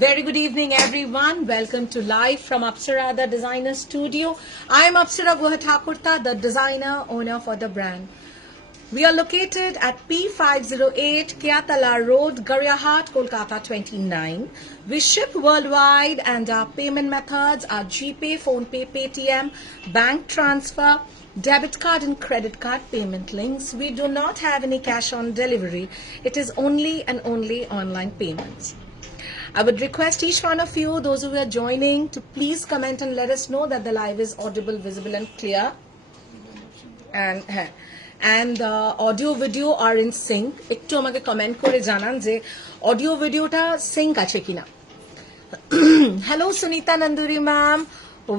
Very good evening, everyone. Welcome to live from Apsara, the designer studio. I am Apsara Guhathakurta, the designer owner for the brand. We are located at P508 Kyatala Road, Garyahat, Kolkata 29. We ship worldwide and our payment methods are GPay, PhonePe, Paytm, bank transfer, debit card and credit card payment links. We do not have any cash on delivery. It is only and only online payments. I would request each one of you, those who are joining, to please comment and let us know that the live is audible, visible and clear. And audio video are in sync. একটু আমাকে comment করে জানান যে audio ভিডিওটা sync আছে কিনা। Hello Sunita Nanduri ma'am.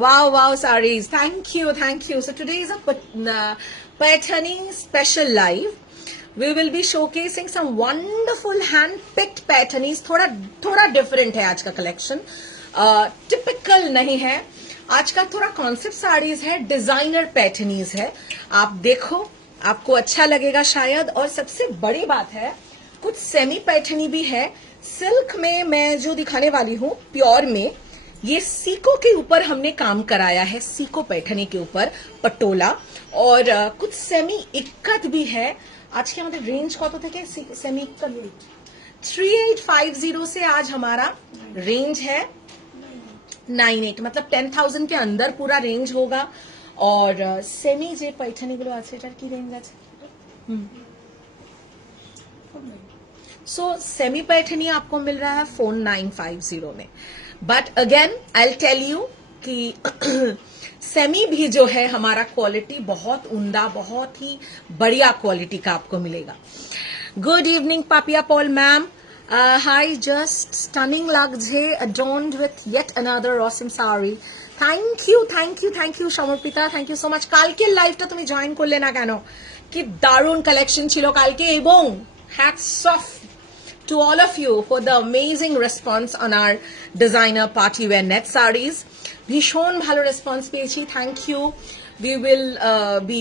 Wow sarees. Thank you. So today is a Paithani special live. We will be showcasing some wonderful hand-picked पैठनीज. थोड़ा different है आज का कलेक्शन, टिपिकल नहीं है. आज का थोड़ा कॉन्सेप्ट साड़ीज है, डिजाइनर पैठनीज है. आप देखो, आपको अच्छा लगेगा शायद. और सबसे बड़ी बात है, कुछ सेमी पैठनी भी है. सिल्क में मैं जो दिखाने वाली हूँ, प्योर में, ये सीको के ऊपर हमने काम कराया है. सीको पैठनी के ऊपर पटोला. और कुछ सेमी इक्कत भी है. आज के हमारे रेंज कत থেকে सेमी इक्कत 3850 से आज हमारा रेंज है 98, मतलब 10,000 के अंदर पूरा रेंज होगा. और सेमी जे पैठनी गुलो আছে এটার কি রেঞ্জ আছে? सो सेमी पैठनी आपको मिल रहा है 4950 में. But again I will tell you कि सेमी भी जो है हमारा क्वालिटी बहुत उम्दा, बहुत ही बढ़िया क्वालिटी का आपको मिलेगा. Good evening Papiya Paul ma'am. Hi, just stunning লাগছে, adorned with yet another awesome saree. Thank you Samarpita, thank you so much. কালকের লাইভটা তুমি জয়েন করলে না কেন? কি দারুণ কালেকশন ছিল কালকে. এবং hats off to all of you for the amazing response on our designer party wear net sarees. ভীষণ ভালো রেসপন্স পেয়েছি. Thank you. We will be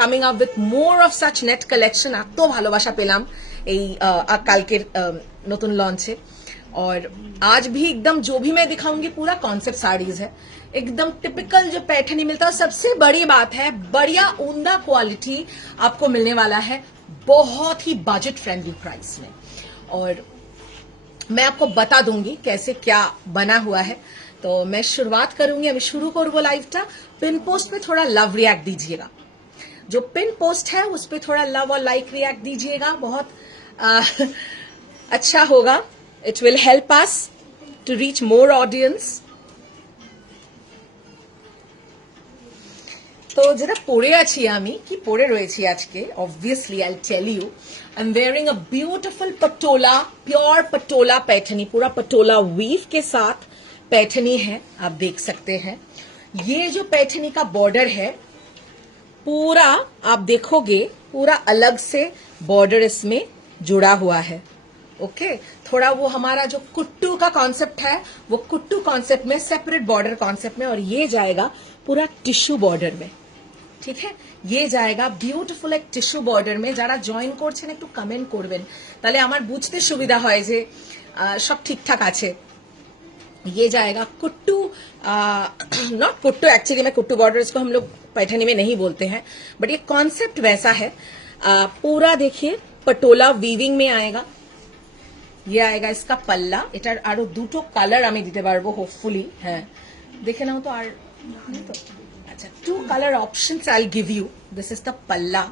coming up with more of such net collection. এত ভালোবাসা পেলাম এই কালকের নতুন লঞ্চে. और आज भी एकदम जो भी मैं दिखाऊंगी पूरा कॉन्सेप्ट साड़ीज है, एकदम टिपिकल जो पैठनी मिलता है. सबसे बड़ी बात है, बढ़िया उम्दा क्वालिटी आपको मिलने वाला है बहुत ही बजट फ्रेंडली प्राइस में. और मैं आपको बता दूंगी कैसे क्या बना हुआ है. तो मैं शुरुआत करूंगी, अभी शुरू करूंगा लाइवटा. पिन पोस्ट पे थोड़ा लव रिएक्ट दीजिएगा. जो पिन पोस्ट है उस पे थोड़ा लव और लाइक रिएक्ट दीजिएगा. बहुत अच्छा होगा. It will help us to reach more audience. তো যেটা পরে আছি আমি, কি পরে রয়েছি আজকে, obviously I'll tell you. I'm wearing a beautiful patola, pure patola Paithani. पूरा पटोला वीव के साथ पैठनी है, आप देख सकते हैं. ये जो पैठनी का बॉर्डर है, पूरा आप देखोगे पूरा अलग से बॉर्डर इसमें जुड़ा हुआ है. ओके थोड़ा वो हमारा जो कुट्टू का कॉन्सेप्ट है, वो कुट्टू कॉन्सेप्ट में, सेपरेट बॉर्डर कॉन्सेप्ट में. और ये जाएगा पूरा टिश्यू बॉर्डर में. ঠিক है, ये जाएगा বিউটিফুল এক টিস্যু বর্ডার में. যারা জয়েন করছেন একটু কমেন্ট করবেন, তাহলে আমার বুঝতে সুবিধা হয় যে সব ঠিকঠাক আছে. ये जाएगा कुट्टू, नॉट कुट्टू, एक्चुअली में कुट्टू बॉर्डर इसको हम लोग पैठनी में नहीं बोलते हैं, बट ये कॉन्सेप्ट वैसा है. पूरा देखिए पटोला वीविंग में आएगा. ये आएगा इसका पल्ला. এটার আরো দুটো কালার আমি দিতে পারবো হোপফুলি. হ্যাঁ দেখে নাও তো. আর তো আচ্ছা, 2 color options I'll give you. This is the palla,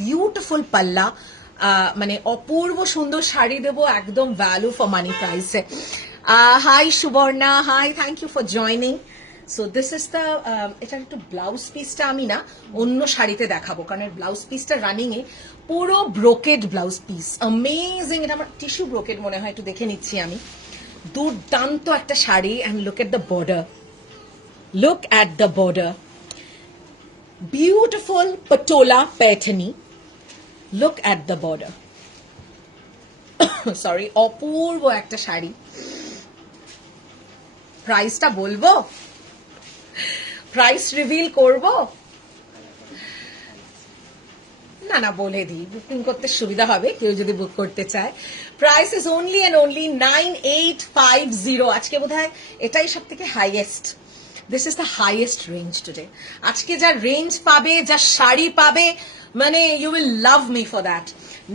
beautiful palla. মানে অপূর্ব সুন্দর শাড়ি দেবো, একদম ভ্যালু ফর মানি প্রাইসে. Hi Subarna, hi, thank you for joining. So this is the এটার একটু ব্লাউজ পিসটা আমি না অন্য শাড়িতে দেখাবো, কারণ এর ব্লাউজ পিসটা রানিং এ পুরো ব্রোকেড ব্লাউজ পিস, অ্যামেজিং। এটা আমার টিস্যু ব্রোকেড মনে হয়, একটু দেখে নিচ্ছি আমি। দুর্দান্ত একটা sari, and look at the border, look at the border, beautiful patola paithani, look at the border. Sorry, অপূর্ব একটা শাড়ি। প্রাইসটা বলবো, প্রাইস রিভিল করব? না না, বলে দিই, বুকিং করতে সুবিধা হবে কেউ যদি বুক করতে চায়। Price is only and only 9850। আজকে বোধহয় এটাই সব থেকে highest. This is the highest range today. আজকে যা রেঞ্জ পাবে, যা শাড়ি পাবে, মানে you will love me for that.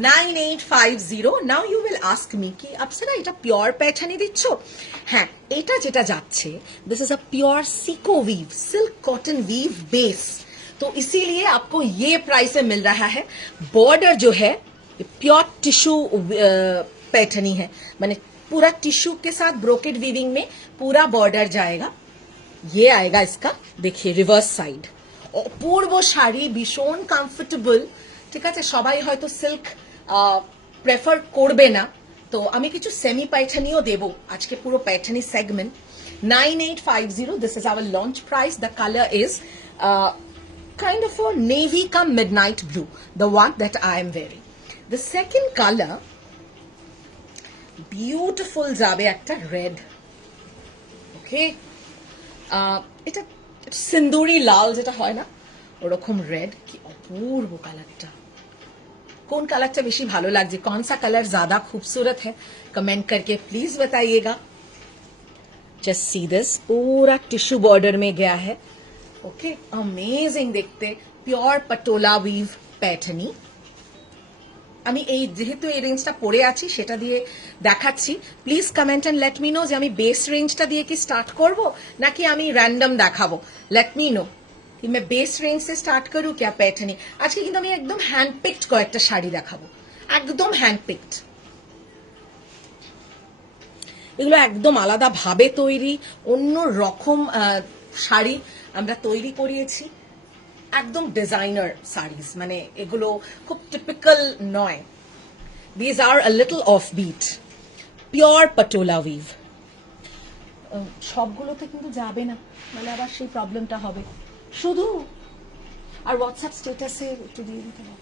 9850। Now you will ask me কি আপসরা এটা পিওর প্যাটার্নই দিচ্ছ? হ্যাঁ, এটা যেটা যাচ্ছে, दिस इज अ प्योर सिको weave, silk cotton weave base, तो इसीलिए आपको ये प्राइस में मिल रहा है। बॉर्डर जो है प्योर टिश्यू पैटर्नी है, माने पूरा टिश्यू के साथ ब्रोकेड वीविंग में पूरा बॉर्डर जाएगा। ये आएगा इसका, देखिए रिवर्स साइड। অপূর্ব শাড়ি, ভীষণ কমফোর্টেবল। ঠিক আছে, সবাই হয়তো সিল্ক প্রেফার করবে না, তো আমি কিছু সেমি প্যাটার্নিও দেবো আজকে, পুরো paithani segment. 9850, this is our launch price. The colour is kind of a navy come midnight blue, the one that I am wearing. The second color, beautiful যাবে একটা red, okay? এটা সিন্দুরি লাল যেটা হয় না, ওরকম রেড। কি অপূর্ব কালারটা! कौन कलर बेशी भालो लागছে, कौन सा कलर ज्यादा खूबसूरत है, कमेंट करके प्लीज बताइएगा। जस्ट सी दिस, पूरा टिश्यू बॉर्डर में गया है, ओके, अमेजिंग देखते, प्योर पटोला वीव पैटर्नी। আমি এই যেহেতু এই রেঞ্জটা পরে আছি সেটা দিয়ে দেখাচ্ছি। Please comment and let me know যে আমি বেস রেঞ্জটা দিয়ে কি স্টার্ট করব নাকি আমি র্যান্ডম দেখাবো। লেট মি নো कि मैं बेस रेंज से स्टार्ट करूं क्या पैटर्नी। আজকে কিন্তু আমি একদম হ্যান্ড পিকড কয়েকটা শাড়ি দেখাবো, একদম হ্যান্ড পিকড। এগুলো একদম আলাদা ভাবে তৈরি, অন্য রকম শাড়ি আমরা তৈরি করিয়েছি, একদম ডিজাইনার শাড়িজ, মানে এগুলো খুব টিপিক্যাল নয়। These are a little of bit, pure patola weave. সবগুলোতে কিন্তু যাবে না, মানে আবার সেই প্রবলেমটা হবে। শুধু আর হোয়াটসঅ্যাপ স্ট্যাটাসে একটু দিয়ে দিতে হবে।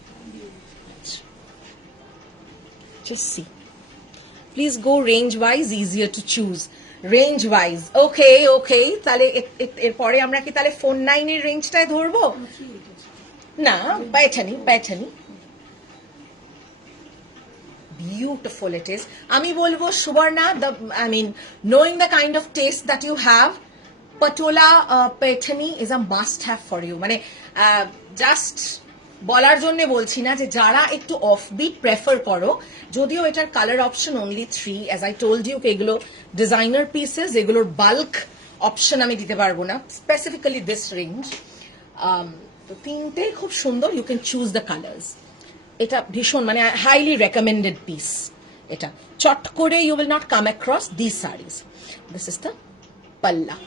Just see. Please go range wise, easier to choose. Range wise, okay, okay. তাহলে এরপরে আমরা কি তাহলে 49 এর রেঞ্জটাই ধরবো? না, প্যাটার্নি প্যাটার্নি beautiful it is. আমি বলবো Suborna, the I mean knowing the kind of taste that you have, patola paithani is a must have for you. মানে জাস্ট বলার জন্য বলছি না, যে যারা একটু অফবিট প্রেফার করো, যদিও এটার colour option only 3, as I told you, এগুলো ডিজাইনার পিসেস, এগুলোর বাল্ক অপশন আমি দিতে পারবো না, স্পেসিফিক্যালি দিস রেঞ্জ। তো তিনটে খুব সুন্দর, you can choose the colours. এটা ভীষণ মানে হাইলি রেকমেন্ডেড পিস। এটা চট করে you will not come across this saris. This is the pallu.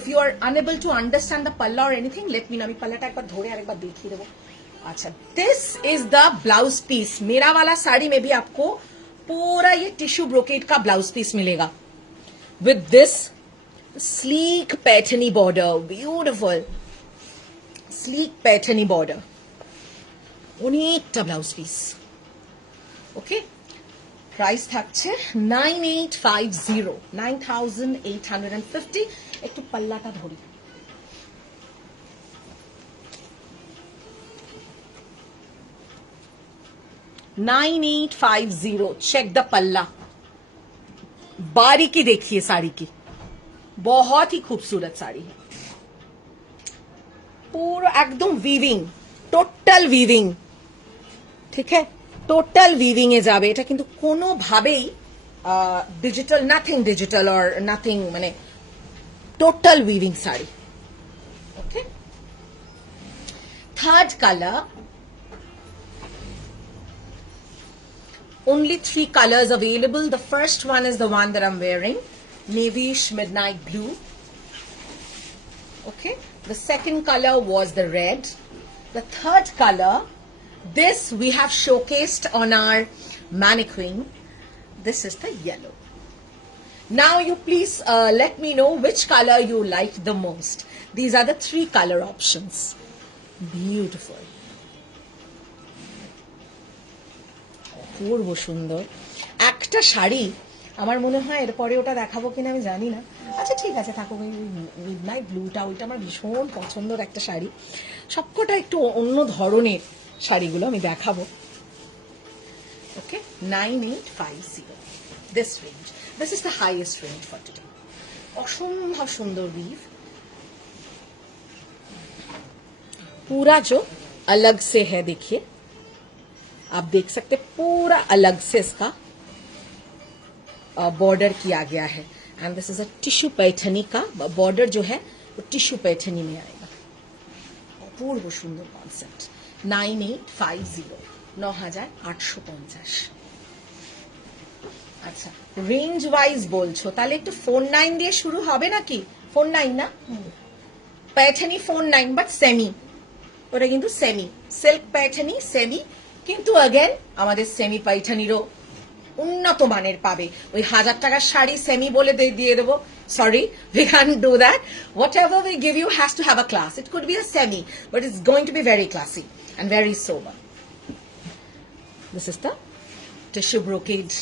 If you are unable to understand the palla or anything, let me know. আমি পাল্লাটা একবার ধরে আরেকবার দেখিয়ে দেবো। अच्छा, this is the blouse piece. मेरा वाला साड़ी में भी आपको पूरा ये टिश्यू ब्रोकेड का ब्लाउज पीस मिलेगा with this sleek Paithani border, beautiful sleek Paithani border, অনেকটা ব্লাউজ পিস। ওকে, প্রাইস থাকছে 9850, 9850। একটু পাল্লাটা ধরি, $9850। चेक द पल्ला, बारीकी देखिए साड़ी की, बहुत ही खूबसूरत साड़ी है, पूरा एकदम वीविंग, टोटल वीविंग। ठीक है, টোটাল উইভিং এ যাবে এটা, কিন্তু কোনো ভাবেই digital, nothing digital or nothing, মানে total weaving sari. Okay, third colour, Only 3 colors available. The first one is the one that I'm wearing, navyish midnight blue. Okay, the second color was the red. The third color, this we have showcased on our mannequin. This is the yellow. Now you please let me know which color you like the most. These are the 3 color options. Beautiful. অপূর্ব সুন্দর একটা শাড়ি। আমার মনে হয় এরপরে ওটা দেখাবো কিনা আমি জানি না। আচ্ছা ঠিক আছে থাকুক, ওই মিডনাইট ব্লুটা ওইটা আমার ভীষণ পছন্দের একটা শাড়ি। সবকটা একটু অন্য ধরনের শাড়িগুলো আমি দেখাবো। ওকে, 9850 this range. This is the highest range for today. অসম্ভব সুন্দর weave, पूरा जो अलग से है, देखिए आप देख सकते पूरा अलग से इसका बॉर्डर किया गया है। And this is a tissue Paithani का बॉर्डर जो है वो टिश्यू पैठनी में आएगा। अपूर्व सुंदर कॉन्सेप्ट। 9850 9850। আচ্ছা, রেঞ্জ ওয়াইজ বলছো, তাহলে একটু 49 দিয়ে শুরু হবে নাকি? 49 না, पैठनी 49 বাট সেমি, ওটা কিন্তু সেমি সিল্ক पैठनी সেমি, কিন্তু अगेन আমাদের সেমি पैठनीরও উন্নত মানের পাবে। ওই 1000 টাকার শাড়ি সেমি বলে দিয়ে দেবো, sorry we can't do that. Whatever we give you has to have a class. It could be a semi but it's going to be very classy and very sober. This is the tissue brocade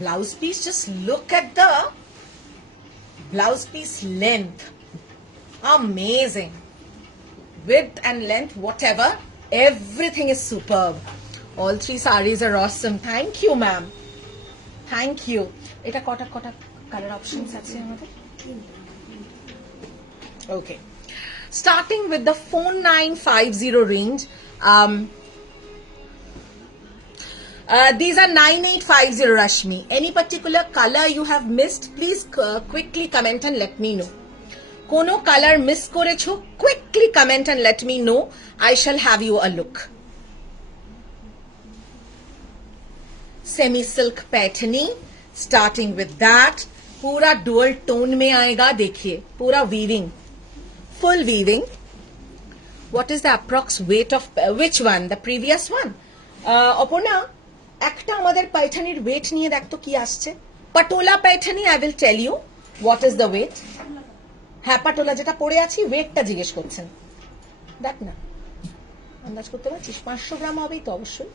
blouse piece. Just look at the blouse piece length. Amazing. Width and length, whatever, everything is superb. All 3 sarees are awesome. Thank you ma'am, thank you. Eta kota color options ache amader. Okay, starting with the 4950 range. These are 9850 Rashmi. Any particular color you have missed, please quickly comment and let me know. Kono color miss korecho, quickly comment and let me know. I shall have you a look. Semi silk Paithani, starting with that. पूरा dual tone में आएगा, देखिए पूरा weaving, full weaving. What is the approx weight of which one? The previous one. Aparna, একটা আমাদের पैठनीর weight নিয়ে দেখতো কি আসছে। Patola Paithani, I will tell you what is the weight. হ্যাঁ, পাটোলা যেটা পরে আছি ওয়েটটা জিজ্ঞেস করছেন, দেখ না আন্দাজ করতে পারছিস? 500 গ্রাম হবেই তো অবশ্যই,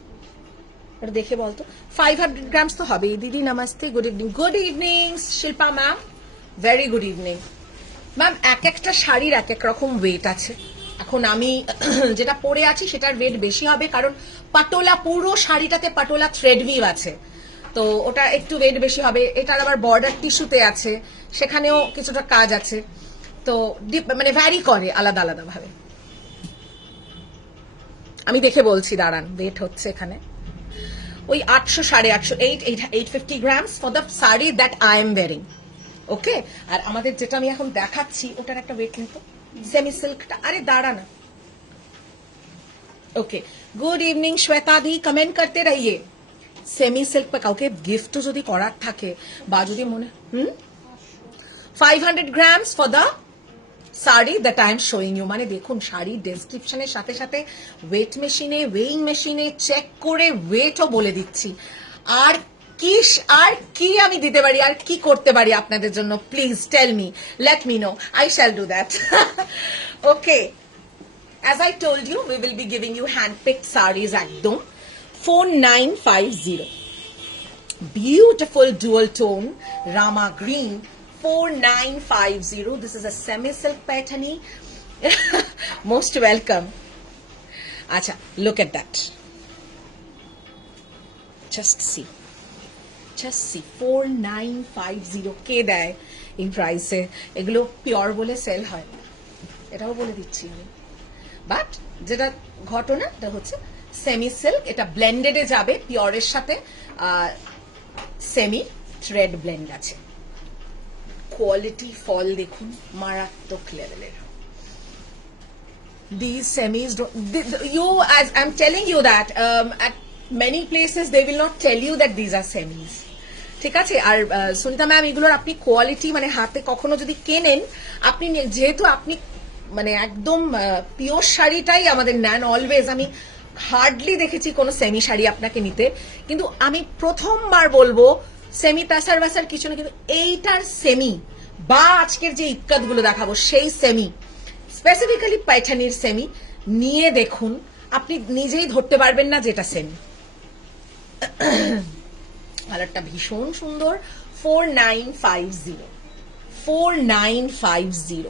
এটা দেখে বলতো। 500 গ্রামস তো হবেই। দিদি namaste, good evening. Good evening Shilpa ma'am, very good evening ma'am. এক একটা শাড়ির এক এক রকম ওয়েট আছে। এখন আমি যেটা পরে আছি সেটার ওয়েট বেশি হবে, কারণ পাটোলা পুরো শাড়িটাতে পাটোলা থ্রেড উইভ আছে, তো ওটা একটু ওয়েট বেশি হবে। এটার আবার বর্ডার টিস্যুতে আছে, সেখানেও কিছুটা কাজ আছে, তো মানে ভ্যারি করে আলাদা আলাদা ভাবে। আমি দেখে বলছি, দাঁড়ান, ওয়েট হচ্ছে এখানে ওই 800 850 850 grams for the sari that I am wearing. Okay, আর আমাদের যেটা আমি এখন দেখাচ্ছি ওটার একটা ওয়েট নিত, সেমি সিল্কটা। আরে দাঁড়া না। ওকে, গুড ইভিনিং শ্বেতা দি, কমেন্ট করতে রহিয়ে। সেমি সিল্ক পে কাউকে গিফটও যদি করার থাকে বা যদি মনে 500 grams for the sari that I am showing you. মানে দেখুন, শাড়ির ডেসক্রিপশনের সাথে সাথে ওয়েট মেশিনে, ওয়েইং মেশিনে চেক করে ওয়েটও বলে দিচ্ছি। আর কি আমি দিতে পারি, আর কি করতে পারি আপনাদের জন্য, please tell me, let me know, I shall do that. Okay, as I told you, we will be giving you hand-picked sarees ekdom 4950. Beautiful dual tone Rama green 4950. This is a semi silk Paithani. Most welcome. Acha, look at that. Just see 4950 কে দেয় এই প্রাইসে? এগুলো pure বলে sell হয়, এটাও বলে দিচ্ছি আমি। বাট যেটা ঘটনা এটা হচ্ছে সেমি সিল্ক, এটা ব্লেন্ডেডে যাবে পিওরের সাথে, সেমি থ্রেড ব্লেন্ড আছে। কোয়ালিটি ফল দেখুন, মারাত্মক লেভেলের। These semis, as I'm telling you that at many places they will not tell you that these are semis. ঠিক আছে। আর সুনিতা ম্যাম এগুলোর আপনি কোয়ালিটি মানে হাতে কখনো যদি কেনেন, আপনি যেহেতু আপনি মানে একদম পিওর শাড়িটাই আমাদের নেন অলওয়েজ, আমি হার্ডলি দেখেছি কোনো সেমি শাড়ি আপনাকে নিতে, কিন্তু আমি প্রথমবার বলবো সেমি প্যাসার ব্যাসার কিছু না, কিন্তু এইটার সেমি বা আজকের যে ইক্কাত গুলো দেখাবো সেই সেমি, স্পেসিফিক্যালি পাইঠানির সেমি নিয়ে দেখুন, আপনি নিজেই ধরতে পারবেন না যেটা সেমি। কালারটা ভীষণ সুন্দর। 4950 4950।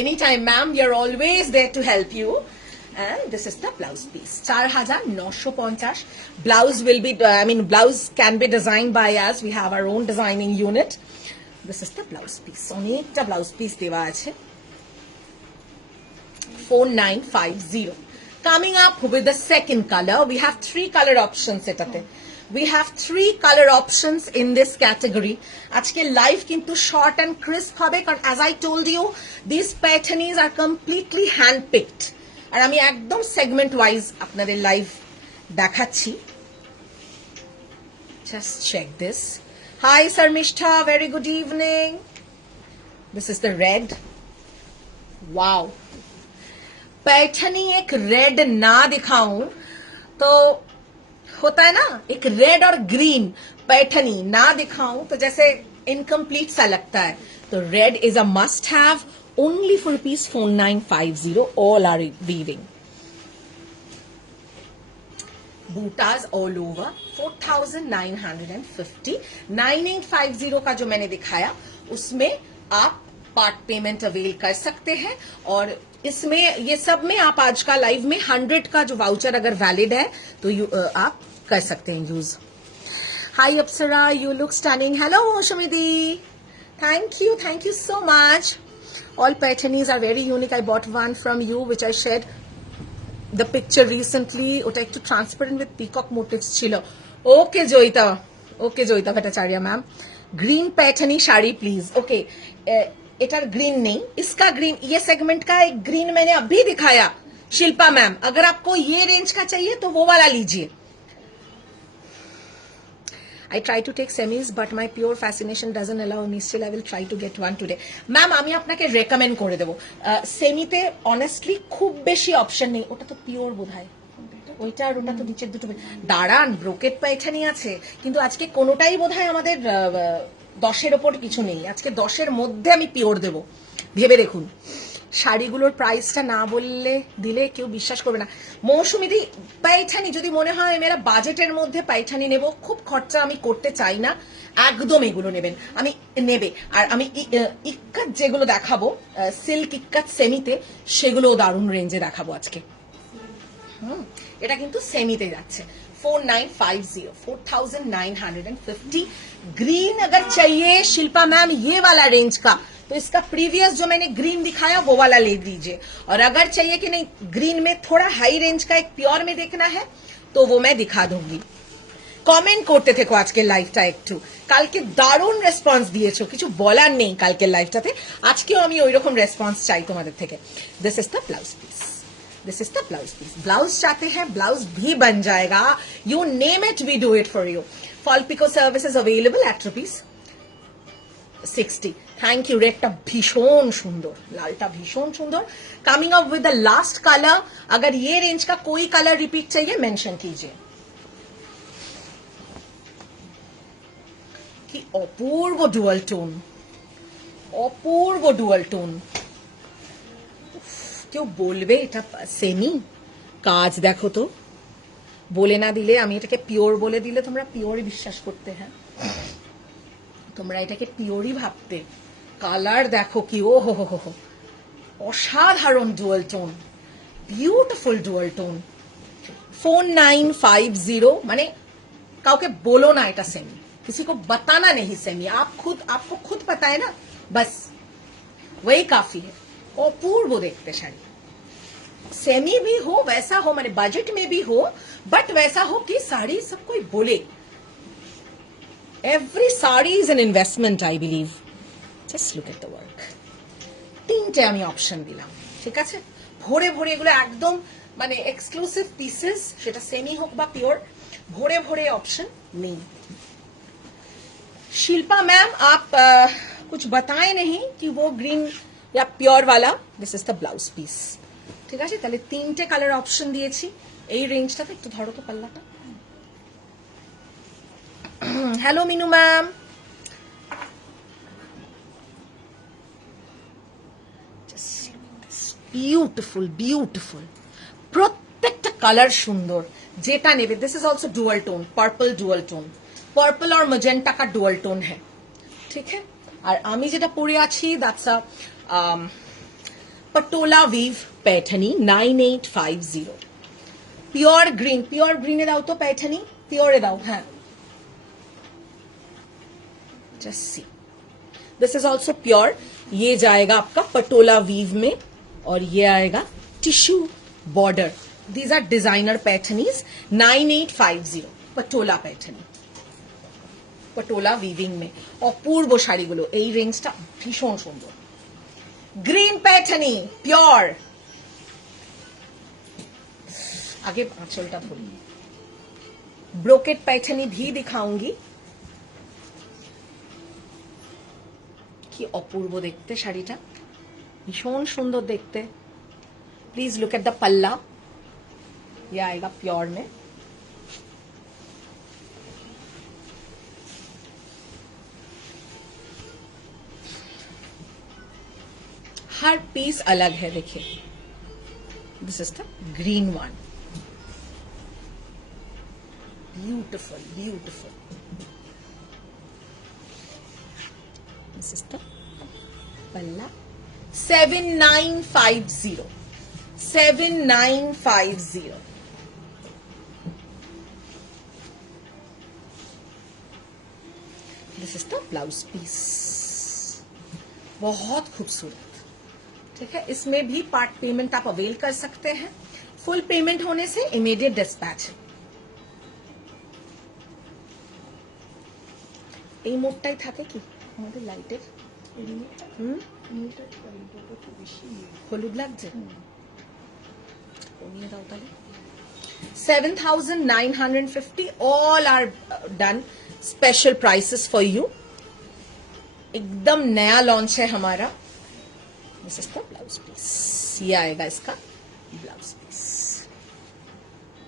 anytime ma'am, we are always there to help you. And this is the blouse piece, 4950. Blouse will be blouse can be designed by us, we have our own designing unit. This is the blouse piece, অনেকটা blouse piece দেওয়া আছে। 4950। Coming up with the second color, we have 3 color options এটাতে। We have 3 color options in this category. আজকে live কিন্তু short and crisp হবে, কারণ as I told you, these patterns are completely hand picked. আর আমি একদম segment wise আপনাদের live দেখাচ্ছি। Just check this. Hi Sarmishta, very good evening. This is the red. Wow. Paithani एक red ना दिखाऊं तो होता है ना, एक रेड और ग्रीन पैठनी ना दिखाऊं तो जैसे इनकम्प्लीट सा लगता है। तो red is a must have, only for rupees 4950, all are weaving. Butas all over 4950। 9850 का जो मैंने दिखाया उसमें आप पार्ट पेमेंट अवेल कर सकते हैं, और इसमें ये सब में आप आज का लाइव में 100 का जो वाउचर अगर वैलिड है तो आप कर सकते हैं use. Hi Apsara, you look stunning. Hello Shamidi, thank you so much. All paithanis are very unique. I bought one from you which I shared the picture recently. ওটা একটু ট্রান্সপারেন্ট উইথ পিকক মোটিভস ছিল। Okay Joyita Bhattacharya ma'am, green paithani sari please. Okay, either green नहीं, इसका green, ये segment का एक green मैंने अभी दिखाया शिल्पा मैम, अगर आपको ये रेंज का चाहिए तो वो वाला लीजिए। I try to take semis but my pure fascination doesn't allow me, still I will try to get one today. Ma'am আমি আপনাকে রেকমেন্ড করে দেবো। সেমিতে অনেস্টলি খুব বেশি অপশন নেই, ওটা তো পিওর বোধহয়, ওইটা আর ওটা তো নিচের দুটো। দাঁড়ান, ব্রোকেট পায়খানি আছে, কিন্তু আজকে কোনোটাই বোধহয় আমাদের 10-এর ওপর কিছু নেই। আজকে 10-এর মধ্যে আমি পিওর দেবো, ভেবে দেখুন। শাড়িগুলোর প্রাইসটা না বললে দিলে কেউ বিশ্বাস করবে না। মৌসুমিদি, পায়ঠানি যদি মনে হয় মেরা বাজেটের মধ্যে পায়ঠানি নেব, খুব খরচা আমি করতে চাই না, একদম এগুলো নেবেন, আমি নেবে। আর আমি ইক্কাত যেগুলো দেখাবো সিল্ক ইক্কাত সেমিতে, সেগুলো দারুণ রেঞ্জে দেখাবো আজকে। এটা কিন্তু সেমিতে যাচ্ছে 4950। ग्रीन अगर चाहिए शिल्पा मैम ये वाला रेंज का, तो इसका प्रीवियस जो मैंने ग्रीन दिखाया वो वाला ले लीजिए। और अगर चाहिए कि नहीं ग्रीन में थोड़ा हाई रेंज का एक प्योर में देखना है तो वो मैं दिखा दूंगी। কমেন্ট করতে থেকো আজকের লাইভটা একটু। কালকে দারুণ রেসপন্স দিয়েছো, কিছু বলার নেই কালকের লাইভটাতে, আজকেও আমি ওইরকম রেসপন্স চাই তোমাদের থেকে। This is the blouse piece, this is the blouse piece. Blouse चाहते हैं ब्लाउज भी बन जाएगा, you name it we do it for you. Fall pico services available at ₹60। Thank you. रेडটা भीषण सुंदर, लालটা भीषण सुंदर। Coming up with the last colour, अगर ये रेंज का कोई कलर रिपीट चाहिए मेंशन कीजिए। कि अपूर्व डुअल टोन, अपूर्व डुअल टोन। কেউ বলবে এটা সেমি? কাজ দেখো তো, বলে না দিলে, আমি এটাকে পিওর বলে দিলে তোমরা পিওরই বিশ্বাস করতে। হ্যাঁ, তোমরা এটাকে পিওরই ভাবতে। কালার দেখো কি, ও হো হো হো, অসাধারণ dual tone, beautiful dual tone. 4950, মানে কাউকে বলো না এটা সেমি, किसी को बताना नहीं सेमी, आपको खुद पता है ना, बस वही काफी है। अपूर्व देखते शाड़ी, सेमी भी हो वैसा हो, माने बजट में भी हो, बट वैसा हो कि साड़ी सब कोई बोले। Every sari is an investment I believe. Just look at the work. 3টে আমি অপশন দিলাম, ঠিক আছে? ভরে ভরে এগুলো একদম মানে এক্সক্লুসিভ পিसेस সেটা সেমি হোক বা পিওর ভরে ভরে ऑप्शन नहीं। शिल्पा मैम आप कुछ बताए नहीं कि वो ग्रीन या प्योर वाला। This is the blouse piece, ঠিক আছে। তাহলে তিনটে কালার অপশন দিয়েছি এই রেঞ্জটাতে। একটু ধরো তো পাল্লাটা। Hello Minu ma'am, beautiful beautiful, প্রত্যেকটা কালার সুন্দর। যেটা নেবে, this is also dual tone, purple dual tone, purple और मजेंटा का डुअल टोन है, ठीक है। আর আমি যেটা পরে আছি that's a patola weave Paithani 9850 pure green. Pure green दाओ तो पैठनी प्योर दाओ। हाँ, just see, this is also pure. ये जाएगा आपका पटोला वीव में और ये आएगा tissue border. These are designer paithanis 9850 patola paithani, patola weaving में। অপূর্ব শাড়িগুলো এই রেঞ্জটা ভীষণ সুন্দর। Green paithani pure. आगे आंचलटा धोली। ब्रोकेट पैठनी भी दिखाऊंगी। কি অপূর্ব দেখতে শাড়িটা, ভীষণ সুন্দর দেখতে। प्लीज लुक एट द पल्ला, ये आएगा प्योर में। हर पीस अलग है, देखिए। This is the green one, beautiful beautiful. This is the pallu. 7950 7950। This is the blouse piece, बहुत खूबसूरत, ठीक है। इसमें भी पार्ट पेमेंट आप अवेल कर सकते हैं। फुल पेमेंट होने से इमीडिएट डिस्पैच। এই মোডটাই থাকে কি আমাদের লাইটের? হলুদ লাগছে, কমিয়ে দাও তাহলে। 7950 all are done, special prices for you. एकदम नया लॉन्च है हमारा। This is the blouse piece, ये आएगा इसका ब्लाउज पीस,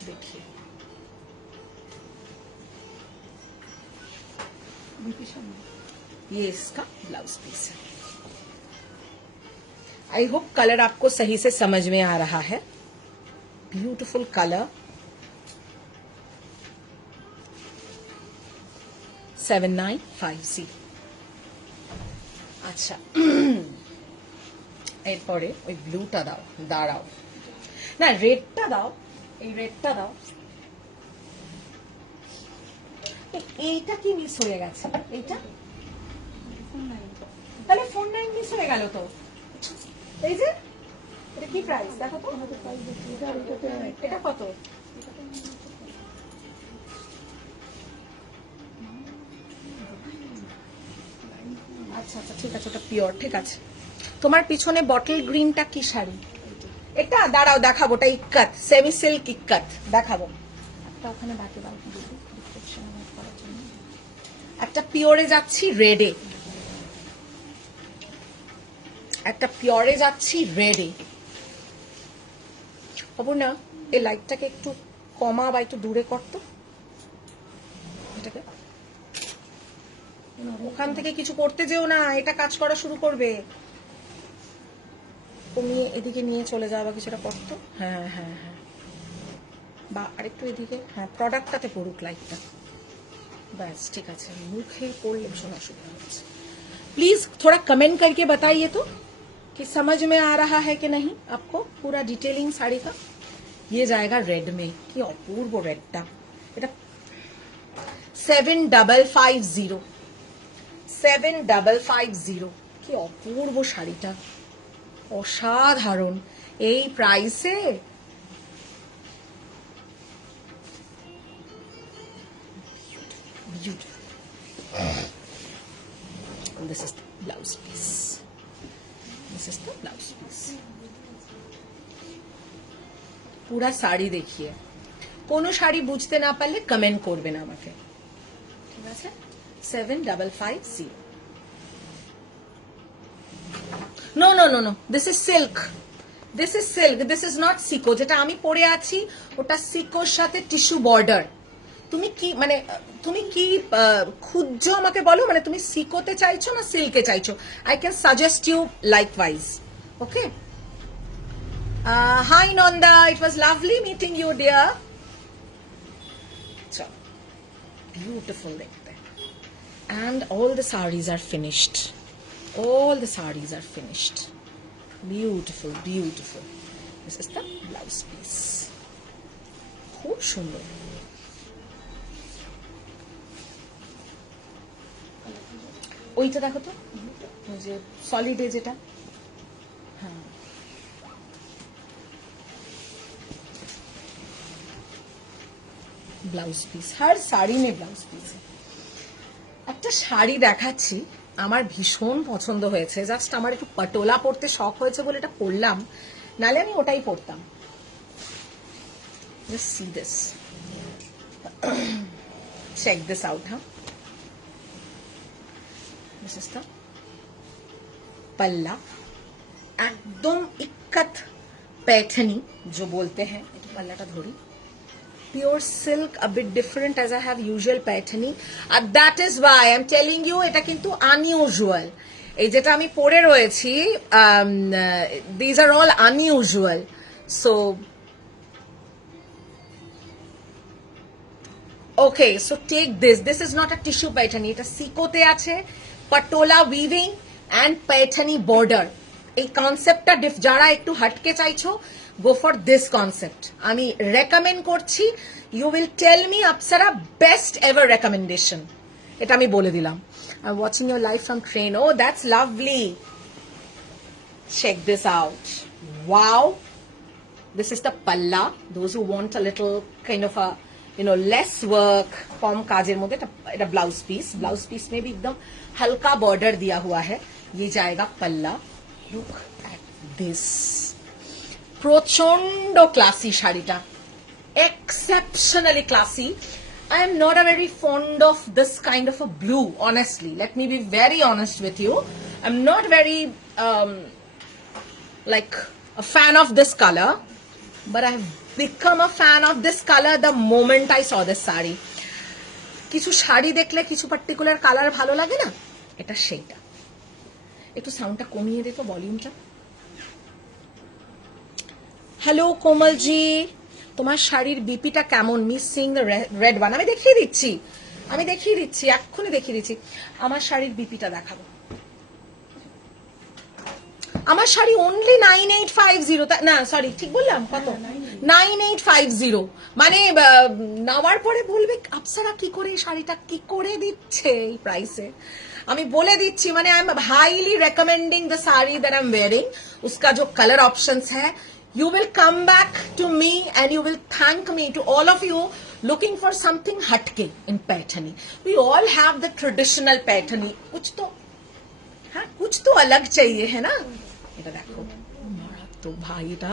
देखिए। ये इसका ब्लाउज पीस है। आई होप कलर आपको सही से समझ में आ रहा है। Beautiful colour. 7950। আচ্ছা, এরপরে ওই ব্লুটা দাও, দাঁড়াও না, রেডটা দাও, এই রেডটা দাও। এইটা কি মিস হয়ে গেছে? এইটা তাহলে ফোন নাইন মিস হয়ে গেল তো। এই যে এটা কি প্রাইস দেখো তো, এটা কত? আচ্ছা আচ্ছা, ঠিক আছে, ওটা পিওর, ঠিক আছে। তোমার পিছনে বটল গ্রিনটা কি শাড়ি? এটা দাঁড়াও দেখাবো, ওটা ইক্কাত, সেমি সিল্ক ইক্কাত দেখাবো। একটা ওখানে বাকি বাকি একটা পিওরে যাচ্ছি রেডে, একটা পিওরে যাচ্ছি রেডে। হবো না, এই লাইটটাকে একটু কমা বা একটু দূরে করতো এটাকে। ওখান থেকে কিছু করতে যেও না, এটা কাজ করা শুরু করবে। কমিয়ে এদিকে নিয়ে চলে যাওয়া বা কিছুটা করতো। হ্যাঁ হ্যাঁ হ্যাঁ, বা আরেকটু এদিকে। হ্যাঁ, প্রোডাক্টটাতে পড়ুক লাইটটা, बस ठीक है। मुखे पढ़ले भीषण असुविधा होच्छे। प्लीज थोड़ा कमेंट करके बताइए तो कि समझ में आ रहा है कि नहीं आपको पूरा डिटेलिंग साड़ी का। ये जाएगा रेड में, कि अपूर्व रेडटा। এটা 7550 7550। কি অপূর্ব শাড়িটা, অসাধারণ এই প্রাইসে। Beautiful. And this is the blouse piece. This is the blouse piece. পুরা শাড়ি দেখিয়ে কোনো শাড়ি বুঝতে না পারলে কমেন্ট করবেন আমাকে ঠিক আছে 7550 no no no no this is silk this is not sico যেটা আমি পরে আছি ওটা সিকোর সাথে টিস্যু বর্ডার তুমি কি মানে তুমি কি খুঁজছো আমাকে বলো মানে তুমি সিকোতে চাইছো না সিল্কে চাইছো I can suggest you likewise okay hi Nanda it was lovely meeting you dear চলো beautiful দেখতে and all the sarees are finished beautiful this is the blouse piece খুব সুন্দর ওইটা দেখো তো ওই যে সলিড যেটা হ্যাঁ ব্লাউজ পিস हर साड़ी में ব্লাউজ পিস একটা শাড়ি দেখাচ্ছি আমার ভীষণ পছন্দ হয়েছে জাস্ট আমার একটু পটোলা পরতে শখ হয়েছে বলে এটা পরলাম নালে আমি ওটাই পরতাম just see this check this out হ্যাঁ दिस इज द पल्ला एकदम इक्कत पैठनी जो बोलते हैं पल्लाटा धोरी pure silk a bit different as I have usual Paithani and that is why I am telling you এটা কিন্তু unusual এই যেটা আমি পরে রয়েছি these are all unusual so okay so take this is not a tissue Paithani এটা সিকোতে আছে Patola weaving and Paithani border এই কনসেপ্টটা যারা একটু হটকে চাইছো go for this concept আমি রেকমেন্ড করছি you will tell me apsara best ever recommendation এটা আমি বলে দিলাম I'm watching your live from train oh that's lovely check this out wow this is the palla those who want a little kind of a less work कम काजेर मध्य এটা blouse piece में भी एकदम हल्का border दिया हुआ है ये जाएगा पल्ला लुक एट दिस प्रचंड क्लासी শাড়িটা exceptionally classy I am not a very fond of this kind of a blue honestly let me be very honest with you I'm not very like a fan of this color but I have become a fan of this color the moment I saw this saree কিছু শাড়ি দেখলে কিছু particular colour ভালো লাগে না এটা সেইটা একটু সাউন্ডটা কমিয়ে দে তো ভলিউমটা হ্যালো কোমল জি তোমার শাড়ির বিপিটা কেমন মিসিং দ্য রেড ওয়ান আমি দেখিয়ে দিচ্ছি এক্ষুনি দেখিয়ে দিচ্ছি আমার শাড়ির বিপিটা দেখাবো আমার শাড়ি অনলি 9850 না সরি ঠিক বললাম কত 9850 মানে নেওয়ার পরে বলবে আপসারা কি করে এই শাড়িটা কি করে দিচ্ছে এই প্রাইসে আমি বলে দিচ্ছি মানে I am highly recommending the sari that I am wearing उसका जो कलर ऑप्शंस है you will come back to me and you will thank me to all of you looking for something hatke in Paithani we all have the traditional Paithani कुछ तो अलग चाहिए है ना এটা দেখো মারাত্মক ভাই এটা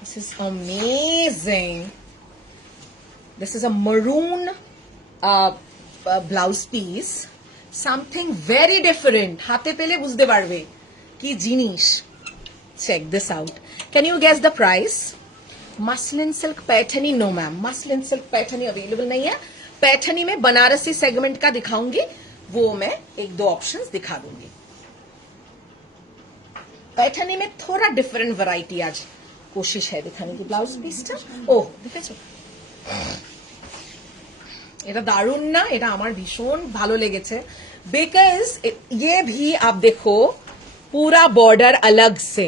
this is amazing this is a maroon blouse piece something very different হাতে পেলে বুঝতে পারবে কি জিনিস check this out can you guess the price muslin silk Paithani no ma'am muslin silk Paithani available नहीं है पैठनी में बनारसी सेगमेंट का दिखाऊंगी वो मैं एक दो ऑप्शंस दिखा दूंगी पैठनी में थोड़ा डिफरेंट वैरायटी आज कोशिश है दिखाने की ब्लाउज पीसটা ও দেখেছো এটা দারুণ না এটা আমার ভীষণ ভালো লেগেছে बिकॉज ये भी आप देखो पूरा बॉर्डर अलग से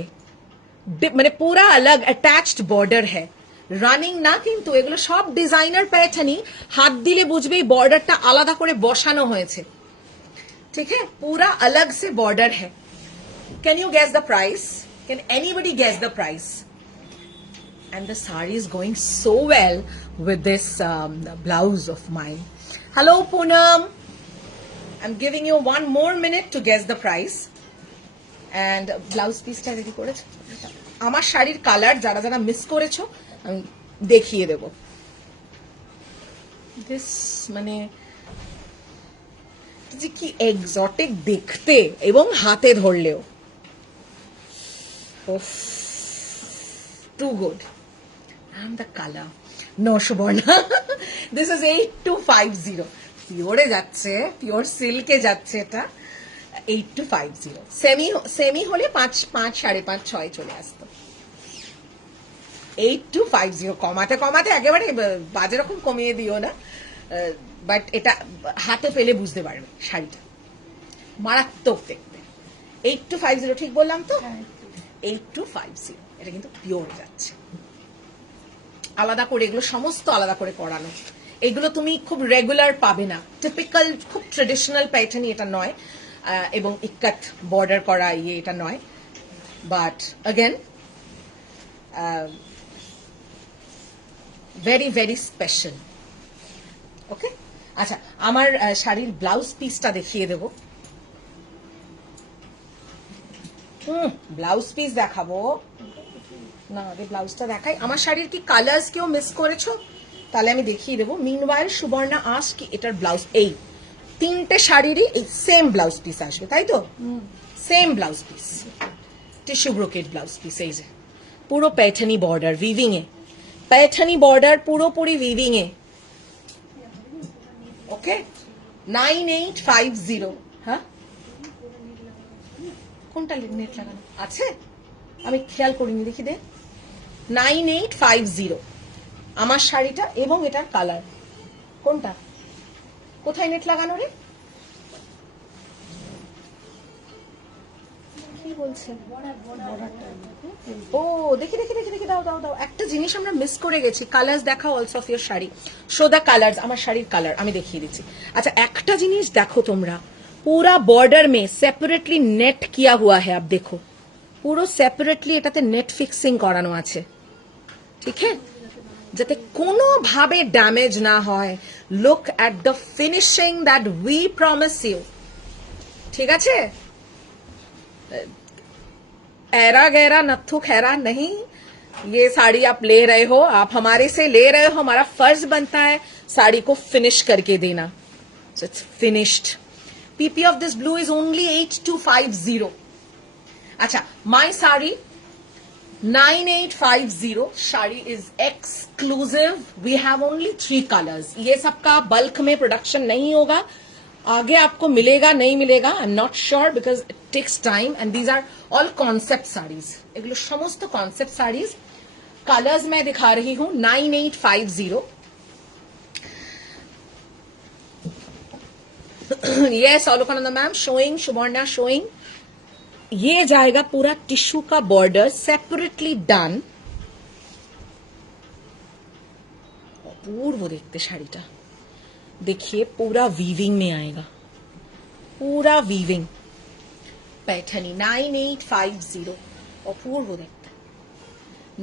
মানে পুরা अलग अटैच्ड बॉर्डर है রানিং না কিন্তু এগুলো সব ডিজাইনার প্যাটার্নই হাত দিলে বুঝবে এই বর্ডারটা আলাদা করে বসানো হয়েছে ঠিক है पूरा अलग से बॉर्डर है can you guess the price can anybody guess the price and the saree is going so well with this blouse of mine hello Poonam I'm giving you one more minute to guess the price and blouse piece টা ready করেছো আমার শাড়ির colour যারা যারা miss করেছো আমি দেখিয়ে দেব। This মানে যে কি এক্সোটিক দেখতে এবং হাতে ধরলেও, too good. And the color, no Subarna, this is 8250, পিওরে যাচ্ছে, পিওর সিল্কে যাচ্ছে এটা, 8250। সেমি হলে 5 5.5 6 চলে আসতো। 8250 কমাতে কমাতে একেবারে বাজে রকম কমিয়ে দিও না, বাট এটা হাতে পেলে বুঝতে পারবে শাড়িটা মারাত্মক দেখতে। 8250 ঠিক বললাম তো? 8250, এটা কিন্তু পিওর যাচ্ছে। আলাদা করে এগুলো সমস্ত আলাদা করে করানো, এগুলো তুমি খুব রেগুলার পাবে না, টিপিক্যাল খুব ট্রেডিশনাল প্যাটার্ন এটা নয়, এবং ইক্কাত বর্ডার করা এটা নয়, but again very very special. Okay, আচ্ছা আমার শাড়ির ব্লাউজ পিসটা দেখিয়ে দেব। ব্লাউজ পিস দেখাবো না, আগে ব্লাউজটা দেখাই। আমার শাড়ির কি কালার্স কেউ মিস করেছো? তাহলে আমি দেখিয়ে দেবো। মিনওয়াইল সুবর্ণা আস কি এটার ব্লাউজ, এই তিনটে শাড়িরই এই সেম ব্লাউজ পিস আসবে, তাই তো? Same blouse piece, tissue brocade blouse piece, এই যে পুরো প্যাঠানি বর্ডার উইভিং এ, প্যাঠানি বর্ডার পুরোপুরি উইভিং এ। ওকে, 9850। হ্যাঁ, কোনটা নেট লাগানো আছে আমি খেয়াল করিনি, দেখি দে। 9850 আমার শাড়িটা, এবং এটার কালার কোনটা, কোথায় নেট লাগানো রে? কি বলছে? ও দেখি দেখি দেখি দেখি, দাও দাও দাও। একটা জিনিস আমরা মিস করে গেছি, কালার্স দেখাও also of your sari, show the colours. আমার শাড়ির কালার আমি দেখিয়ে দিচ্ছি। আচ্ছা একটা জিনিস দেখো তোমরা, पूरा बॉर्डर में सेपारेटली नेट किया हुआ है, आप देखो পুরো সেপারেটলি এটাতে নেট ফিক্সিং করানো আছে, ঠিক আছে, যাতে কোনো ভাবে ড্যামেজ না হয়। Look at the finishing that we promise you, ঠিক আছে? ऐरा गैरा नत्थु खैरा नहीं, ये साड़ी आप ले रहे हो, आप हमारे से ले रहे हो, हमारा फर्ज बनता है साड़ी को फिनिश करके देना। So it's finished. PP of this blue is only 8250। अच्छा, my sari 9850 sari is exclusive. We have only 3 colours. ये सबका बल्क में प्रोडक्शन नहीं होगा, आगे आपको मिलेगा नहीं मिलेगा I am not sure, because it takes time, and these are all concept saris. एगुलो समस्त कॉन्सेप्ट साड़ीज। कलर्स मैं दिखा रही हूं 9850। यस, औलोकानंदा मैम शोइंग, सुवर्णा शोइंग। ये जाएगा पूरा टिश्यू का बॉर्डर सेपरेटली डन। अपूर्व देखते शाड़ीटा, देखिए पूरा वीविंग में आएगा, पूरा वीविंग। पैठनी 9850, अपूर्व देखते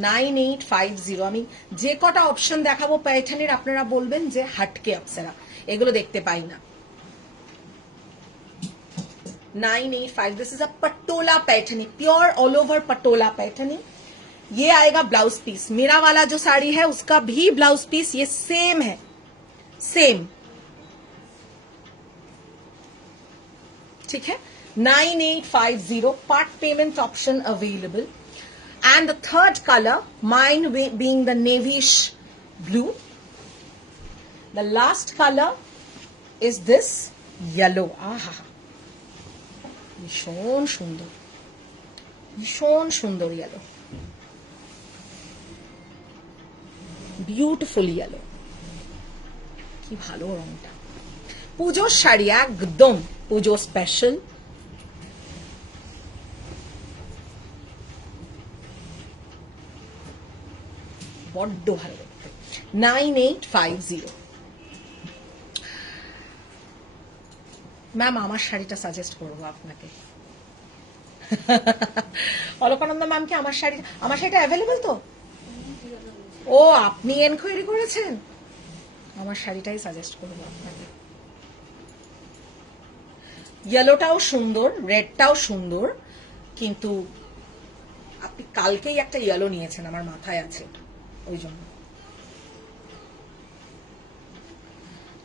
9850। আমি যে কটা অপশন দেখাবো প্যাটার্নের, আপনারা বলবেন যে হাটকে অপসরা, এগুলো দেখতে পাই না। 985, this is a Patola Paithani, pure all over Patola Paithani. ये आएगा ब्लाउज पीस। मेरा वाला जो साड़ी है उसका भी ब्लाउज पीस ये सेम है, सेम, ठीक है। 9850, part payment option available. And the third colour, mine being the नेविश blue. The last colour is this yellow. आहा, ভীষণ সুন্দর, ভীষণ সুন্দর ইয়েলো, বিউটিফুল ইয়েলো, কি ভালো রংটা। পুজোর শাড়ি, একদম পুজো স্পেশাল। বড্ড ভালো দেখতে। 9850। ম্যাম আমার শাড়িটা সাজেস্ট করবো আপনাকে। অলকানন্দা ম্যামকে আমার শাড়িটা অ্যাভেলেবল তো? ও আপনি এনকোয়ারি করেছেন? আমার শাড়িটাই সাজেস্ট করবো আপনাকে। ইয়েলোটাও সুন্দর, রেডটাও সুন্দর, কিন্তু আপনি কালকেই একটা ইয়েলো নিয়েছেন, আমার মাথায় আছে। ওই জন্য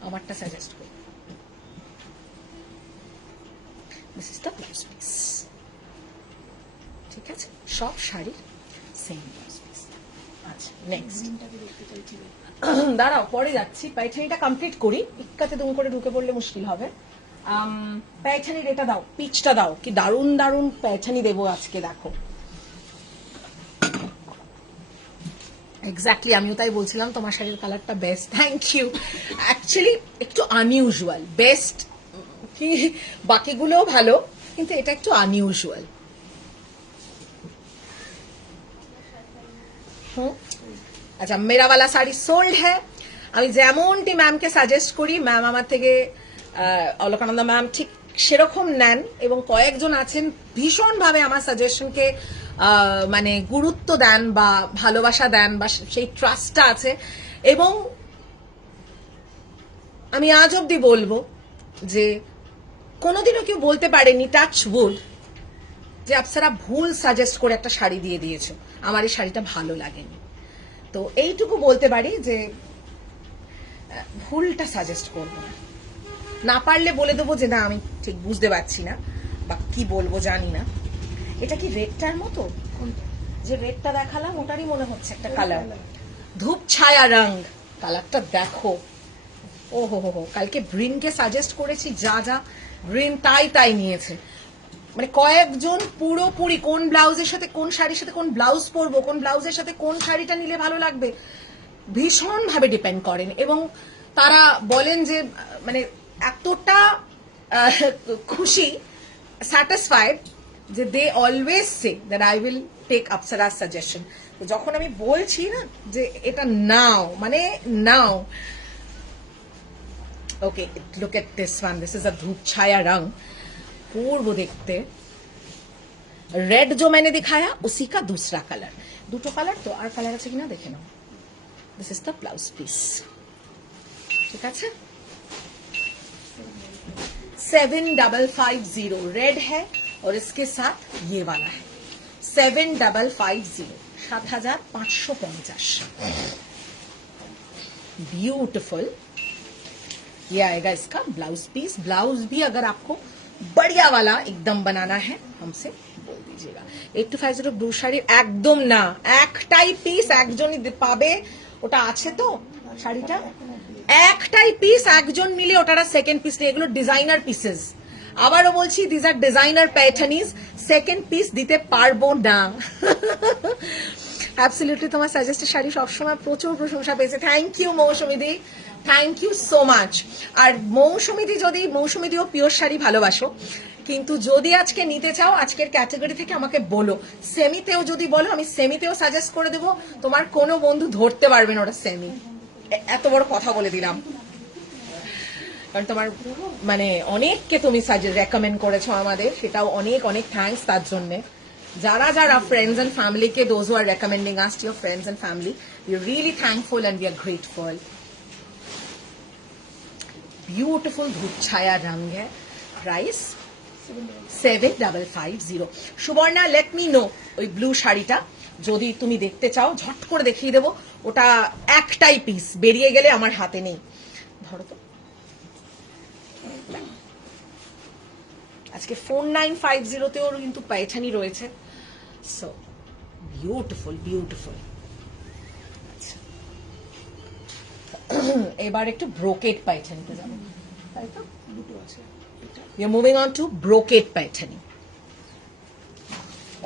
আমারটা সাজেস্ট করি। This is the blouse piece. ঠিক আছে, সব শাড়ির সেম ব্লাউজ পিস। আচ্ছা নেক্সট, দাঁড়াও পরে যাচ্ছি, পাইঠানিটা কমপ্লিট করি। ইক্কাতে দুম করে ঢুকে পড়লে মুশকিল হবে। পাইঠানির এটা দাও, পিচটা দাও, কি দারুণ দারুণ পাইঠানি দেবো আজকে, দেখো। এক্স্যাক্টলি, আমিও তাই বলছিলাম তোমার শাড়ির কালারটা বেস্ট। Thank you. অ্যাকচুয়ালি একটু আনইউজুয়াল, বেস্ট কি বাকিগুলোও ভালো, কিন্তু এটা একটু আনইউজুয়াল। আচ্ছা, মেরা वाला শাড়ি সোল্ড হ্যাঁ। আমি যেমনটি ম্যামকে সাজেস্ট করি, ম্যাম আমার থেকে, অলকানন্দা ম্যাম ঠিক সেরকম নেন, এবং কয়েকজন আছেন ভীষণভাবে আমার সাজেশনকে মানে গুরুত্ব দেন বা ভালোবাসা দেন, বা সেই ট্রাস্টটা আছে। এবং আমি আজ অব্দি বলবো যে কোনোদিনও কেউ বলতে পারেনি, টাচ উড, যে আপনারা ভুল সাজেস্ট করে একটা শাড়ি দিয়ে দিয়েছো, আমার এই শাড়িটা ভালো লাগেনি। তো এইটুকু বলতে পারি যে ভুলটা সাজেস্ট করবো না। না পারলে বলে দেবো যে না আমি ঠিক বুঝতে পারছি না, বা কি বলবো জানি না। এটা কি রেডটার মতো? যে রেডটা দেখালাম ওটারই মনে হচ্ছে একটা কালার, ধূপ ছায়া রং। কালারটা দেখো, ও হো হো, কালকে গ্রিনকে সাজেস্ট করেছি, যা যা গ্রিন তাই তাই নিয়েছে। মানে কয়েকজন পুরোপুরি কোন ব্লাউজের সাথে কোন শাড়ির সাথে কোন ব্লাউজ পরবো, কোন ব্লাউজের সাথে কোন শাড়িটা নিলে ভালো লাগবে, ভীষণভাবে ডিপেন্ড করেন। এবং তারা বলেন যে মানে এতটা খুশি, স্যাটিসফাইড, যে they always say that I will take Apsara's suggestion. তো যখন আমি বলছি না যে এটা নাও, মানে নাও। Okay, look at this one, this is a dhoop छाया रंग, पूर्व देखते। रेड जो मैंने दिखाया उसी का दूसरा कलर, দুটো কালার তো, আর কালার আছে কিনা দেখে নাও। This is the blouse piece. ঠিক আছে, 7550 रेड है और इसके साथ ये वाला है 7550, 7550। ब्यूटिफुल। ये आएगा इसका ब्लाउज पीस। ब्लाउज भी अगर आपको बढ़िया वाला एकदम बनाना है हमसे बोल दीजिएगा। 8250 ব্লু শাড়ির একদম না, একটাই পিস একজনই পাবে। ওটা আছে তো শাড়িটা, একটাই পিস, একজন নিলে ওটার সেকেন্ড পিস নেই। এগুলো ডিজাইনার পিসেস, আবারও বলছি this are designer paithanis, second piece দিতে পারবো না। অ্যাবসলিউটলি, তোমার সাজেস্টেড শাড়ি সবসময় প্রচুর প্রশংসা পেয়েছে। Thank you Mousumidi, thank you so much. আর মৌসুমিদিও পিওর শাড়ি ভালোবাসো, কিন্তু যদি আজকে নিতে চাও আজকের ক্যাটাগরি থেকে আমাকে বলো। সেমিতেও যদি বলো আমি সেমিতেও সাজেস্ট করে দেবো, তোমার কোনো বন্ধু ধরতে পারবে না ওটা সেমি। এত বড় কথা বলে দিলাম, কারণ তোমার মানে অনেককে তুমি রেকমেন্ড করেছো আমাদের, সেটাও অনেক অনেক থ্যাঙ্কস তার জন্য। যারা যারা ফ্রেন্ডস এন্ড ফ্যামিলিকে, those who are recommending us to your friends and family, we are really thankful and we are grateful. Beautiful धूप छाया रंग है, price 7550। Subarna, let me know ওই ব্লু শাড়িটা যদি তুমি দেখতে চাও ঝট করে দেখিয়ে দেবো। ওটা একটাই পিস, বেরিয়ে গেলে আমার হাতে নেই। ধরো তো, আজকে 4950তেও কিন্তু পাইঠানি রয়েছে। So beautiful beautiful. আচ্ছা, এবার একটু ব্রোকেড পাইঠানিতে যাবো, তাই তো? দুটো আছে। We are moving on to brocade paithani.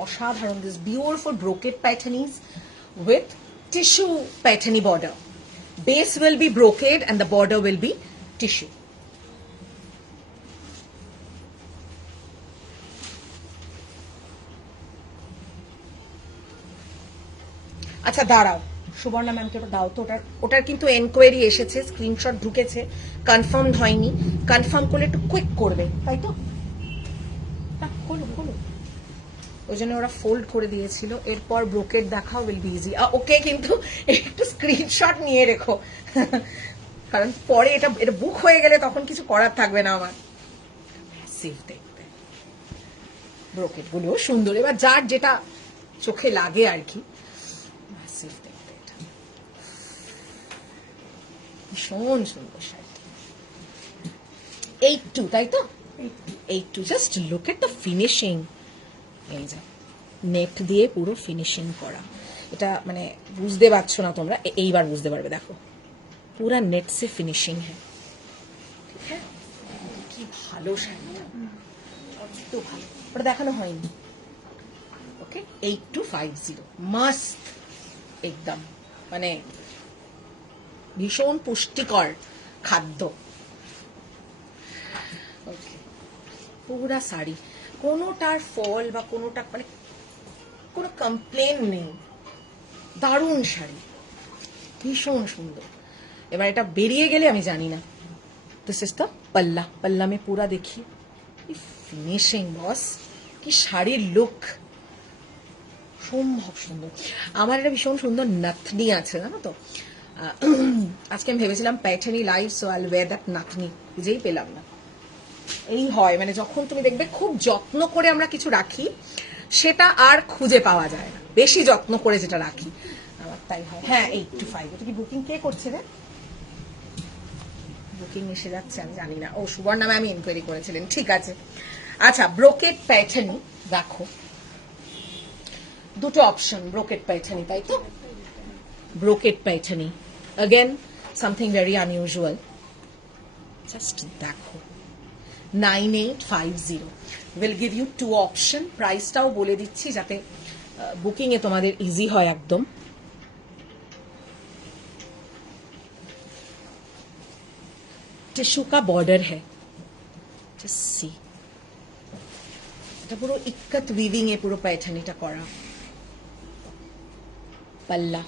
অসাধারণ, this beautiful brocade paithanis with tissue paithani border. Base will be brocade and the border will be tissue. আচ্ছা দাঁড়াও, সুবর্ণা ম্যামকে ওটা দাও তো। ওটার কিন্তু এনকোয়ারি এসেছে, স্ক্রিনশট ঢুকেছে, কনফার্ম হয়নি। কনফার্ম করলে একটু কুইক করবে, তাই তো? খোলো খোলো, ওই জন্য ওরা ফোল্ড করে দিয়েছিল। এরপর ব্রোকেড দেখাও, উইল বি ইজি। ওকে, কিন্তু একটু স্ক্রিনশট নিয়ে রেখো, কারণ পরে এটা বুক হয়ে গেলে তখন কিছু করার থাকবে না আমার। সেফ দেখতে, ব্রোকেড গুলো সুন্দর, এবার যার যেটা চোখে লাগে আর কি। সেফ দেখতে এটা ভীষণ সুন্দর শাড়ি। 82 তাই তো? 82। Just look at the finishing. এই যে নেট দিয়ে পুরো ফিনিশিং করা, এটা মানে বুঝতে পারছো না তোমরা, এইবার বুঝতে পারবে। দেখো পুরা নেট সে ফিনিশিং হ্যাঁ, ঠিক হ্যাঁ। কি ভালো শাড়িটা, কত ভালো। ওটা দেখানো হয়নি। ওকে 8250 মাস্ত একদম, মানে ভীষণ পুষ্টিকর খাদ্য। ওকে পুরা শাড়ি কোনোটার ফল বা কোনোটা মানে কোনো কমপ্লেন নেই, দারুণ শাড়ি, ভীষণ সুন্দর। এবার এটা বেরিয়ে গেলে আমি জানি না। দিস ইজ দ্য पल्ला। पल्ला में पूरा देखिए ফিনিশিং বস, কি শাড়ির লুক, সম্ভব সুন্দর। আমার এটা ভীষণ সুন্দর নাথনি আছে জানো তো। আজকে আমি ভেবেছিলাম paithani live, so I will wear that nathni, খুঁজেই পেলাম না। এই হয় মানে যখন তুমি দেখবে খুব যত্ন করে আমরা কিছু রাখি, সেটা আর খুঁজে পাওয়া যায় না, বেশি যত্ন করে যেটা রাখি। আমার তাই হয়। হ্যাঁ 85। এটা কি বুকিং কে করছে রে? বুকিং এসে যাচ্ছে, আমি জানি না। ও সুবর্ণ নামে আমি ইনকোয়ারি করেছিলেন, ঠিক আছে। আচ্ছা ব্রোকেট প্যাটার্নি দেখো, দুটো অপশন ব্রোকেট প্যাটার্নি তাই তো? Brocade paithani again something very unusual, just দেখো 9850 will give you two option। প্রাইসটাও বলে দিচ্ছি যাতে বুকিং এ তোমাদের ইজি হয় একদম। टिश्यू का बॉर्डर है, just see, এটা পুরো ইক্কত উইভিং এ পুরো প্যাটার্নিটা করা। পাল্লা,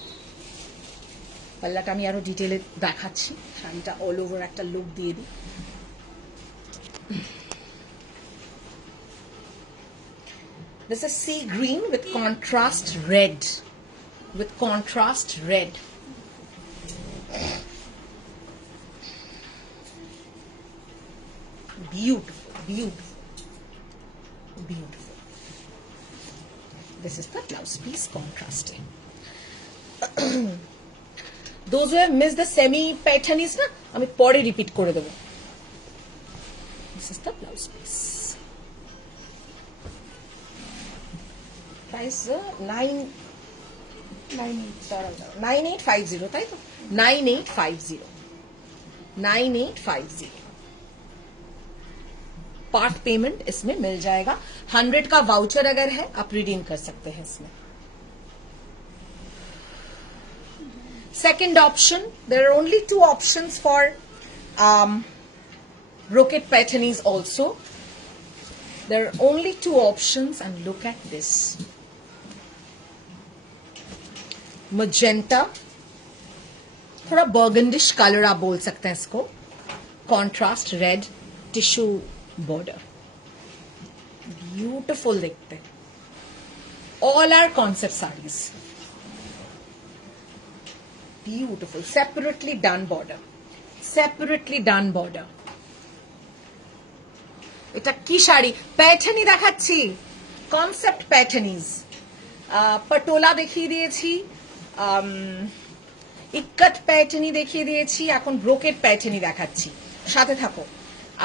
পাল্লাটা আমি আরো ডিটেইলে দেখাচ্ছি, শাড়িটা অল ওভার একটা লুক দিয়ে দিই। This is sea green with contrast red, with contrast red. Beautiful, beautiful, beautiful. This is the blouse piece contrasting. Those who have missed the semi patterns na আমি পরে রিপিট করে দেব। This is the blouse piece. Price 9850 তাই তো? 9850, 9850। Part payment इसमें मिल जाएगा। 100 का voucher अगर है आप रिडीम कर सकते हैं इसमें। Second option, there are only two options for brocade patterns also. There are only two options and look at this. Magenta, थोड़ा burgundish color आप बोल सकते हैं इसको, contrast red tissue border, beautiful देखते हैं। all are concept sarees, beautiful, separately done border, separately done border। এটা কি শাড়ি? প্যাটার্নি দেখাচ্ছি, কনসেপ্ট প্যাটার্নিজ। পটোলা দেখিয়ে দিয়েছি, ইক্কত প্যাটার্নি দেখিয়ে দিয়েছি, এখন ব্রোকেট প্যাটার্নি দেখাচ্ছি, সাথে থাকো।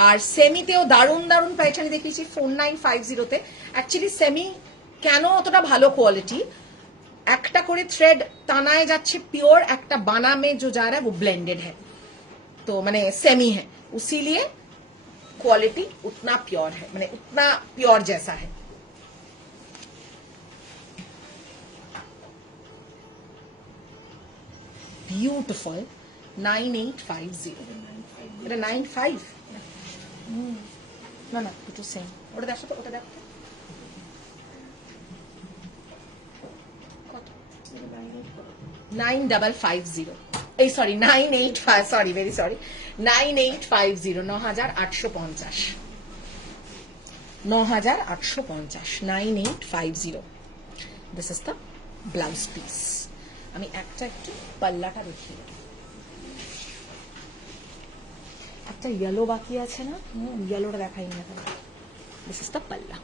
আর সেমিতেও দারুণ দারুণ প্যাটার্নি দেখিয়েছি 4950 তে। অ্যাকচুয়ালি সেমি কেন অতটা ভালো কোয়ালিটি, একটা করে থ্রেড টানায় যাচ্ছে পিওর, একটা বানা में जो जा रहा है वो ब्लेंडेड है, तो मैंने सेमी है, उसीलिए क्वालिटी उतना प्योर है, मैंने उतना प्योर जैसा है। ब्यूटिफुल 9850, এটা 95 না না দুটো সেম। ওটা দেখো তো, ওটা দেখো তো কত, 9550, এই sorry 985, sorry very sorry 9850, 9850, 9850, 9850। This is the blouse piece. আমি একটা একটু পাল্লাটা দেখিয়ে দেব। একটা येलो বাকি আছে না, येलोটা দেখাই না। दिस इज द पल्ला,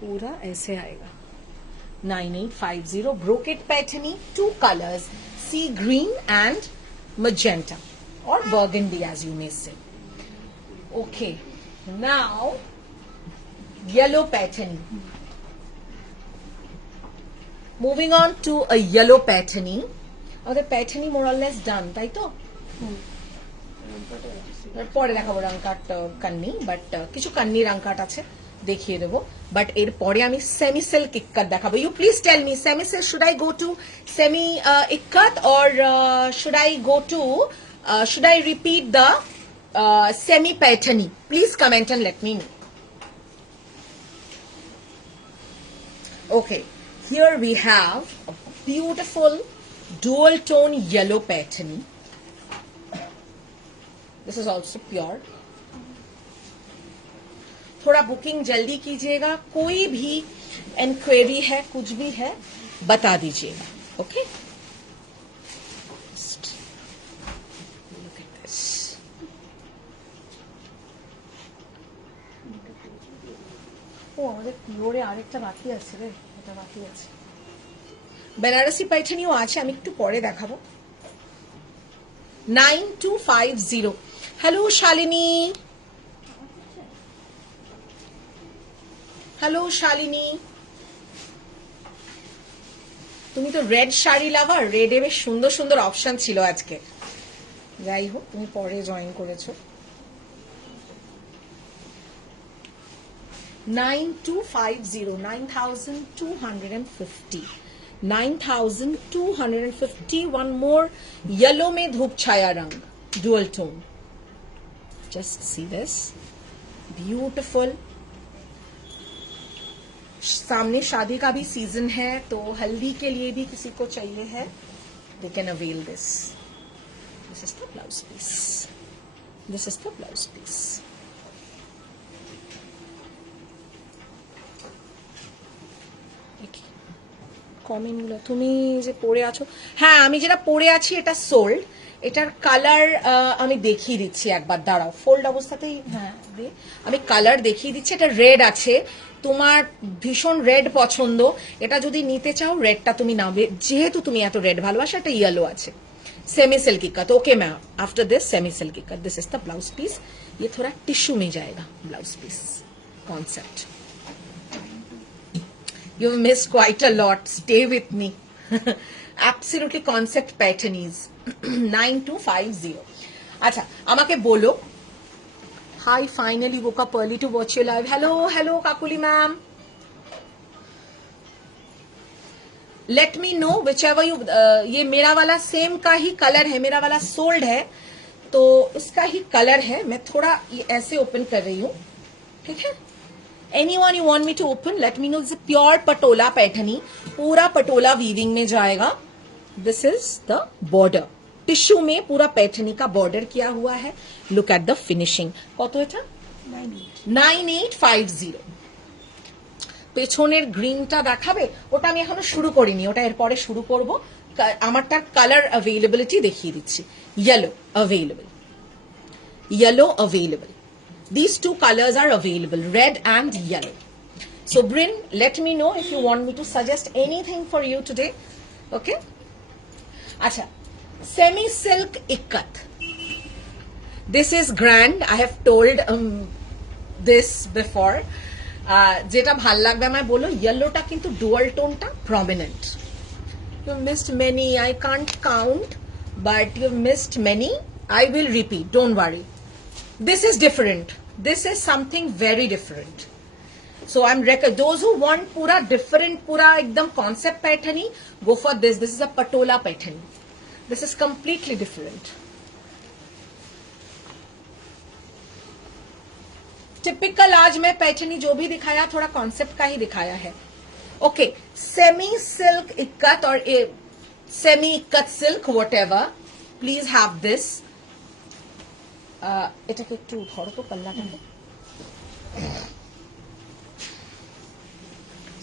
पूरा ऐसे आएगा। 9850 brocade पैटर्नी, 2 colors, sea green and magenta or burgundy as you may say. Okay, now yellow pattern. Moving on to a yellow patterny. আমাদের প্যাটার্নই more or less done, তাই তো? পরে দেখাবো রাং কাট কান্নি, বাট কিছু কান্নি রাং কাট আছে, দেখিয়ে দেবো। বাট এর পরে আমি সেমি সিল্ক ইক্কাত দেখাবো। You please tell me, semi silk should I go to semi ikat or should I repeat the semi paithani? Please comment and let me know. Okay, here we have a beautiful dual tone yellow patterny. This is also pure. थोड़ा booking जल्दी कीजिएगा, कोई भी inquiry है, कुछ भी है बता दीजिएगा। Okay, look at this. ও আমাদের পিওরে আরেকটা বাকি আছে রে, এটা বাকি আছে। বেনারসি প্যাটার্নিও আছে, আমি একটু পরে দেখাবো। 9250। হ্যালো শালিনী, হ্যালো শালিনী, তুমি তো রেড শাড়ি লাভার, রেডে বেশ সুন্দর সুন্দর অপশন ছিল আজকে। যাই হোক, তুমি পরে জয়েন করেছো। 9250, 9250, 9250। one more yellow में धूप छाया रंग, dual tone. Just see this, beautiful। सामने शादी का भी सीजन है, तो हल्दी के लिए भी किसी को चाहिए है, they can avail this. This is the blouse piece. This is the blouse piece. কমেন্টগুলো তুমি যে পরে আছো, হ্যাঁ আমি যেটা পরে আছি এটা সোল্ড। এটার কালার আমি দেখিয়ে দিচ্ছি একবার, দাঁড়াও, ফোল্ড অবস্থাতেই, হ্যাঁ আমি কালার দেখিয়ে দিচ্ছি। এটা রেড আছে, তোমার ভীষণ রেড পছন্দ, এটা যদি নিতে চাও রেডটা তুমি নাও, যেহেতু তুমি এত রেড ভালোবাসো। এটা ইয়েলো আছে, semi silky cut. Okay ma'am, after this semi silky cut. This is the blouse piece, ये थोड़ा टिश्यू में जाएगा blouse piece concept. You've missed quite a lot. Stay with me. Absolutely concept patternies. 9250. আচ্ছা, আমাকে বলো। Hi, finally woke up early to watch your live. Hello, hello, Kakuli ma'am. Let me know whichever you. ये मेरा वाला same का ही colour है, मेरा वाला सोल्ड है, तो उसका ही कलर है। मैं थोड़ा ये ऐसे ओपन कर रही हूँ, ठीक है? Anyone you want me to open, let me know. This is pure patola Paithani, पूरा पटोला वीविंग में जाएगा। This is the border, tissue में पूरा पैठनी का बॉर्डर किया हुआ है। Look at the finishing. কত এটা? 9850। পেছনের গ্রিনটা দেখাবে, ওটা আমি এখনো শুরু করিনি, ওটা এরপরে শুরু করব। আমারটার কালার অ্যাভেলেবিলিটি দেখিয়ে দিচ্ছি। Yellow available, yellow available. These two colors are available, red and yellow. So Bryn, let me know if you want me to suggest anything for you today. Okay? Acha, semi silk ikkat. This is grand. I have told this before. যেটা ভাল লাগবে আমায় বলো। ইয়েলোটা কিন্তু dual টোনটা prominent. You missed many. I can't count, but you missed many. I will repeat. Don't worry. This is different. This is something very different. So I'm those who want pura different, pura ekdam concept pattern, go for this. This is a patola pattern. This is completely different. Typical आज मैं पैटर्नी जो भी दिखाया थोड़ा concept का ही दिखाया है। Okay, semi silk ikat और semi ikat silk whatever, please have this. এটাকে একটু ধরো তো পাল্লাটাকে।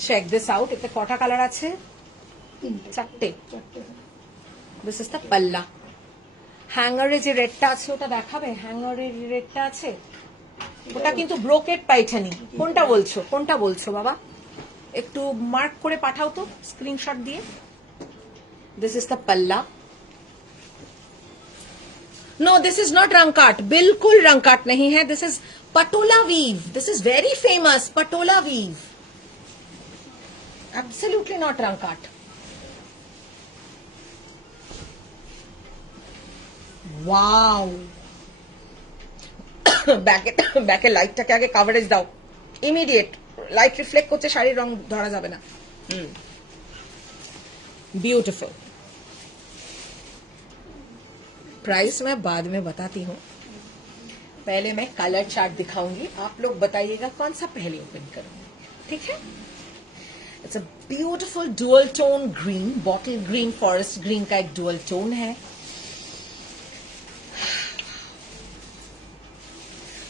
Check this out. এতে কটা কালার আছে? চারটে। দিস ইজ দ্য পাল্লা। হ্যাঙ্গারে যে রেডটা আছে ওটা দেখাবে, হ্যাঙ্গারে রেডটা আছে ওটা কিন্তু ব্রোকেট পাইঠানি। কোনটা বলছো, কোনটা বলছো বাবা? একটু মার্ক করে পাঠাও তো স্ক্রিনশট দিয়ে। This is the palla. No this is not rangkat, बिल्कुल रंकाट नहीं है. This is patola weave. This is very famous patola weave. Absolutely not rangkat. Wow. ব্যাকে লাইটটাকে আগে কাভারেজ দাও. ইমিডিয়েট লাইট রিফ্লেক্ট করছে, শাড়ির রং ধরা যাবে না. ब्यूटिफुल. प्राइस मैं बाद में बताती हूँ, पहले मैं कलर चार्ट दिखाऊंगी. आप लोग बताइएगा कौन सा पहले ओपन करूंगी. ठीक है. It's a beautiful dual tone green, bottle green forest green का एक डुअल टोन है.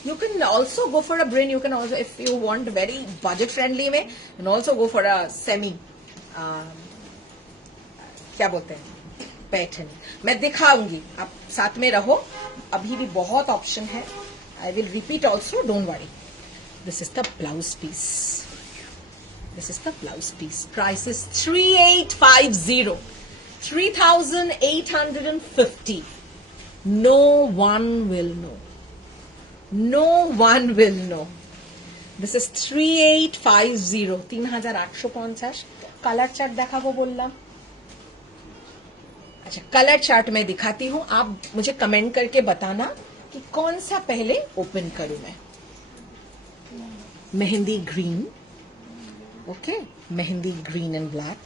You can also go for a brain. You can also, if you want very budget friendly में, you can also go for a semi क्या बोलते हैं, पैठनी. मैं दिखाऊंगी, आप साथ में रहो. अभी भी बहुत ऑप्शन है. I will repeat also, don't worry. This is the blouse piece. This is the blouse piece. Price is 3850, 3850. No one will know. No one will know. This is 3850, 3850. Colour chart देखाबो बोललाम. अच्छा, colour chart मैं दिखाती हूं. आप मुझे comment करके बताना कि कौन सा पहले ओपन करूं मैं. Mehndi green. Okay, mehndi green and black.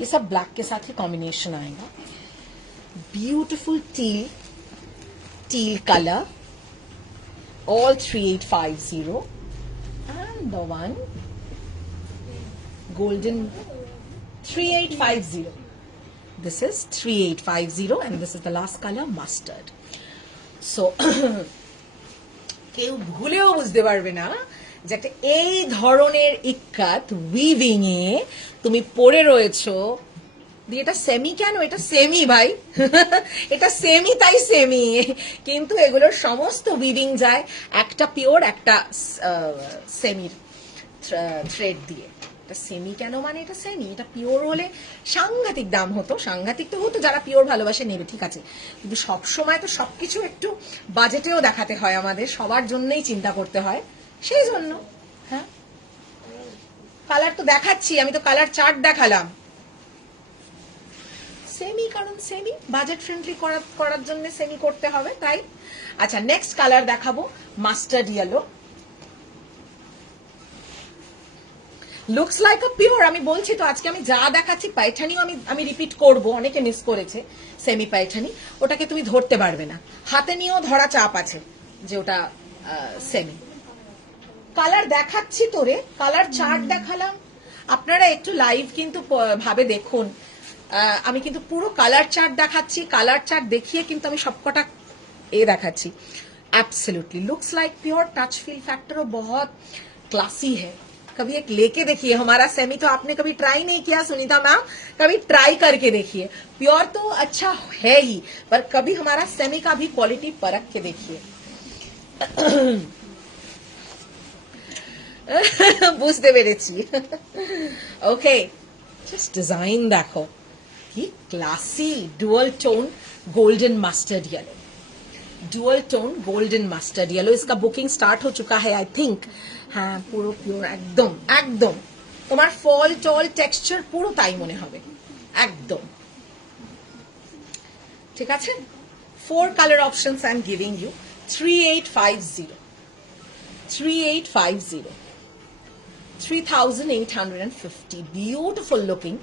ये सब ब्लैक के साथ ही कॉम्बिनेशन आएगा. Beautiful teal colour. All 3850, and the one golden 3850. This is 3850, and this is the last color, mustard. So কেউ ভুলেও বুঝতে পারবে না যে একটা এই ধরনের ইক্কাত উইভিং এ তুমি পড়ে রয়েছো. এটা সেমি কেন, এটা সেমি ভাই. এটা সেমি, তাই সেমি. কিন্তু এগুলোর সমস্ত উইভিং যায় একটা পিওর, একটা সেমির থ্রেড দিয়ে. এটা সেমি কেন মানে এটা সেমি. এটা পিওর হলে সাংঘাতিক দাম হতো. সাংঘাতিক তো হতো, যারা পিওর ভালোবাসে নেবে, ঠিক আছে. কিন্তু সবসময় তো সবকিছু একটু বাজেটেও দেখাতে হয়, আমাদের সবার জন্যই চিন্তা করতে হয়, সেই জন্য. হ্যাঁ, কালার তো দেখাচ্ছি, আমি তো কালার চার্ট দেখালাম. সেমি, কারণ সেমি বাজেট ফ্রেন্ডলি করার জন্য সেমি করতে হবে, তাই. আচ্ছা, নেক্সট কালার দেখাবো, mustard yellow. Looks like a pure. আমি বলছি তো, আজকে আমি যা দেখাচ্ছি পাইঠানিও আমি রিপিট করব. অনেকে মিস করেছে সেমি পাইঠানি. ওটাকে তুমি ধরতে পারবে না, হাতে নিয়েও ধরা চাপ আছে যে ওটা সেমি. কালার দেখাচ্ছি তোরে, কালার চার্ট দেখালাম. আপনারা একটু লাইভ কিন্তু ভাবে দেখুন. আমি কিন্তু পুরো কালার চার্ট দেখাচ্ছি. কালার চার্ট দেখিয়ে কিন্তু আমি সবকটা দেখাচ্ছি. Absolutely looks like pure. Touch fill factor बहुत क्लासी है. कभी एक लेके देखिए. हमारा सेमी तो आपने कभी ट्राई नहीं किया सुनीता मैम, कभी ट्राई करके देखिए. प्योर तो अच्छा है ही, पर कभी हमारा सेमी का भी क्वालिटी परख के देखिए. বুঝতে পেরেছি. ওকে, জাস্ট ডিজাইন দেখো কি classy. Dual tone golden mustard yellow. Dual tone golden mustard yellow. इसका बुकिंग स्टार्ट हो चुका है आई थिंक. हाँ, পুরো পিওর একদম একদম. তোমার ফল টল টেক্সচার পুরো তাই মনে হবে একদম. ঠিক আছে. 4 colour options I am giving you. 3850, 3850, 3850. Beautiful looking.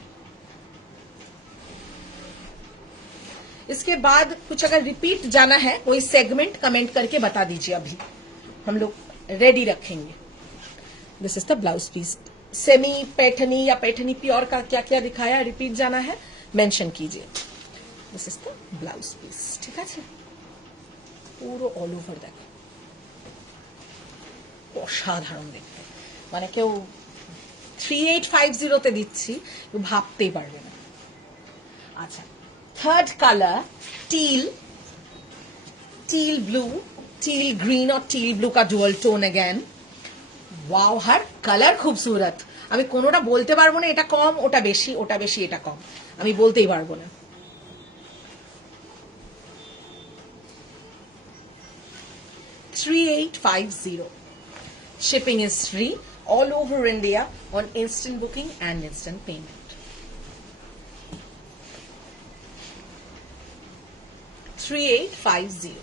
इसके बाद कुछ अगर रिपीट जाना है कोई सेगमेंट, कमेंट करके बता दीजिए. अभी हम लोग रेडी रखेंगे. This is the blouse piece. Semi Paithani या पैठनी प्योर का क्या क्या दिखाया, रिपीट जाना है मेंशन कीजिए. This is the blouse piece. ठीक है, পুরো অল ওভার দেখো, অসাধারণ দেখতে. মানে কেউ 3850 তে দিচ্ছি ভাবতেই পারবে না. আচ্ছা, third colour teal blue, till green और टील ब्लू का डुअल टोन अगेन. वाओ, हर कलर खूबसूरत. আমি কোনোটা বলতে পারবো না এটা কম ওটা বেশি, ওটা বেশি এটা কম, আমি বলতেই পারবো না. 3850. Shipping is free all over India on instant booking and instant payment. 3850.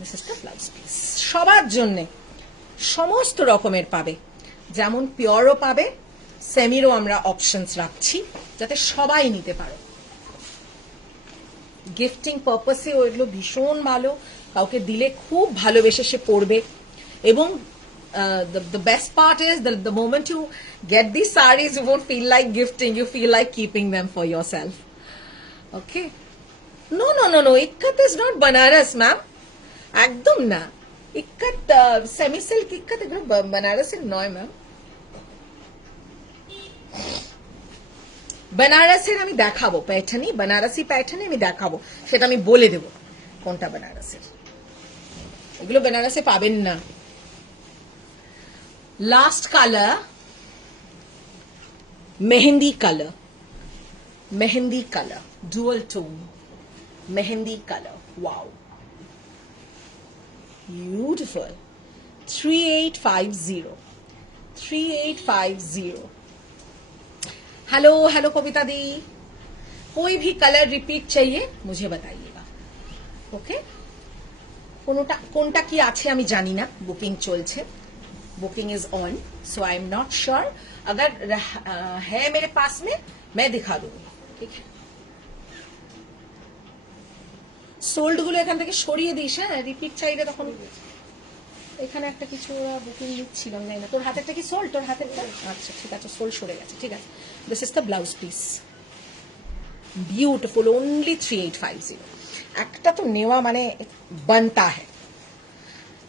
This is the blouse piece. সবার জন্য সমস্ত রকমের পাবে, যেমন পিওরও পাবে, সেমিরও আমরা অপশনস রাখছি যাতে সবাই নিতে পারো। গিফটিং পারপাসে ওইগুলো ভীষণ ভালো, কাউকে দিলে খুব ভালোবেসে সে পড়বে। এবং the best part is the moment you get these sarees, you won't feel like gifting, you feel like keeping them for yourself. Okay? No, Ikkat is not Banaras, ma'am. একদম না, ইক্কাত সেমি সিল্ক ইক্কাত এগুলো বেনারসের নয় ma'am. বেনারসের আমি দেখাবো প্যাটার্নি, বেনারসি প্যাটার্নি আমি দেখাবো, সেটা আমি বলে দেব কোনটা বেনারসের। এগুলো বেনারসে পাবেন না। Last colour mehendi colour, mehendi colour, dual tone mehendi colour. Wow, beautiful. 3850. 3850. Hello Kavita di, कोई भी कलर रिपीट चाहिए मुझे बताइएगा। ओके, কোনটা কি আছে আমি জানি না, বুকিং চলছে, booking is on, so I am not sure. अगर है मेरे पास में मैं दिखा दूंगी, ठीक है। সোল্ড গুলো এখান থেকে সরিয়ে দিস, হ্যাঁ, রিপিট চাইলে তখন। এখানে একটা কিছু ওরা বুকিং নিচ্ছিল, আমি জানি না। তোর হাতেরটা কি সোল্ড? তোর হাতেরটা আচ্ছা ঠিক আছে, সোল্ড সরে গেছে, ঠিক আছে। This is the blouse piece, beautiful, only 3850। একটা তো নেওয়া মানে বানতা হ্যাঁ।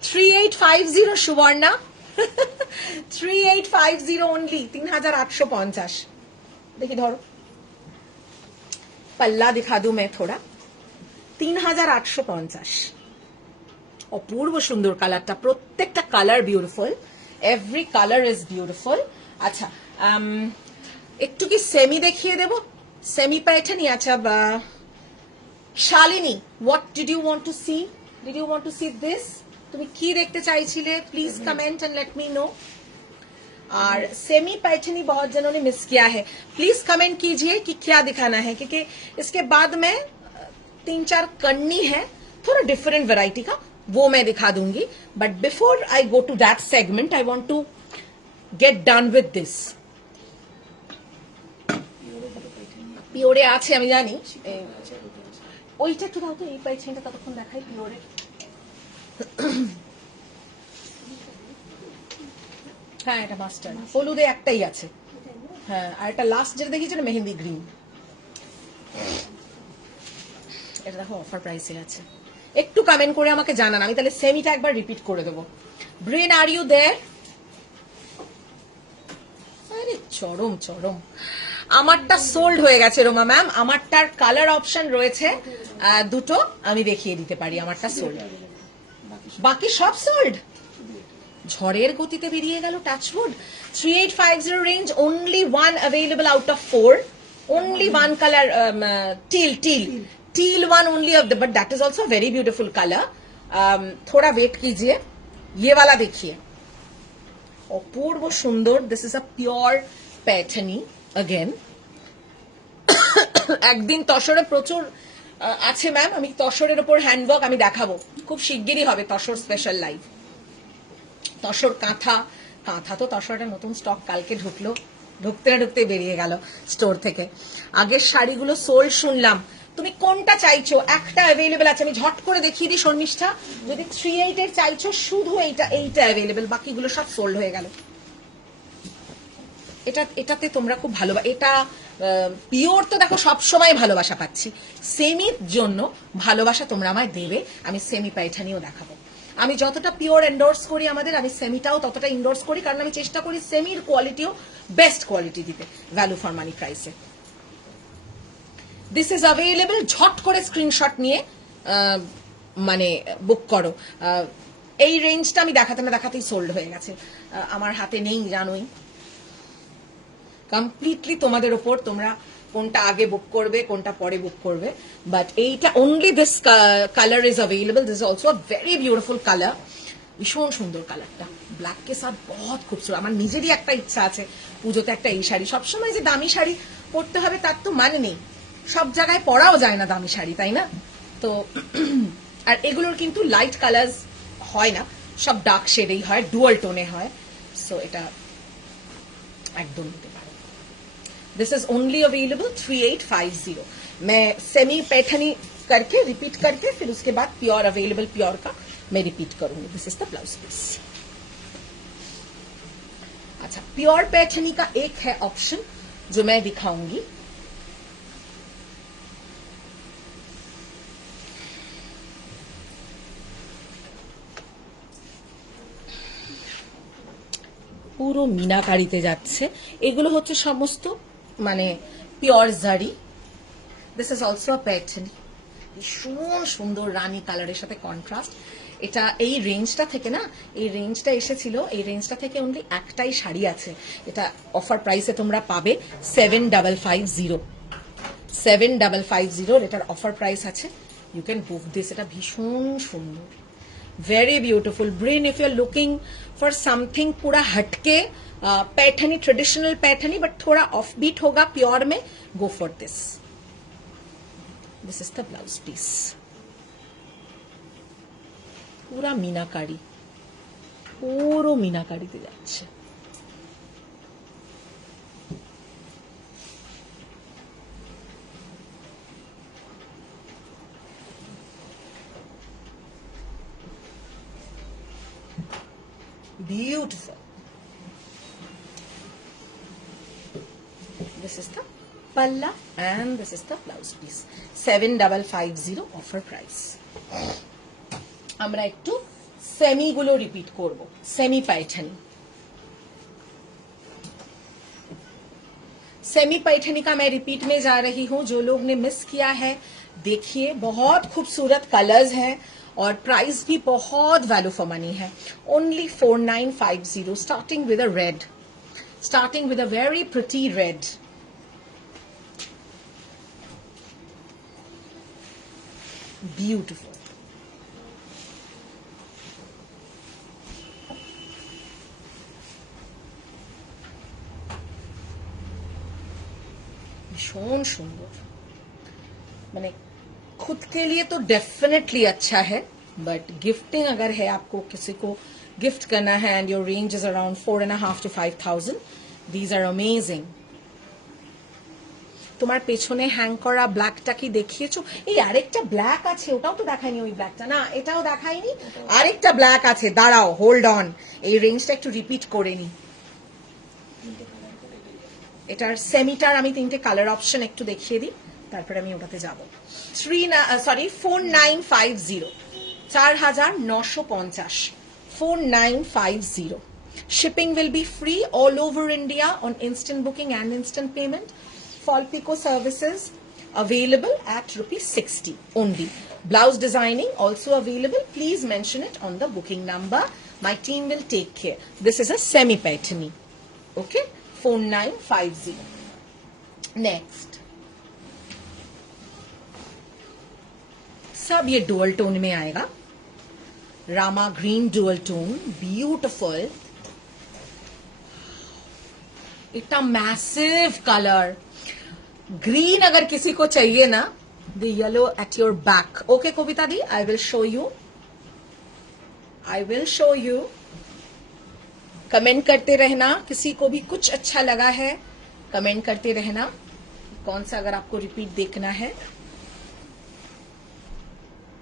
3850 সুবর্ণা, 3850 অনলি, 3850। দেখি ধরো, पल्ला दिखा दूं मैं थोड़ा। 3850। অপূর্ব সুন্দর কালারটা, প্রত্যেকটা colour beautiful, every colour is beautiful. আচ্ছা, একটু কি সেমি দেখিয়ে দেব, সেমি প্যাটার্নই। আচ্ছা, Shalini, what did you want to see? Did you want to see this? তুমি কি দেখতে চাইছিলে? Please comment and let me know. और सेमी पैटर्नी बहुत जनों ने मिस किया है, प्लीज कमेंट कीजिए कि क्या दिखाना है, क्योंकि इसके बाद में 3-4 करनी है थोड़ा डिफरेंट वैरायटी का, वो मैं दिखा दूंगी। But before I go to that segment I want to get done with this. পিওরে আছে আমি জানি, ওইটা একটু দাও তো, এই প্যাটার্নটা ততক্ষণ দেখাই পিওরে। হ্যাঁ, এটা মাস্টার্ড, হলুদে একটাই আছে, হ্যাঁ। আর এটা লাস্ট যেটা দেখিয়েছে মেহেন্দি গ্রিন, এটা দেখো অফার প্রাইসে আছে। একটু কমেন্ট করে আমাকে জানান, আমি তাহলে সেমিটা একবার রিপিট করে দেবো। Bren, are you there? আরে চরম চরম, আমারটা সোল্ড হয়ে গেছে রোমা ম্যাম, আমারটার কালার অপশন রয়েছে দুটো, আমি দেখিয়ে দিতে পারি। আমারটা সোল্ড, বাকি সব সোল্ড। ঝড়ের গতিতে বেরিয়ে গেল touch wood. 3850 range, only one available out of 4, only one color, teal one only of the, but that is also a very beautiful color। थोड़ा वेट कीजिए, ये वाला देखिए, অপূর্ব সুন্দর। This is a pure paithani again. একদিন তসরে প্রচুর আছে ম্যাম, আমি তসরের উপর হ্যান্ডওয়ার্ক আমি দেখাবো, খুব শিগগিরই হবে তসর স্পেশাল লাইভ। তসর কাঁথা, কাঁথা তো তসরের নতুন স্টক কালকে ঢুকলো, ঢুকতে না ঢুকতে বেরিয়ে গেল স্টোর থেকে। আগের শাড়িগুলো সোল্ড শুনলাম, তুমি কোনটা চাইছো? একটা অ্যাভেলেবেল আছে, আমি ঝট করে দেখিয়ে দিই শর্মিষ্ঠা। যদি 38 এর চাইছো, শুধু এইটা অ্যাভেলেবেল, বাকিগুলো সব সোল্ড হয়ে গেল। এটাতে তোমরা খুব ভালো, এটা পিওর তো দেখো সব সময় ভালোবাসা পাচ্ছি, সেমির জন্য ভালোবাসা তোমরা আমায় দেবে। আমি সেমি প্যাটার্নিও দেখাবো, আমি যতটা পিওর এন্ডোর্স করি আমাদের, আমি সেমিটাও ততটা এন্ডোর্স করি, কারণ আমি চেষ্টা করি সেমির কোয়ালিটিও বেস্ট কোয়ালিটি দিতে, ভ্যালু ফর মানি প্রাইসে। দিস ইজ অ্যাভেলেবল, ঝট করে স্ক্রিনশট নিয়ে মানে বুক করো। এই রেঞ্জটা আমি দেখাতে না দেখাতেই সোল্ড হয়ে গেছে, আমার হাতে নেই জানোই। কমপ্লিটলি তোমাদের ওপর, তোমরা কোনটা আগে বুক করবে কোনটা পরে বুক করবে, বাট এইটা only this colour is available. This is also a very beautiful colour, ভীষণ সুন্দর কালারটা, ব্ল্যাক কে সাথ বহুত খুবসুরত। আমার নিজেরই একটা ইচ্ছা আছে পুজোতে একটা এই শাড়ি, সবসময় যে দামি শাড়ি পরতে হবে তার তো মানে নেই, সব জায়গায় পরাও যায় না দামি শাড়ি, তাই না? তো আর এগুলোর কিন্তু লাইট কালার হয় না, সব ডার্ক শেডেই হয়, ডুয়াল টোনে হয়। সো এটা একদম নিতে পারো। This is only available 3850। मैं सेमी पैठनी करके रिपीट करके फिर उसके बाद प्योर अवेलेबल प्योर का मैं रिपीट करूंगी। This is the blouse piece. अच्छा, प्योर पैठनी का एक है ऑप्शन जो मैं दिखाऊंगी। পুরো মিনাকারিতে যাচ্ছে, এগুলো হচ্ছে সমস্ত মানে পিওর জারি। This is also a pattern, ভীষণ সুন্দর রানী কালারের সাথে কন্ট্রাস্ট। এটা এই রেঞ্জটা থেকে না, এই রেঞ্জটা এসেছিল, এই রেঞ্জটা থেকে অনলি একটাই শাড়ি আছে, এটা অফার প্রাইসে তোমরা পাবে 7550। 7550 এটার অফার প্রাইস আছে, ইউ ক্যান বুক দিস। এটা ভীষণ সুন্দর, very beautiful brain if you're looking for something पूरा हटके पैठनी, ट्रेडिशनल पैठनी बट थोड़ा ऑफबीट होगा प्योर में, go for this। This is the blouse piece, पूरा मीनाकारी, পুরো मीनाकारीতে যাচ্ছে। Beautiful. This is the palla and this is the blouse piece. 7550 offer price. আমরা একটু সেমি গুলো রিপিট করব। सेमी पैठनी, सेमी पैठनी का मैं रिपीट में जा रही हूं। जो लोग ने मिस किया है देखिए, बहुत खूबसूरत कलर्स हैं और प्राइस भी बहुत वैल्यू फॉर मनी है। Only 4950, starting with a red, starting with a very pretty red. Beautiful, भीषण सुंदर, मैंने खुद के लिए तो डेफिनेटली अच्छा है, बट गिफ्टिंग अगर है, आपको किसी को गिफ्ट करना है and your range is around 4.5 to 5,000, these are amazing. তোমার পেছনে হ্যাং করা ব্ল্যাকটা কি দেখিয়েছো? এই আরেকটা ব্ল্যাক আছে, ওটাও তো দেখাইনি, ওই ব্ল্যাকটা না, এটাও দেখাইনি, আরেকটা ব্ল্যাক আছে, দাঁড়াও, হোল্ড অন, এই রেঞ্জটা একটু রিপিট করে নি। এটার সেমিটার আমি তিনটে কালার অপশন একটু দেখিয়ে দিই, তারপরে আমি ওটাতে যাব। 4950, 4950, 4950। Shipping will be free all over India on instant booking and instant payment. Fall Pico services available at ₹60 only. Blouse designing also available. Please mention it on the booking number. My team will take care. This is a semi Paithani. Okay, 4950. Next, सब ये dual tone में आएगा, Rama green dual tone, beautiful. इतना massive colour green, अगर किसी को चाहिए ना, the yellow at your back. Okay Kavita the, I will show you, I will show you. Comment करते रहना, किसी को भी कुछ अच्छा लगा है कमेंट करते रहना, कौन सा अगर आपको रिपीट देखना है।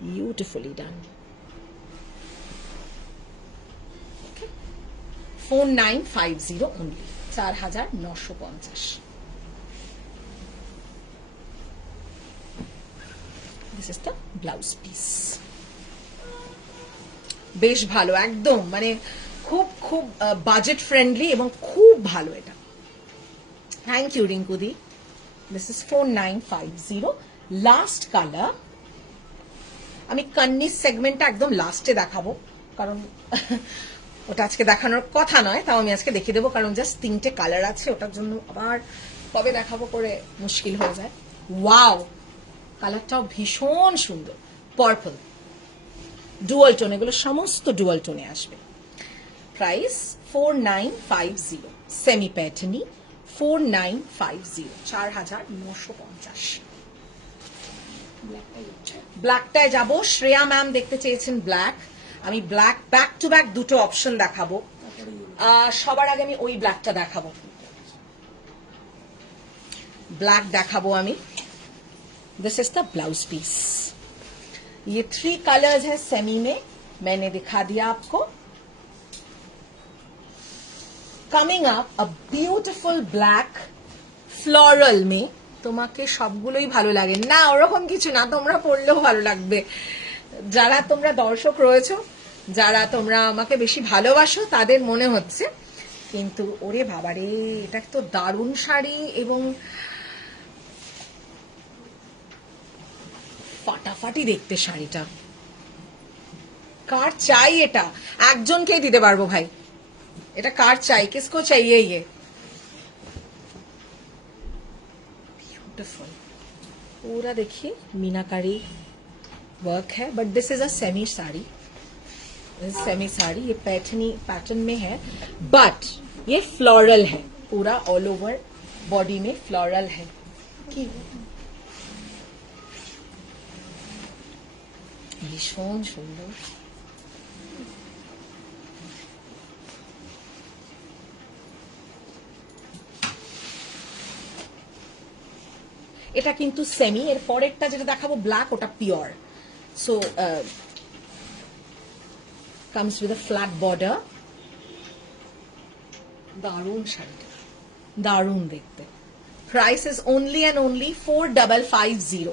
Beautifully done. 4950 only, 4950। This is the blouse piece. বেশ ভালো, একদম মানে খুব খুব বাজেট ফ্রেন্ডলি এবং খুব ভালো এটা। Thank you Rinku di. This is 4950। Last colour, আমি কন্নি সেগমেন্টটা একদম লাস্টে দেখাবো, কারণ ওটা আজকে দেখানোর কথা নয়, তাও আমি আজকে দেখিয়ে দেবো, কারণ জাস্ট তিনটে কালার আছে, ওটার জন্য আবার কবে দেখাবো করে মুশকিল হয়ে যায়। ওয়াও, কালারটাও ভীষণ সুন্দর, পার্পল, ডুয়াল টোন, এগুলো সমস্ত ডুয়াল টোনে আসবে। Price 4950, semi প্যাটার্নি 4950, 4950। ব্ল্যাকটায় যাব, শ্রেয়া ম্যাম দেখতে চেয়েছেন ব্ল্যাক, আমি ব্ল্যাক ব্যাক টু ব্যাক দুটো অপশন দেখাবো। সবার আগে আমি ওই ব্ল্যাকটা দেখাবো, ब्लैक देखाबो आमी। This is the blouse piece. ये 3 कलर्स है सेमी में, मैंने दिखा दिया आपको। Coming up a beautiful black floral में। তোমাকে সবগুলোই ভালো লাগে না ওরকম কিছু না, তোমরা পড়লেও ভালো লাগবে। যারা তোমরা দর্শক রয়েছো, যারা তোমরা আমাকে বেশি ভালোবাসো তাদের মনে হচ্ছে, কিন্তু ওরে বাবারে এটা তো দারুণ শাড়ি এবং ফাটাফাটি দেখতে শাড়িটা। কার চাই এটা? একজনকেই দিতে পারবো ভাই, এটা কার চাই? किसको चाहिए ये? ब्यूटीफुल, पूरा देखिए मीनाकारी वर्क है, but this is a semi sari. Semi sari ये पैटर्न में है, बट ये फ्लोरल है, पूरा ऑल ओवर बॉडी में फ्लोरल है। भीषण सुंदर। এটা কিন্তু সেমি, এর পরেরটা যেটা দেখাবো ব্ল্যাক, ওটা pure. So comes with a flat border. দারুণ শাড়িটা, দারুণ দেখতে। Price is only and only 4550,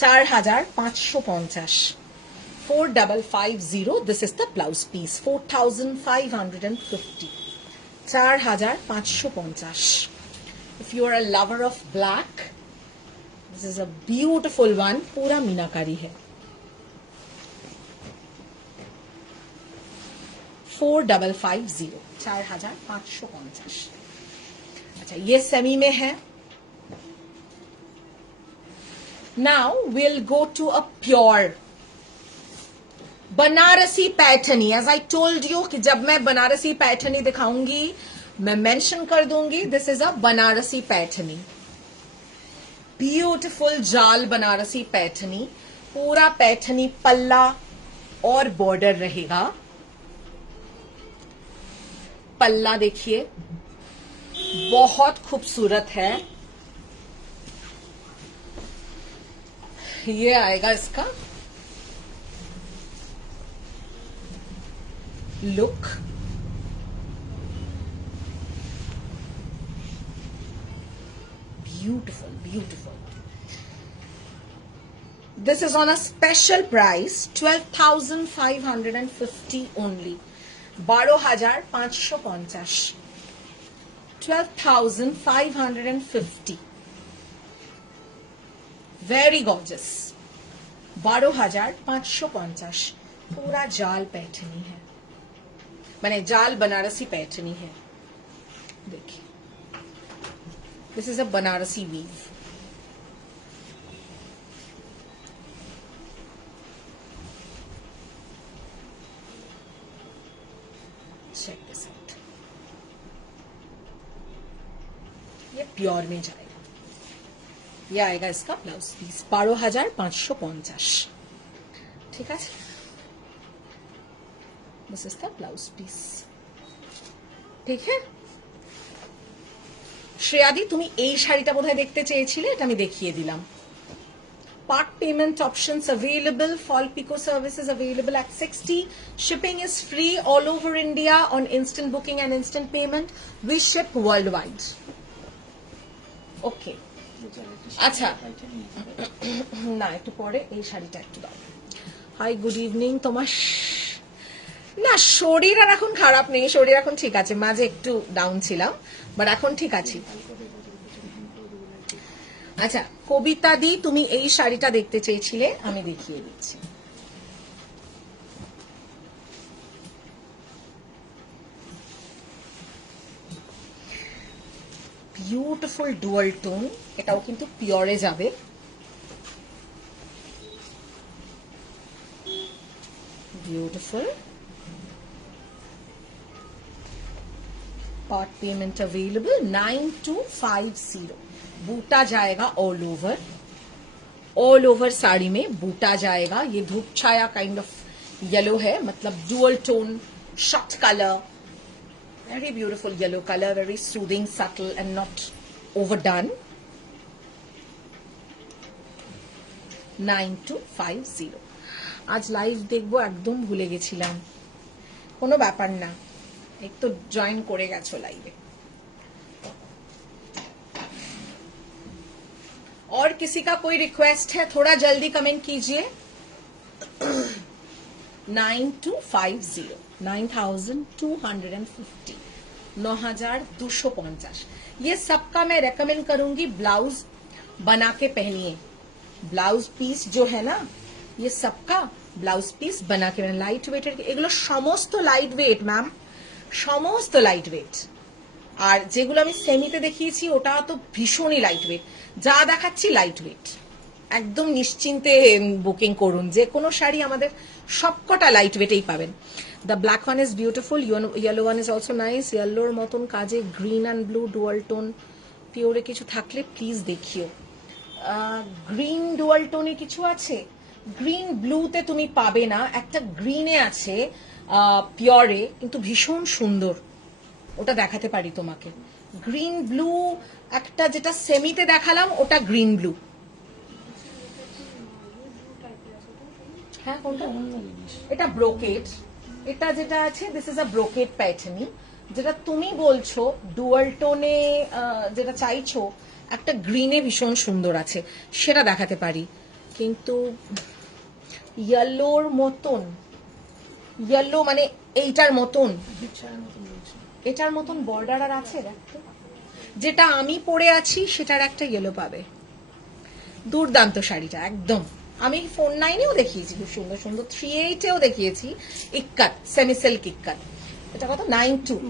4550, 4550। This is the blouse piece, 4550, 4550। If you are a lover of black, this is a beautiful one, पूरा मीनाकारी है। 4550, 4550। अच्छा, ये सेमी में है। Now we'll go to a pure Banarasi Paithani. As I told you कि जब मैं बनारसी पैठनी दिखाऊंगी मैं मेंशन कर दूंगी, this is a Banarasi Paithani. Beautiful जाल बनारसी पैठनी, पूरा पैठनी पल्ला और बॉर्डर रहेगा। पल्ला देखिए बहुत खूबसूरत है, ये आएगा इसका look. Beautiful beautiful. This is on a special price 12,550 only, 12,550, 12,550। Very gorgeous, 12,550। पूरा जाल पैठनी है, मैंने जाल बनारसी पैठनी है। देखिए, this is a Banarasi weave. Check this out, ये प्योर में जाएगा। ये आएगा इसका ब्लाउज पीस, 12,550। ठीक है, this is the blouse piece. ঠিক है, শ্রেয়াদি তুমি এই শাড়িটা বোধহয় দেখতে চেয়েছিলে, এটা আমি দেখিয়ে দিলাম। Part payment options available, fall pico services available at 60, shipping is free all over India on instant booking and instant payment, we ship worldwide। ওকে, আচ্ছা না একটু পরে এই শাড়িটা একটু দাও। Hi good evening. তোমার না শরীর আর এখন খারাপ নেই, শরীর এখন ঠিক আছে, মাঝে একটু ডাউন ছিলাম, বাট এখন ঠিক আছি। আচ্ছা কবিতা দি তুমি এই শাড়িটা দেখতে চেয়েছিলে, আমি দেখিয়ে দিচ্ছি। বিউটিফুল ডুয়াল টোন, এটাও কিন্তু পিওরে যাবে। Beautiful part payment available 9250। बूटा जाएगा ऑल ओवर साड़ी में बूटा जाएगा। ये धूप छाया काइंड ऑफ येलो है, मतलब dual tone short colour, very beautiful yellow colour, very soothing subtle and not overdone. 9250। आज लाइव देखबो একদম ভুলে গেছিলাম, কোনো ব্যাপার না, এক তো জয়েন করে গেছো লাইভে। और किसी का कोई रिक्वेस्ट है थोड़ा जल्दी कमेंट कीजिए। 9250 9250 9250। ये सबका मैं रेकमेंड करूंगी ब्लाउज बना के पहनिए। ब्लाउज पीस जो है ना, ये सबका ब्लाउज पीस बना के लाइट वेटेर এগুলো সমস্ত লাইট ওয়েট ম্যাম, সমস্ত লাইট ওয়েট। আর যেগুলো আমি সেমিতে দেখিয়েছি ওটা তো ভীষণই লাইট ওয়েট, যা দেখাচ্ছি লাইট ওয়েট। একদম নিশ্চিন্তে বুকিং করুন, যে কোনো শাড়ি আমাদের সবকটা লাইট ওয়েটেই পাবেন। The black one is beautiful, yellow one is also nice. ইয়েলোর মতন কাজে green and blue dual tone পিওরে কিছু থাকলে প্লিজ দেখিও। গ্রিন ডুয়াল টোনে কিছু আছে, গ্রিন ব্লুতে তুমি পাবে না, একটা গ্রিনে আছে পিওরে, কিন্তু ভীষণ সুন্দর, ওটা দেখাতে পারি তোমাকে। গ্রিন ব্লু একটা যেটা সেমিতে দেখালাম ওটা গ্রিন ব্লু। হ্যাঁ কোনটা? এটা ব্রোকেট, এটা যেটা আছে দিস ইজ আ ব্রোকেট প্যাটার্নি। যেটা তুমি বলছো ডুয়াল টোনে যেটা চাইছো একটা গ্রিনে ভীষণ সুন্দর আছে, সেটা দেখাতে পারি। কিন্তু ইয়েলোর মতন, ইয়েলো মানে এইটার মতন, এটার মতন বর্ডার আর আছে দেখতে, যেটা আমি পরে আছি সেটার একটা ইয়েলো পাবে। দুর্দান্ত শাড়িটা একদম। আমি 49-এও দেখিয়েছি খুব সুন্দর সুন্দর, 38-এও দেখিয়েছি ইক্কাত, সেমি সিল্ক ইক্কাত। এটা কত? 9250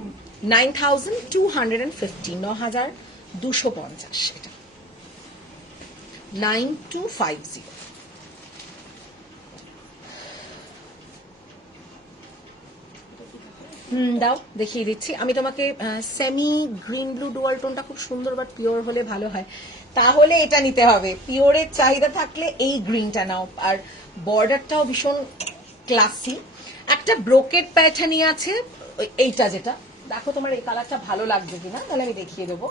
9250 এটা 9250। দাও দেখিয়ে দিচ্ছি আমি তোমাকে। সেমি গ্রিন ব্লু ডুয়াল টোনটা খুব সুন্দর, বাট পিওর হলে ভালো হয়, তাহলে এটা নিতে হবে। পিওরের চাহিদা থাকলে এই গ্রিনটা নাও, আর বর্ডারটাও ভীষণ ক্লাসি। একটা ব্রোকেট প্যাটার্নই আছে এইটা, যেটা দেখো তোমার এই কালারটা ভালো লাগবে কিনা, তাহলে আমি দেখিয়ে দেবো।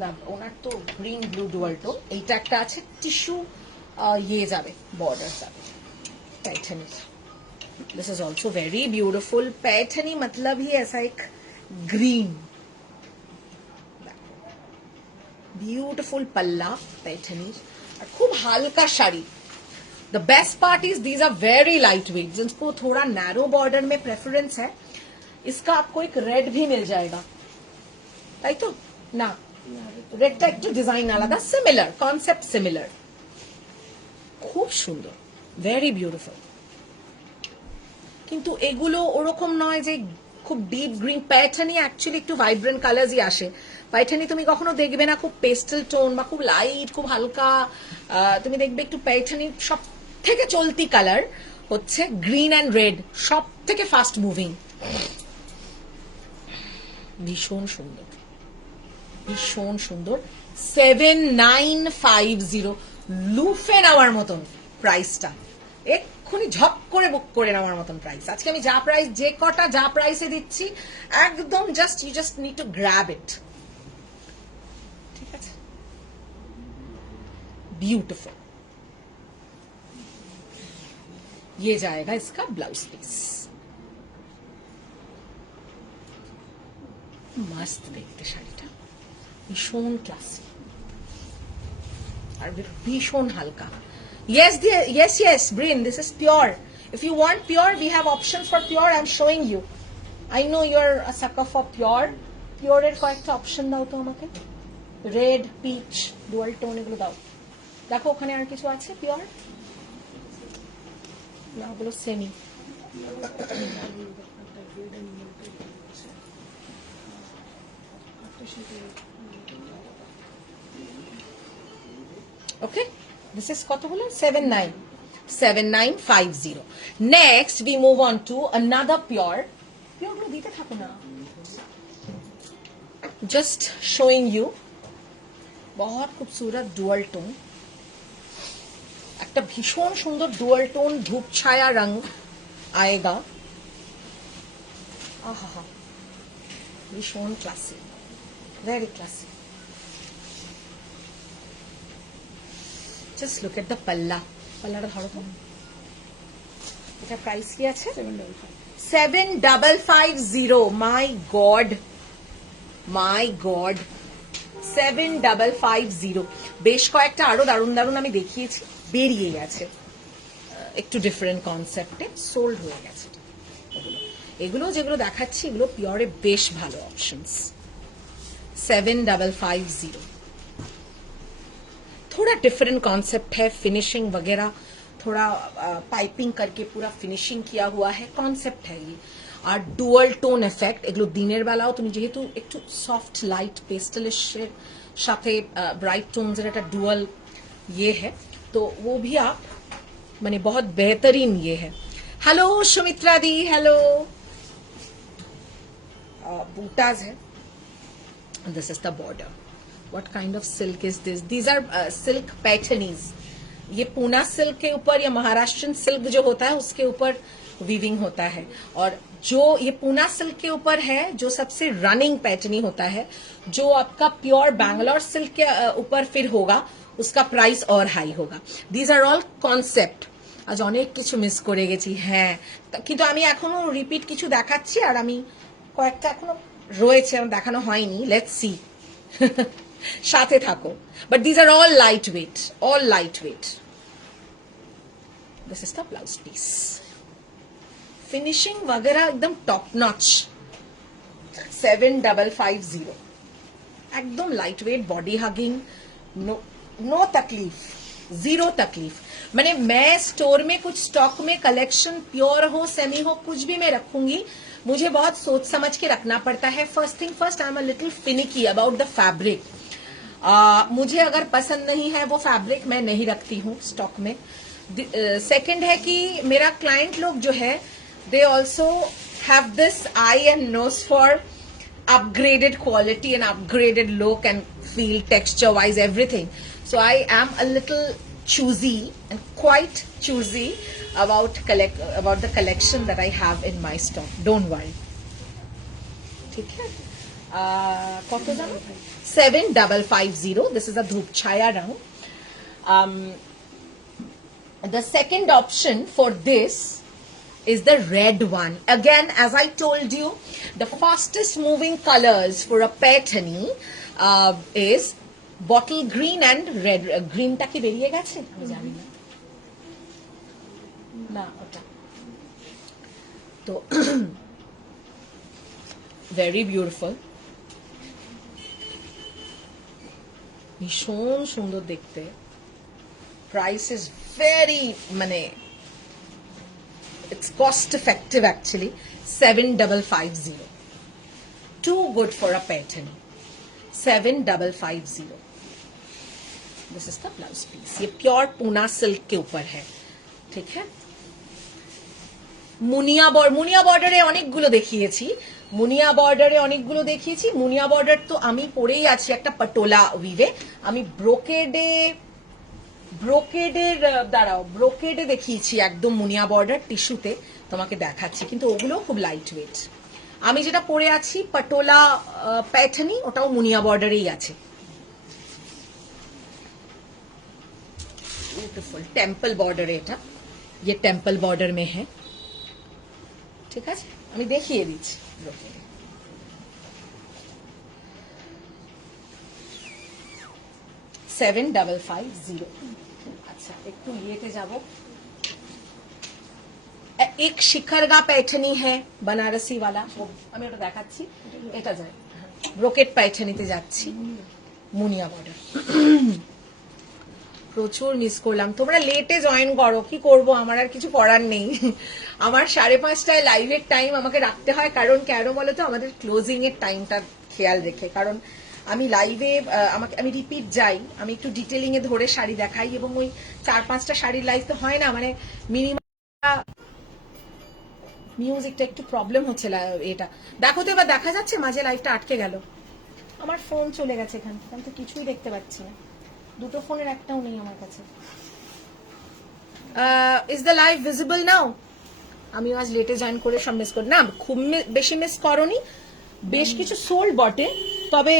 না ওনার তো গ্রিন ব্লু ডুয়াল টোন, এইটা একটা আছে টিস্যু ইয়ে যাবে, বর্ডার যাবে Paithani. This is also very beautiful. Paithani मतलब ही ऐसा एक ग्रीन, ब्यूटिफुल पल्ला पैठनी, खूब हल्का sari. The best part is these are very light weight. जिनको थोड़ा नैरो बॉर्डर में प्रेफरेंस है, इसका आपको एक रेड भी मिल जाएगा, ताई तो ना रेडটা একটু ডিজাইন আলাদা, সিমিলার কনসেপ্ট, সিমিলার, খুব সুন্দর, ভেরি বিউটিফুল। কিন্তু এগুলো ওরকম নয় যে খুব ডিপ গ্রিন। প্যাটার্নি অ্যাকচুয়ালি একটু ভাইব্রেন্ট কালার্সই আসে। প্যাটার্নি তুমি কখনো দেখবে না খুব পেস্টেল টোন বা খুব লাইট, খুব হালকা। তুমি দেখবে একটু প্যাটার্নি সব থেকে চলতি কালার হচ্ছে গ্রিন অ্যান্ড রেড, সব থেকে ফাস্ট মুভিং, ভীষণ সুন্দর, ভীষণ সুন্দর। 7950 লুফে নেওয়ার মতন প্রাইসটা, এক্ষুনি ঝপ করে বুক করে নেওয়ার মতন প্রাইস। আজকে আমি যা প্রাইস, যে কটা যা প্রাইসে দিচ্ছি, একদম just you just need to grab it, ঠিক আছে? ब्यूटिफुल। ये जाएगा इसका ब्लाउज पीस, मस्त देखते শাড়িটা, ভীষণ ক্লাসি আর ভীষণ হালকা। Yes, dear, yes, Brin, this is pure. If you want pure, we have options for pure. I'm showing you. I know you're a sucker for pure. Pure এর কয়েকটা অপশন দাও তো আমাকে। রেড, পিচ, ডুয়াল টোন এগুলো দাও। দেখো ওখানে আর কিছু আছে পিওর না, ওগুলো সেমি। Okay, this is কত হলো 7950. Next we move on to another pure গুলো দিতে থাকো না, just showing you बहुत खूबसूरत डुअल टोन, একটা ভীষণ সুন্দর ডুয়াল টোন ধূপ ছায়া রঙ आएगा। आहा, ভীষণ classy, very classy. Just look at the palla. পাল্লাটা ধরো তো, এটা প্রাইস কি আছে 7550। মাই গড, মাই গড, 7550। বেশ কয়েকটা আরো দারুণ দারুণ আমি দেখিয়েছি, বেরিয়ে গেছে একটু ডিফারেন্ট কনসেপ্টে, সোল্ড হয়ে গেছে। এগুলো যেগুলো দেখাচ্ছি এগুলো পিওরে বেশ ভালো অপশনস। 7550 थोड़ा डिफरेंट कॉन्सेप्ट है, फिनिशिंग वगैरह थोड़ा पाइपिंग करके पूरा फिनिशिंग किया हुआ है, कॉन्सेप्ट है ये। और डुअल टोन इफेक्ट এগুলো দিনের বেলাও তুমি যেহেতু একটু সফট লাইট পেস্টেলিশের সাথে ब्राइट टोन्स এর একটা डुअल ये है, तो वो भी आप माने बहुत बेहतरीन ये है। हेलो सुमित्रा दी, हेलो। बूटाज है, this is the border. What kind of silk is this? These are silk पैठनीज। ये पूना सिल्क के ऊपर या महाराष्ट्रन सिल्क जो होता है उसके ऊपर वीविंग होता है, और जो ये पूना सिल्क के ऊपर है जो सबसे रनिंग पैटर्नी होता है, जो आपका प्योर बैंगलोर सिल्क के ऊपर फिर होगा उसका प्राइस और हाई होगा। These are all concept। আজ অনেক কিছু মিস করে গেছি, হ্যাঁ, কিন্তু আমি এখনো রিপিট কিছু দেখাচ্ছি, আর আমি কয়েকটা এখনো রয়েছে আমার দেখানো হয়নি, লেটস সি। সাথে থাকো। But these are all light weight, all light weight. This is the blouse piece, finishing वगैरह एकदम टॉप नॉच। 7550 एकदम light weight, body hugging, no तकलीफ, जीरो तकलीफ। मैंने मैं स्टोर में कुछ स्टॉक में कलेक्शन प्योर हो सेमी हो कुछ भी मैं रखूंगी, मुझे बहुत सोच समझ के रखना पड़ता है। First thing first, I am a little finicky about the fabric. मुझे अगर पसंद नहीं है वो फैब्रिक मैं नहीं रखती हूँ स्टॉक में। सेकंड है कि मेरा क्लाइंट लोग जो है they also have this eye and nose for upgraded quality and upgraded look and feel, texture wise, everything. So I am a little choosy and quite choosy about the collection that I have in my stock. Don't worry. ठीक है, কত জানো 7550। This is a dhrup chaya rang। The second option for this is the red one. Again, as I told you, the fastest moving colors for a Paithani is bottle green and red। green টা কি বেরিয়ে গেছে আমি জানি না, না ওটা তো very beautiful, ভীষণ সুন্দর দেখতে। প্রাইস ইজ ভেরি মানে it's cost effective actually। 7550, too good for a Paithani. 7550। This is the blouse piece, ये प्योर पूना सिल्क के ऊपर है, ठीक है। মুনিয়া বর্ডারে অনেকগুলো দেখিয়েছি, মুনিয়া বর্ডার তো আমি পরেই আছি একটা পটোলা উইভে। আমি ব্রোকেডের দাঁড়াও, ব্রোকেডে দেখিয়েছি একদম মুনিয়া বর্ডার টিস্যুতে, তোমাকে দেখাচ্ছি, কিন্তু ওগুলো খুব লাইট ওয়েট। আমি যেটা পরে আছি পটোলা पैठनी, ওটাও মুনিয়া বর্ডারেই আছে। ब्यूटीफुल टेम्पल बॉर्डर, এটা ये टेम्पल बॉर्डर में है, ঠিক আছে। আমি দেখিয়ে দিচ্ছি ব্রোকেডে। 7550। আচ্ছা, একটু ইয়েতে যাব। एक शिखरगा पैठनी है बनारसी वाला, আমি ওটা দেখাচ্ছি, এটা যায় ব্রোকেড पैठनीতে যাচ্ছি, মুনিয়া বর্ডার। প্রচুর মিস করলাম, তোমরা লেটে জয়েন করো, কি করব, আমার আর কিছু করার নেই। আমার 5:30টায় লাইভের টাইম আমাকে রাখতে হয়, কারণ কেন বলো তো, আমাদের ক্লোজিং এর টাইমটা খেয়াল রেখে, কারণ আমি লাইভে আমাকে আমি রিপিট যাই, আমি একটু ডিটেলিং এ ধরে শাড়ি দেখাই, এবং ওই 4-5টা শাড়ির লাইভ তো হয় না, মানে মিনিমাম মিউজিকটা একটু প্রবলেম হচ্ছে। এটা দেখো তো এবার দেখা যাচ্ছে, মাঝে লাইভটা আটকে গেল, আমার ফোন চলে গেছে এখান থেকে, আমি তো কিছুই দেখতে পাচ্ছি না, দুটো ফোনের একটাও নেই আমার কাছে। ইজ দ্য লাইভ ভিজিবল নাও? আমি আজ লেটে জয়েন করে সব মিস করি না, খুব বেশি মিস করনি, বেশ কিছু সোল্ড বটে, তবে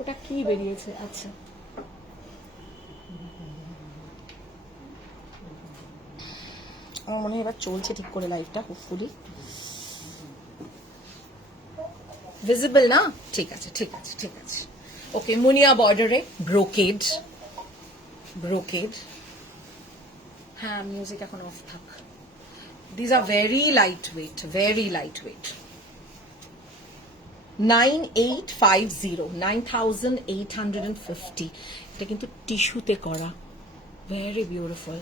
ওটা কি বেরিয়েছে, আচ্ছা আমার মনে হয় এবার চলছে ঠিক করে লাইভটা, হোপফুলি ভিজিবল না? ঠিক আছে ঠিক আছে ঠিক আছে। ওকে, মুনিয়া বর্ডারে ব্রোকেড, ব্রোকেড, হ্যাঁ মিউজিক এখন অফ থাক। These are very lightweight, very lightweight. 9850, 9850, এটা কিন্তু টিস্যুতে করা, ভেরি বিউটিফুল,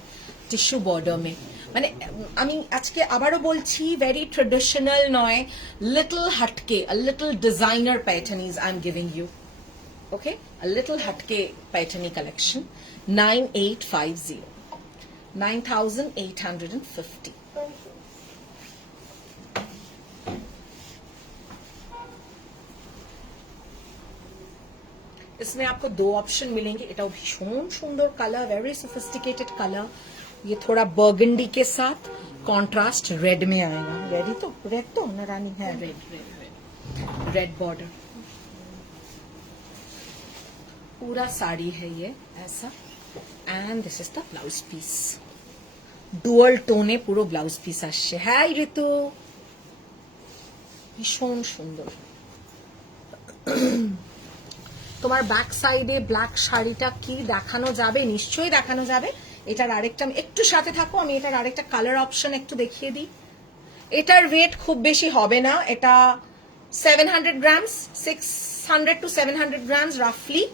টিস্যু বর্ডার মে, মানে আমি আজকে আবারও বলছি, ভেরি ট্রেডিশনাল নয়, little হাটকে, a little designer patterns I'm giving you. Okay, a little hatke pattern collection, 9850, 9850. इसमें आपको 2 ऑप्शन मिलेंगे, एटाও भीषण सुंदर कलर, वेरी सोफिस्टिकेटेड कलर, ये थोड़ा बर्गंडी के साथ कॉन्ट्रास्ट रेड में आएगा। रेडी तो रेड तो ना रानी है, red red red red border, पूरा साड़ी है ये ऐसा, and this is the blouse piece, dual tone পুরো ব্লাউজ পিস আসছে। হ্যাঁ ঋতু, ভীষণ সুন্দর। তোমার ব্যাক সাইডে ব্ল্যাক শাড়িটা কি দেখানো যাবে? নিশ্চয়ই দেখানো যাবে। এটার আরেকটা, একটু সাথে থাকো, আমি এটার আরেকটা কালার অপশন একটু দেখিয়ে দিই। এটার ওয়েট খুব বেশি হবে না, এটা 700 গ্রামস, 600 to 700 গ্রামস রাফলি,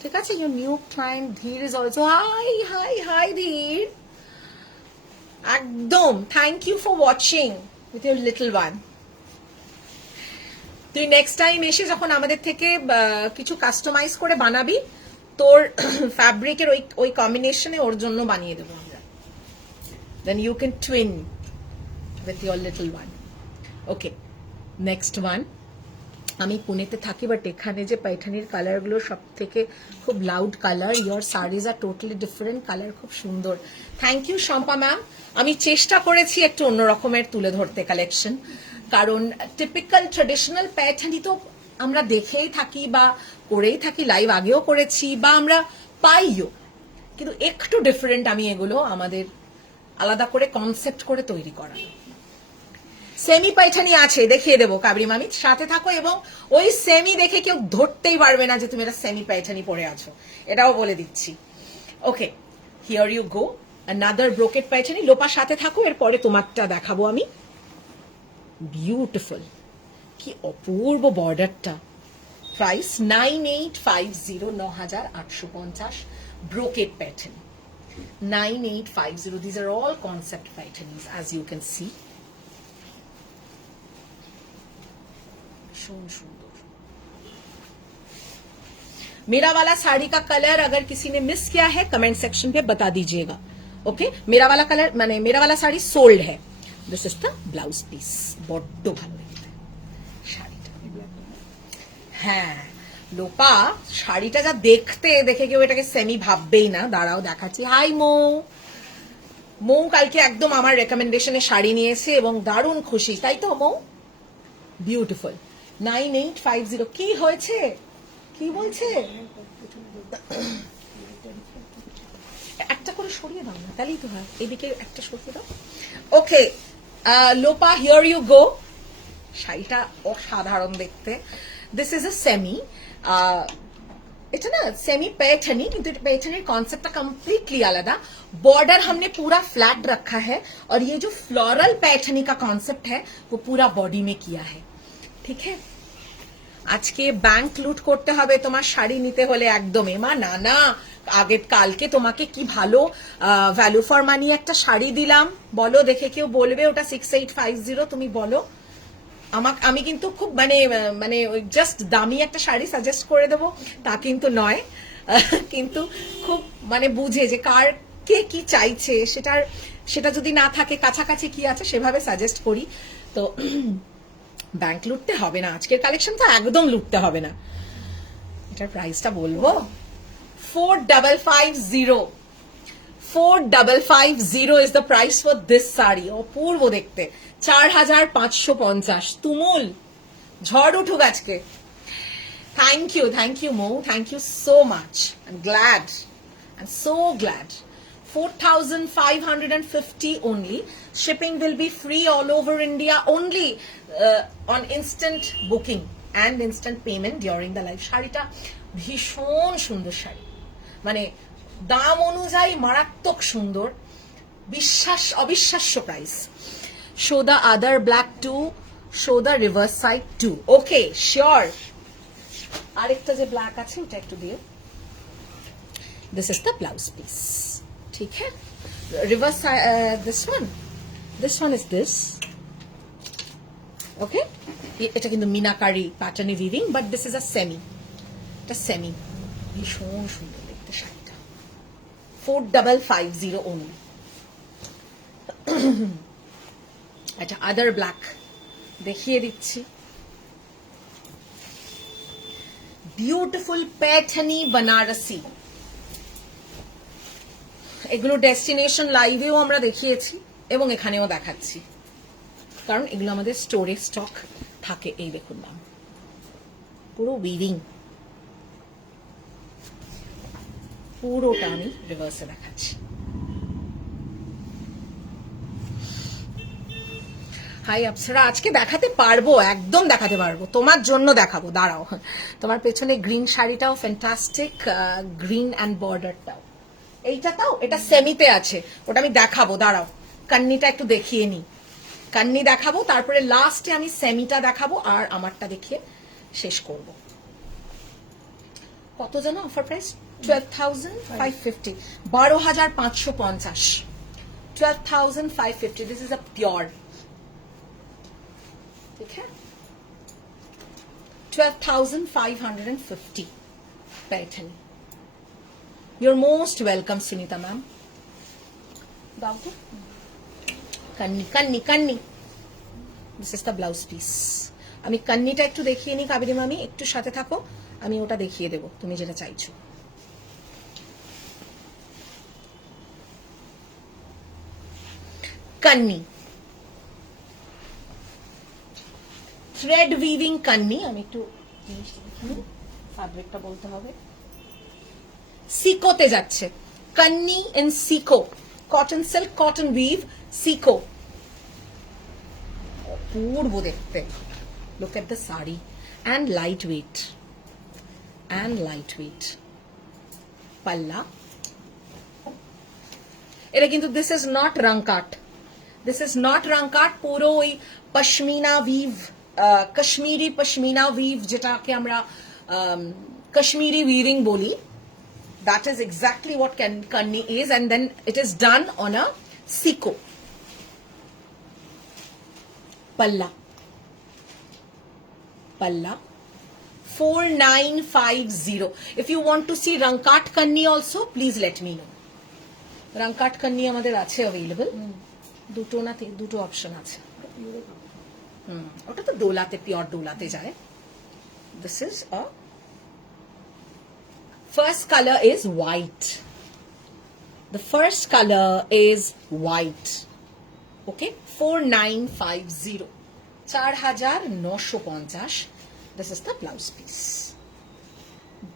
ঠিক আছে। Your new client Dhir is also, hi hi hi Dhir, একদম thank you for watching with your little one. তুই নেক্সট টাইম এসে যখন আমাদের থেকে কিছু কাস্টমাইজ করে বানাবি, তোর ফ্যাব্রিকের ওই কম্বিনেশনে ওর জন্য বানিয়ে দেবো আমরা, then you can twin with your little one. Okay, next one. আমি পুনেতে থাকি, বাট এখানে যে পাইঠানির কালারগুলো সব থেকে খুব loud colour, your saris are totally different colour, খুব সুন্দর। Thank you Shampa ma'am. আমি চেষ্টা করেছি একটু অন্য রকমের তুলে ধরতে কালেকশন, কারণ টিপিক্যাল ট্রেডিশনাল প্যাটার্নই তো আমরা দেখেই থাকি বা করেই থাকি, লাইভ আগেও করেছি বা আমরা পাইও, কিন্তু একটু ডিফারেন্ট আমি এগুলো আমাদের আলাদা করে কনসেপ্ট করে তৈরি করা। সেমি পাইঠানি আছে, দেখিয়ে দেবো কাবরি মামি, সাথে থাকো, এবং ওই সেমি দেখে কেউ ধরতেই পারবে না যে তুমি এটা সেমি পাইঠানি পরে আছো, এটাও বলে দিচ্ছি। Okay, here you go, another brocade paithani. Lopa সাথে থাকো, এরপরে তোমারটা দেখাবো আমি। বিউটিফুল, কি অপূর্ব বর্ডারটা। Price 9850, 9850, brocade pattern 9850। These are all concept patterns, as you can see. सुंदर। मेरा वाला साड़ी का कलर अगर किसी ने मिस किया है कमेंट सेक्शन पे बता दीजिएगा। ओके, मेरा वाला कलर माने मेरा वाला साड़ी सोल्ड है। This is the blouse piece, বড্ড ভালো লাগছে শাড়িটা। হ্যাঁ লোপা, শাড়িটা যা দেখতে, দেখে কেউ এটাকে সেমি ভাববেই না। দাঁড়াও দেখাচ্ছি। হাই মৌ, মৌ কালকে একদম আমার রেকমেন্ডেশনে শাড়ি নিয়েছে এবং দারুণ খুশি, তাই তো মৌ? বিউটিফুল। 9850, কি হয়েছে, কি বলছে? একটা করে সরিয়ে দাও না, তাহলেই তো হয়। এদিকে একটা সরিয়ে দাও। ওকে লোপা, হিয়ার ইউ গো। শাড়িটা অসাধারণ দেখতে। দিস ইজ अ सेमी, এটা না सेमी पैठनी, কিন্তু पैठनी कॉन्सेप्ट कंप्लीटली आलादा। बॉर्डर हमने पूरा फ्लैट रखा है और ये जो फ्लोरल पैठनी का कॉन्सेप्ट है वो पूरा बॉडी में किया है, ঠিক है। আজকে ব্যাংক লুট করতে হবে তোমার শাড়ি নিতে হলে একদমই মা, না না, আগে কালকে তোমাকে কি ভালো ভ্যালু ফর মানি একটা শাড়ি দিলাম, বলো দেখে কেউ বলবে ওটা 6850, তুমি বলো আমি কিন্তু খুব মানে মানে ওই জাস্ট দামি একটা শাড়ি সাজেস্ট করে দেবো তা কিন্তু নয়, কিন্তু খুব মানে বুঝে যে কার কে কি চাইছে সেটা যদি না থাকে কাছাকাছি কি আছে সেভাবে সাজেস্ট করি। তো ব্যাংক লুটতে হবে না, আজকের কালেকশন তো একদম লুটতে হবে না। এটার প্রাইসটা বলবো 4550 4550 is the price for this sari. অপূর্ব দেখতে, 4550। তুমুল ঝড় উঠুক আজকে। Thank you Mo, thank you so much. I'm so glad 4550 only. Shipping will be free all over India, only on instant booking and instant payment during the live. শাড়িটা ভীষণ সুন্দর শাড়ি, মানে দাম অনুযায়ী মারাত্মক সুন্দর, অবিশ্বাস্য price. Show the other black too, show the reverse side too. Okay sure. আরেকটা যে ব্ল্যাক আছে ওটা একটু দিও। This is the blouse piece, ঠিক হ্যাঁ। Reverse this one is this. Okay, এটা কিন্তু meenakari paithani weaving, but this is a semi. এটা সেমি, ভীষণ সুন্দর দেখতে শাড়িটা। 4550 only. আচ্ছা, আদার ব্ল্যাক দেখিয়ে দিচ্ছি। বিউটিফুল প্যাঠানি বানারসি। এগুলো ডেস্টিনেশন লাইভেও আমরা দেখিয়েছি এবং এখানেও দেখাচ্ছি, কারণ এগুলো আমাদের স্টোরে স্টক থাকে। এই দেখুন নাম, পুরো উইভিং, পুরোটা আমি রিভার্সে দেখাচ্ছি। হাই অপ্সরা, আজকে দেখাতে পারবো, একদম দেখাতে পারবো, তোমার জন্য দেখাবো। দাঁড়াও, তোমার পেছনে গ্রিন শাড়িটাও ফ্যান্টাস্টিক, গ্রিন অ্যান্ড বর্ডারটাও। এইটাও, এটা সেমিতে আছে, ওটা আমি দেখাবো। দাঁড়াও, কান্নিটা একটু দেখিয়ে নি। কান্নি দেখাবো, তারপরে লাস্টে আমি সেমিটা দেখাবো, আর আমারটা দেখিয়ে শেষ করব। কত যেন offer price? 12,550, 12,550, 12,550। This is a pure, ठीक है, 12,550 Paithani. You're most welcome, Sunita ma'am. दाओ तो कन्नी कन्नी कन्नी। This is the blouse piece. আমি কান্নিটা একটু দেখিয়ে নি কাবেরী মামি, একটু সাথে থাকো, আমি ওটা দেখিয়ে দেবো তুমি যেটা চাইছো। Kani, thread weaving kani. আমি একটু জিনিসটা দেখিয়ে, ফ্যাব্রিকটা বলতে হবে। সিকোতে যাচ্ছে, kani in sico, cotton silk, cotton weave, sico. অপূর্ব দেখতে। Look at the sari, and lightweight, palla। এটা কিন্তু this is not rankat, পুরো ওই পশমিনা উইভ, কাশ্মীরি পশমিনা উইভ, যেটাকে আমরা কাশ্মীরি উইভিং বলি। That is exactly what kanni is, and then it is done on a siko. Palla, 4950। If you want to see Rankat Kanni also, please let me know. Rankat Kanni আমাদের আছে available, দুটো না দুটো option আছে। ওটা তো দোলাতে, pure দোলাতে যায়। This is a first color is white. The first color is white. Okay, 4950, 4950। This is the blouse piece,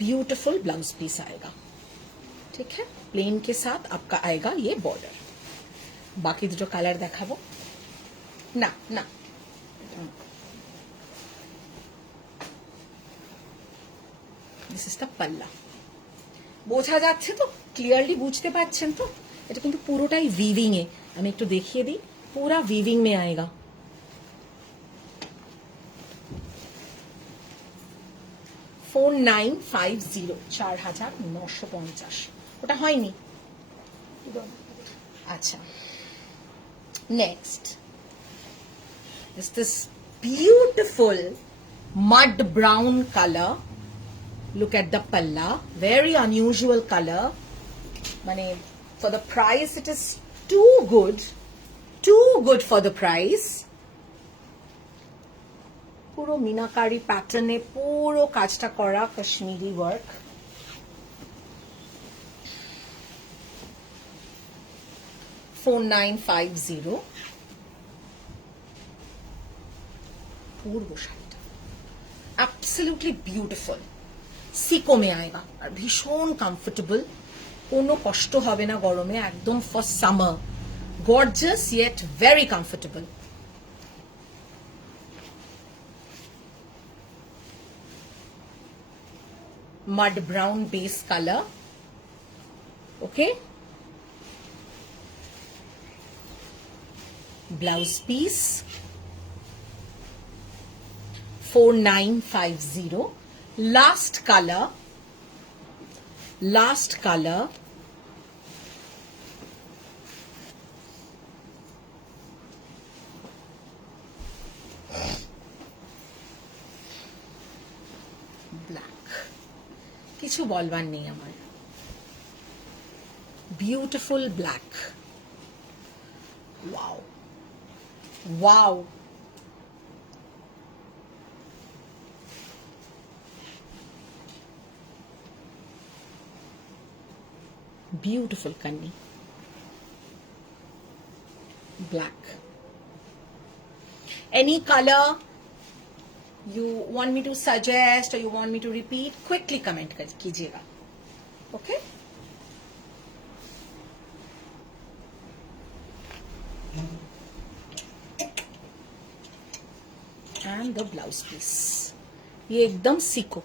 beautiful blouse piece आएगा, ठीक है। प्लेन के साथ आपका आएगा ये बॉर्डर। बाकी जो कलर देखाबो ना ना, दिस इज द पल्ला। বোঝা যাচ্ছে তো, ক্লিয়ারলি বুঝতে পারছেন তো? এটা কিন্তু পুরোটাই উইভিং এ। আমি একটু দেখিয়ে দিই, पूरा वीविंग में आएगा। $4950, 4950। ওটা হয়নি। আচ্ছা, next is this beautiful mud brown color. Look at the palla, very unusual color. Mane for the price it is too good for the price. Puro minakari pattern e puro kajta kora Kashmiri work. $4950 पूर्व शाড়িটা absolutely beautiful সিকো মে আয়েগা আর ভীষণ comfortable কোনো কষ্ট হবে না গরমে একদম for summer gorgeous yet very comfortable mud brown base color okay blouse piece 4950 last color black কিছু বলবার নেই আমার beautiful black wow beautiful kanni black any color you want me to suggest or you want me to repeat quickly comment kijiyega okay and the blouse piece ye ekdam siko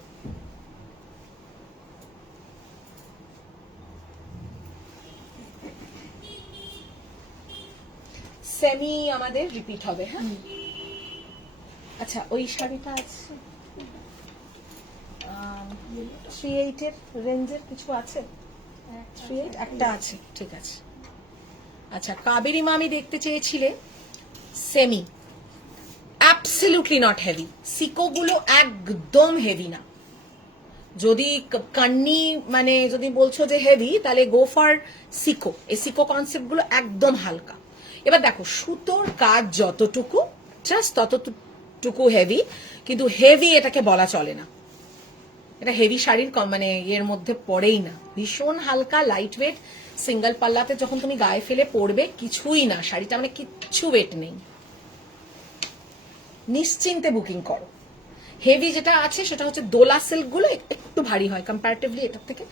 semi আমাদের repeat হবে হ্যাঁ আচ্ছা ওই শাড়িটা আছে 38 এর রেঞ্জের কিছু আছে 38 একটা আছে ঠিক আছে আচ্ছা কাবেরী মামি দেখতে চেয়েছিলে সেমি অ্যাবসলিউটলি নট হেভি সিকো গুলো একদম হেভি না যদি কান্নি মানে যদি বলছো যে হেভি তাহলে গো ফর সিকো এই সিকো কনসেপ্ট গুলো একদম হালকা এবার দেখো সুতোর কাজ যতটুকু জাস্ট ততটুকু হেভি কিন্তু হেভি এটাকে বলা চলে না এটা হেভি শাড়ির মানে এর মধ্যে পড়েই না ভীষণ হালকা লাইট ওয়েট সিঙ্গেল পাল্লাতে যখন তুমি গায়ে ফেলে পরবে কিছুই না শাড়িটা মানে কিচ্ছু ওয়েট নেই নিশ্চিন্তে বুকিং করো হেভি যেটা আছে সেটা হচ্ছে দোলা সিল্ক গুলো একটু ভারী হয় কম্পারেটিভলি এটার থেকে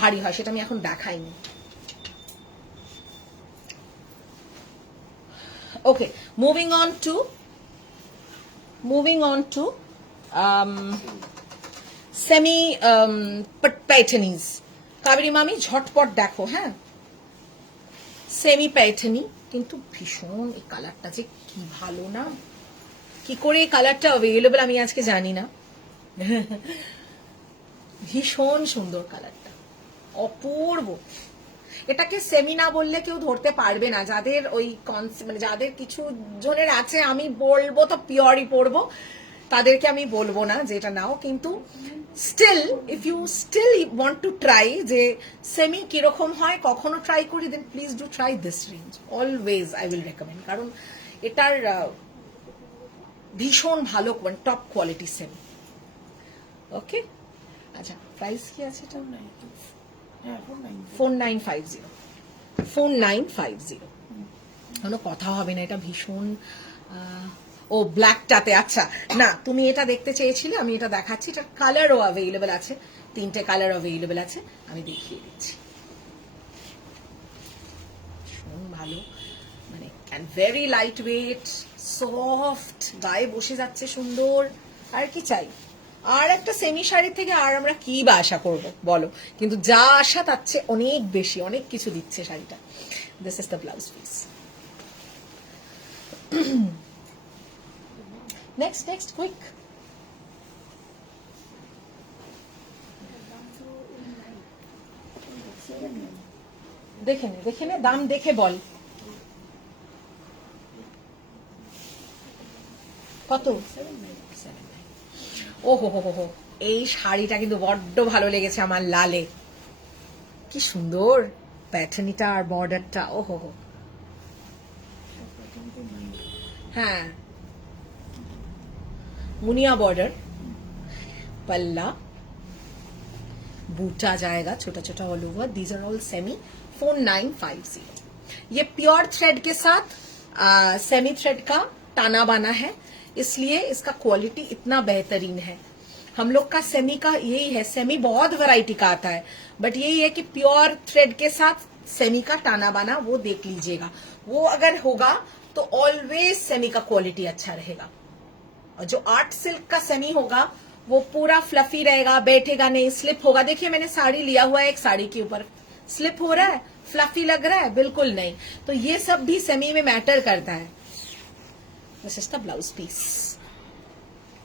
ভারী হয় সেটা আমি এখন দেখাইনি okay moving on to semi पैठनीज Kaveri মামি ঝটপট দেখো হ্যাঁ সেমি पैठनी কিন্তু ভীষণ এই কালারটা যে কি ভালো না কি করে এই কালারটা अवेलेबल আমি আজকে জানি না ভীষণ সুন্দর কালারটা অপূর্ব এটাকে সেমি না বললে কেউ ধরতে পারবে না যাদের ওই মানে যাদের কিছু জনের আছে আমি বলবো তো পিওরই পরবো তাদেরকে আমি বলবো না যে এটা নাও কিন্তু still if you still want to try যে সেমি কিরকম হয় কখনো ট্রাই করি then please do try this range always I will recommend কারণ এটার ভীষণ ভালো টপ কোয়ালিটি সেমি ওকে আচ্ছা প্রাইস কি আছে এটা 4950 কোনো কথা হবে না এটা ভীষণ ও ব্ল্যাকটাতে আচ্ছা না তুমি এটা দেখতে চেয়েছিলে আমি এটা দেখাচ্ছি এটার কালারও অ্যাভেলেবল আছে তিনটে কালার অ্যাভেলেবল আছে আমি দেখিয়ে দিচ্ছি ভীষণ ভালো মানে and very light weight soft গায়ে বসে যাচ্ছে সুন্দর আর কি চাই আর একটা সেমি শাড়ি থেকে আর আমরা কি বা আশা করব বলো কিন্তু যা আশা তার চেয়ে অনেক বেশি অনেক কিছু দিচ্ছে শাড়িটা this is the blouse piece next quick দেখে নে দাম দেখে বল কত? ও হো হো হো, এই শাড়িটা কিন্তু বড্ড ভালো লেগেছে আমার, লালে। কি সুন্দর প্যাটার্নিটা আর বর্ডারটা, ও হো হো। হ্যাঁ, मुनिया बॉर्डर, पल्ला, बूटा जाएगा छोटा छोटा all over. These are all semi 4950। ये प्योर थ्रेड के साथ सेमी थ्रेड का ताना बाना है, इसलिए इसका क्वालिटी इतना बेहतरीन है। हम लोग का सेमी का यही है, सेमी बहुत वैरायटी का आता है, बट यही है कि प्योर थ्रेड के साथ सेमी का ताना बाना वो देख लीजिएगा। वो अगर होगा तो ऑलवेज सेमी का क्वालिटी अच्छा रहेगा। और जो आर्ट सिल्क का सेमी होगा वो पूरा फ्लफी रहेगा, बैठेगा नहीं, स्लिप होगा। देखिए मैंने साड़ी लिया हुआ है, एक साड़ी के ऊपर स्लिप हो रहा है, फ्लफी लग रहा है, बिल्कुल नहीं। तो ये सब भी सेमी में मैटर करता है। This is the blouse piece.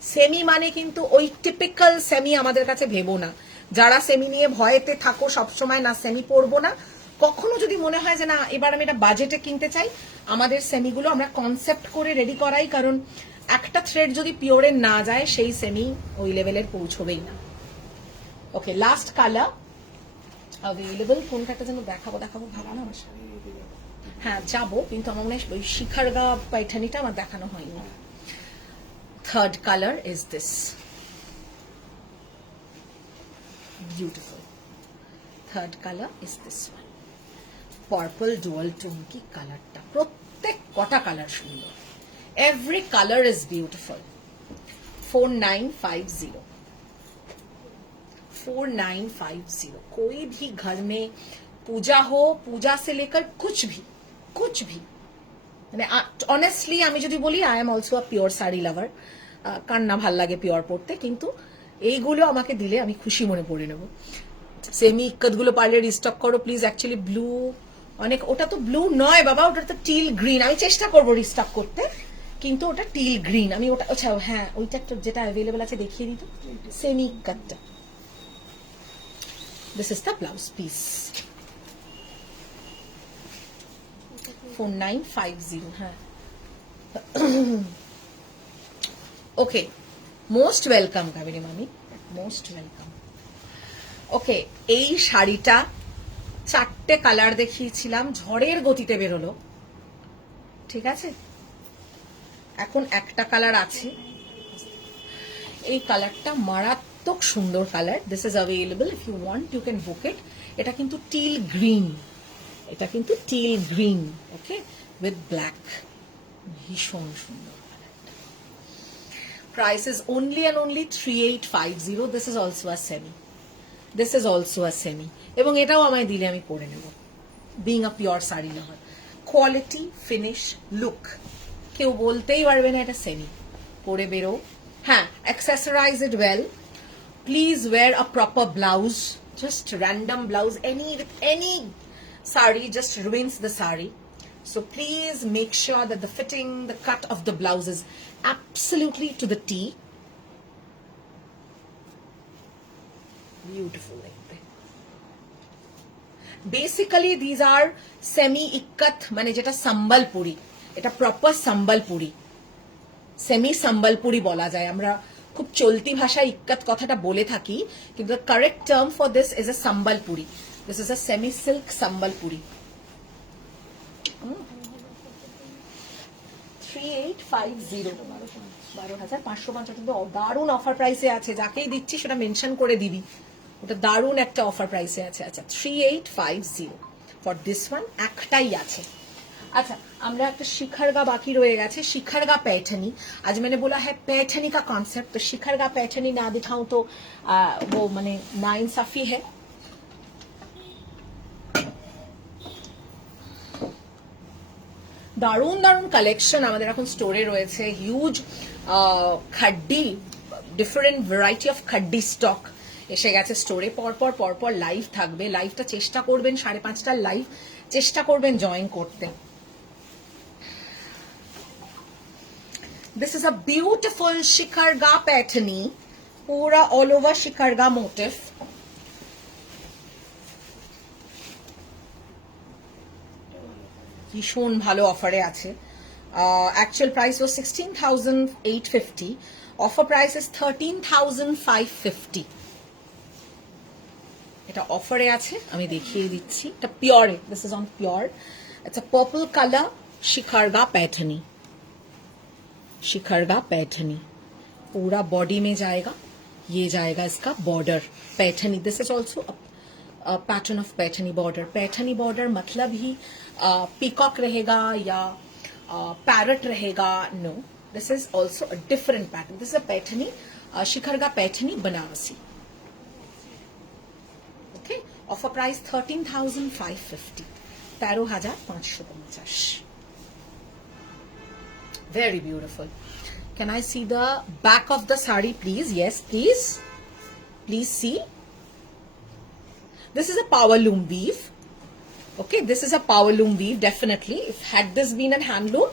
Semi মানে কিন্তু ওই টিপিক্যাল সেমি আমাদের কাছে ভেবো না। যারা সেমি নিয়ে ভয়েতে থাকো সবসময়, না সেমি পরবো না, কখনো যদি মনে হয় যে না এবার আমি এটা বাজেটে কিনতে চাই, আমাদের সেমিগুলো আমরা কনসেপ্ট করে রেডি করাই, কারণ একটা থ্রেড যদি পিওরে না যায় সেই সেমি ওই লেভেলের পৌঁছবেই না। ওকে, লাস্ট কালার অ্যাভেলেবল। কোনটা যেন দেখাবো ভালো না, হ্যাঁ যাবো, কিন্তু আমার মনে হয় ওই শিখারগা পাইঠানিটা আমার দেখানো হয়নি। Third color is this. Beautiful. Third color is this one. Purple dual tone की color टा प्रत्येक कोटा color सुंदर. Every color is beautiful. 4950. 4950. कोई भी घर में पूजा हो, पूजा से लेकर कुछ भी মানে অনেস্টলি আমি যদি বলি, I am also a pure sari lover. কার না ভাল লাগে পিওর পরতে, কিন্তু এইগুলো আমাকে দিলে আমি খুশি মনে পড়ে নেব। সেমি ইক্কতগুলো পারলে রিস্টক করো প্লিজ। অ্যাকচুয়ালি ব্লু অনেক, ওটা তো ব্লু নয় বাবা, ওটা তো টিল গ্রিন। আমি চেষ্টা করবো রিস্টক করতে, কিন্তু ওটা টিল গ্রিন। আমি ওটা, আচ্ছা হ্যাঁ ওইটা যেটা অ্যাভেলেবল আছে দেখিয়ে দিত, সেমি ইক্কতটা। This is the blouse piece. 4950। হ্যাঁ, ওকে, মোস্ট ওয়েলকাম কাবেরী মামি, মোস্ট ওয়েলকাম। ওকে, এই শাড়িটা 4টে কালার দেখিয়েছিলাম, ঝড়ের গতিতে বেরোলো, ঠিক আছে। এখন একটা কালার আছে, এই কালারটা মারাত্মক সুন্দর colour. This is available, if you want you can book it. এটা কিন্তু টিল গ্রিন, এটা কিন্তু teal green, okay, with black. ভীষণ সুন্দর কালারটা। Price is only and only 3850। This is also a semi, this is also a semi, এবং এটাও আমায় দিলে আমি পরে নেব, being a pure sari lover. Quality, finish, look, কেউ বলতেই পারবে না এটা সেমি। পরে বেরো। হ্যাঁ, অ্যাক্সেসরাইজ ইট well. Please wear a proper blouse. Just random blouse any sari just ruins the sari. So please make sure that the fitting, the cut of the blouse is absolutely to the T. Beautiful like that. Basically these are semi ikkat, মানে যেটা সম্বলপুরি, এটা proper Sambalpuri, semi Sambalpuri বলা যায়। আমরা খুব চলতি ভাষায় ইক্কাত কথাটা বলে থাকি, কিন্তু the correct term for this is a Sambalpuri. This is a semi silk Sambalpuri. 3850, 12,550 কিন্তু দারুণ অফার প্রাইসে আছে। যাকেই দিচ্ছি সেটা মেনশন করে দিবি, ওটা দারুণ একটা অফার প্রাইসে আছে। আচ্ছা, 3850 ফর দিস ওয়ান, একটাই আছে। अच्छा, আমরা একটা শিখারগা বাকি রয়ে গেছে, শিখারগা पैठनी। आज मैंने बोला है पैठनी का कॉन्सेप्ट, तो शिखरगा पैठनी ना दिखाऊं तो वो माने नाइंसाफी है। দারুণ দারুণ কালেকশন আমাদের এখন স্টোরে রয়েছে, huge খাড্ডি, different variety of খাড্ডি stock এসে গেছে স্টোরে। পরপর লাইভ থাকবে, লাইভটা চেষ্টা করবেন 5:30টার লাইভ চেষ্টা করবেন জয়েন করতে। This is a beautiful shikarga Paithani, पूरा ऑल ओवर शिकारगा मोटिव। ভীষণ ভালো অফারে আছে, Actual price was 16,850. Offer price is 13,550. এটা অফারে আছে, আমি দেখিয়ে দিচ্ছি। এটা পিওরে, this is on pure. It's a purple colour Shikargah paithani, Shikargah paithani पूरा बॉडी में जाएगा। ये जाएगा इसका border paithani. This is also pattern of paithani border. Paithani border मतलब ही पीकॉक रहेगा या पैरट रहेगा, no, this is also a different pattern. This is a paithani, Shikargah paithani Banarasi. Okay, offer price 13,550, 13,550। Very beautiful. Can I see the back of the sari, please? Yes, please. Please see. This is a power loom weave. Okay, this is a power loom weave, definitely. If had this been a handloom,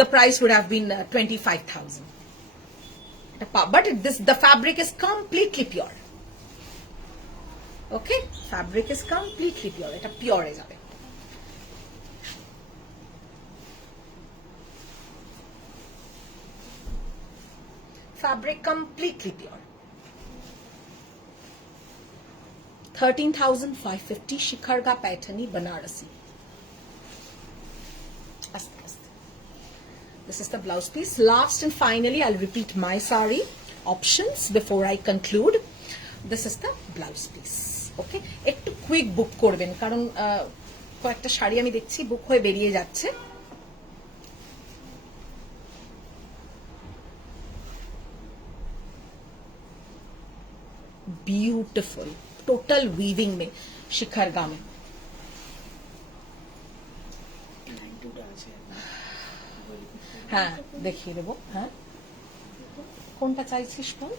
the price would have been 25,000. But the fabric is completely pure. Okay, fabric is completely pure. It's pure is it. Fabric completely pure. 13,550 Shikargah paithani Banarasi. This is the blouse piece. Last and finally, I'll repeat my sari options before I conclude. This is the blouse piece. Okay, একটু quick বুক করবেন, কারণ কয়েকটা শাড়ি আমি দেখছি বুক হয়ে বেরিয়ে যাচ্ছে। Beautiful total weaving में शिखरगा में। हाँ देखिए देबो। हाँ কোনটা চাইছিস বল?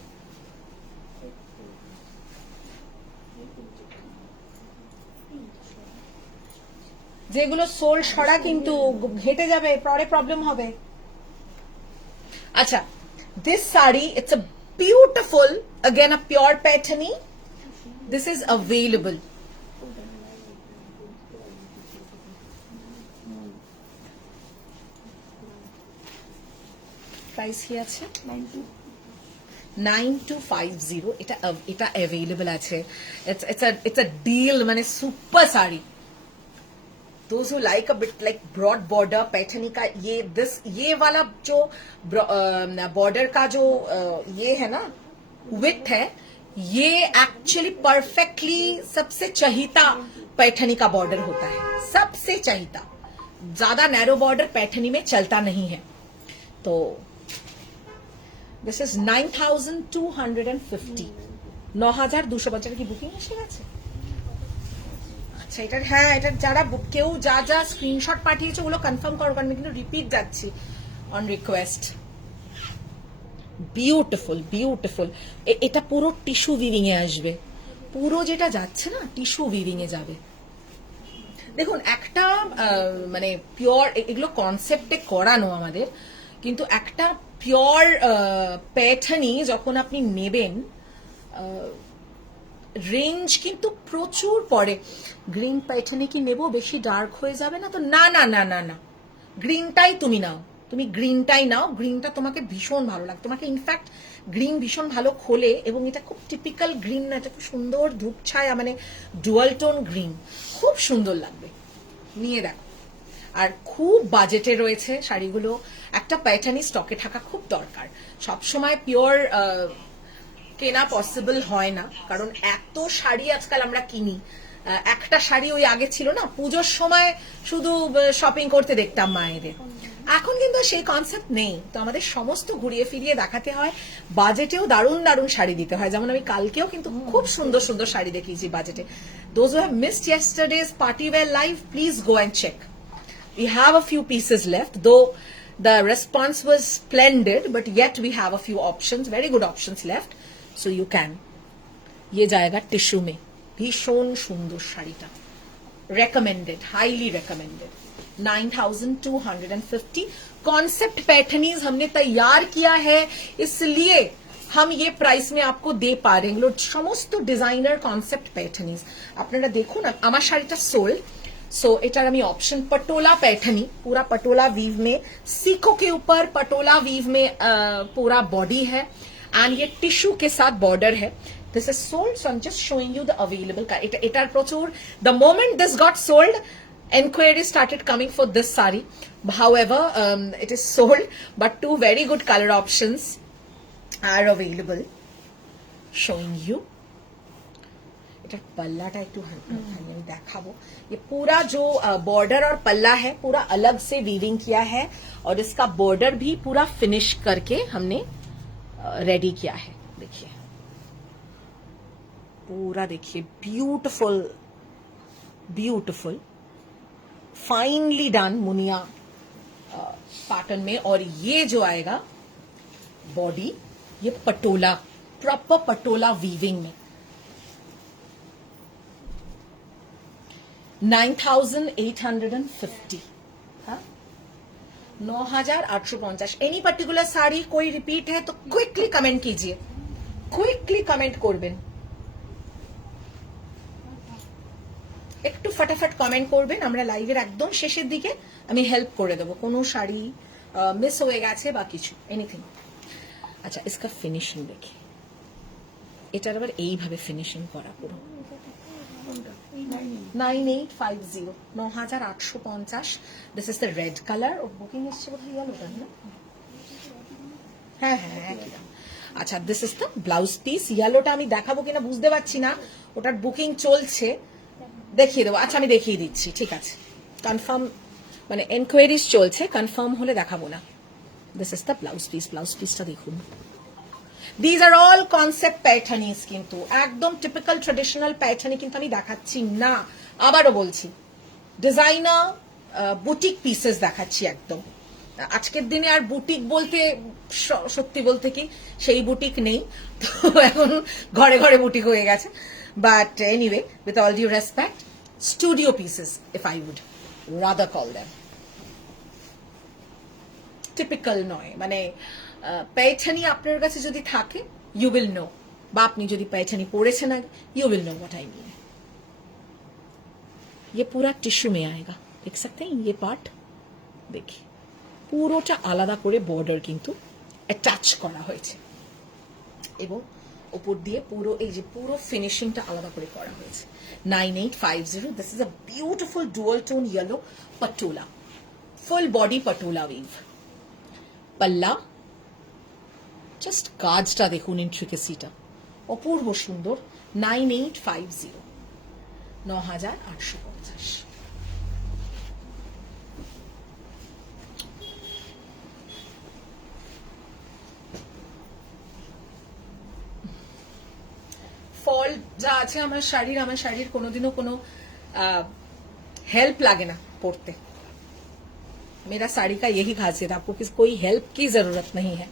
যেগুলো সোল সরা কিন্তু ঘেটে যাবে, পরে প্রবলেম হবে। আচ্ছা, this sari, it's a beautiful, again a pure Paithani. This is available. Price কি আছে? 9250. এটা available আছে। It's a deal, মানে super sari. Those who like a bit like broad border Paithani का, ये वाला जो बॉर्डर का जो ये है ना विथ है, ये एक्चुअली परफेक्टली सबसे चहीता पैठनी का बॉर्डर होता है, सबसे चहीता। ज्यादा नैरो बॉर्डर पैठनी में चलता नहीं है। तो दिस इज 9,250, 9,250 की बुकिंग এসে গেছে। আচ্ছা, এটা হ্যাঁ, এটা যারা কেউ যা যা স্ক্রিনশট পাঠিয়েছে ওগুলো কনফার্ম করো, কারণ আমি কিন্তু রিপিট যাচ্ছি অন রিকোয়েস্ট। Beautiful beautiful. এটা পুরো টিস্যু উইভিং এ আসবে, পুরো যেটা যাচ্ছে না টিস্যু উইভিং এ যাবে। দেখুন, একটা মানে পিওর, এগুলো কনসেপ্টে করানো আমাদের, কিন্তু একটা পিওর প্যাটার্নি যখন আপনি নেবেন, রেঞ্জ কিন্তু প্রচুর পড়ে। গ্রিন প্যাটার্নে কি নেব, বেশি ডার্ক হয়ে যাবে না তো? না না না না না, গ্রিনটাই তুমি নাও, তুমি গ্রিনটাই নাও। গ্রিনটা তোমাকে ভীষণ ভালো লাগে, তোমাকে ইনফ্যাক্ট গ্রিন ভীষণ ভালো খোলে, এবং এটা খুব টিপিক্যাল গ্রিন না, এটা খুব সুন্দর ধূপ ছায়া, মানে ডুয়াল টোন গ্রিন, খুব সুন্দর লাগবে, নিয়ে দেখো। আর খুব বাজেটে রয়েছে শাড়িগুলো। একটা প্যাটার্নই স্টকে থাকা খুব দরকার। সবসময় পিওর কেনা পসিবল হয় না, কারণ এত শাড়ি আজকাল আমরা কিনি। একটা শাড়ি ওই আগে ছিল না, পুজোর সময় শুধু শপিং করতে দেখতাম মায়েদের, এখন কিন্তু সেই কনসেপ্ট নেই। তো আমাদের সমস্ত ঘুরিয়ে ফিরিয়ে দেখাতে হয়, বাজেটেও দারুণ দারুণ শাড়ি দিতে হয়। যেমন আমি কালকেও কিন্তু খুব সুন্দর সুন্দর শাড়ি দেখিয়েছি বাজেটে। Those who have missed yesterday's party wear live, please go and check. We have a few pieces left, though the response was splendid, but yet we have a few options, very good options left, so you can. ये जाएगा tissue में, भीषण सुंदर শাড়িটা, recommended, highly recommended। 9,250 concept पैटर्नीज हमने तैयार किया है, इसलिए हम ये प्राइस में आपको दे पा रहे हैं। समस्त डिजाइनर कॉन्सेप्ट पैटर्नीज আপনারা দেখুন। আমার শাড়িটা सो एटार आमी ऑप्शन पटोला पैठनी, पूरा पटोला वीव में, सीको के ऊपर पटोला वीव में पूरा बॉडी है एंड ये टिश्यू के साथ बॉर्डर है. This is sold, so I'm just showing you the available. Etar prochur. The moment this got sold, enquiries started coming for this sari. However, it is sold, but two very good color options are available. Showing you. এটা पल्लाটা একটু আমি দেখাবো. ये पूरा जो border और पल्ला है पूरा अलग से वीविंग किया है और इसका बॉर्डर भी पूरा फिनिश करके हमने रेडी किया है. देखिए पूरा, देखिए beautiful beautiful finally done Muniya pattern में. और ये जो आएगा बॉडी, ये पटोला, प्रॉपर पटोला वीविंग में. 9,850. हाँ, 9,850. एनी पर्टिकुलर साड़ी कोई रिपीट है तो क्विकली कमेंट कीजिए, क्विकली कमेंट করবেন, একটু फटाफट কমেন্ট করবেন. আমরা লাইভের একদম শেষের দিকে আমি হেল্প করে দেব কোনো শাড়ি মিস হয়ে গেছে বা কিছু, এনিথিং. আচ্ছা, इसका ফিনিশিং দেখি. এটার আবার এইভাবে ফিনিশিং করা পুরো. 9850, 9,850. This is the red color. Booking এসছে বোধহয় ইয়েলোটা না? হ্যাঁ হ্যাঁ একই দাম. আচ্ছা, this is the blouse piece. ইয়েলোটা আমি দেখাবো কিনা বুঝতে পারছি না, ওটার বুকিং চলছে, দেখিয়ে দেবো. আচ্ছা আমি দেখিয়ে দিচ্ছি, ঠিক আছে. কনফার্ম মানে এনকোয়ারিজ চলছে, কনফার্ম হলে দেখাবো না. This is the blouse piece. Blouse পিসটা দেখুন. These are all concept पैठनीज কিন্তু একদম টিপিক্যাল ট্রেডিশনাল पैठनी কিন্তু আমি দেখাচ্ছি না, আবারও বলছি ডিজাইনার বুটিক পিসেস দেখাচ্ছি একদম. আজকের দিনে আর বুটিক বলতে সত্যি বলতে কি সেই বুটিক নেই তো, এখন ঘরে ঘরে বুটিক হয়ে গেছে. But anyway, with all due respect, studio pieces if I would rather call them. Typical নয়, মানে पैठनी আপনার কাছে যদি থাকে ইউ উইল নো, বা আপনি যদি पैठनी পড়েছেন আগে you will know what I mean. ये पूरा टिश्यू में आएगा, देख सकते हैं ये पार्ट. देखिए পুরোটা আলাদা করে বর্ডার কিন্তু অ্যাটাচ করা হয়েছে এবং উপর দিয়ে পুরো এই যে পুরো ফিনিশিংটা আলাদা করে করা হয়েছে. 9850. This is a beautiful dual tone yellow patola, full body patola weave. Palla, just কাজটা দেখুন, ইন্ট্রিকেসিটা অপূর্ব সুন্দর. 9850, 9,850. ফল যা আছে আমার শাড়ির কোনোদিনও কোনো হেল্প লাগে না পরতে. मेरा साड़ी का यही खासियत, आपको कोई हेल्प की जरूरत नहीं है.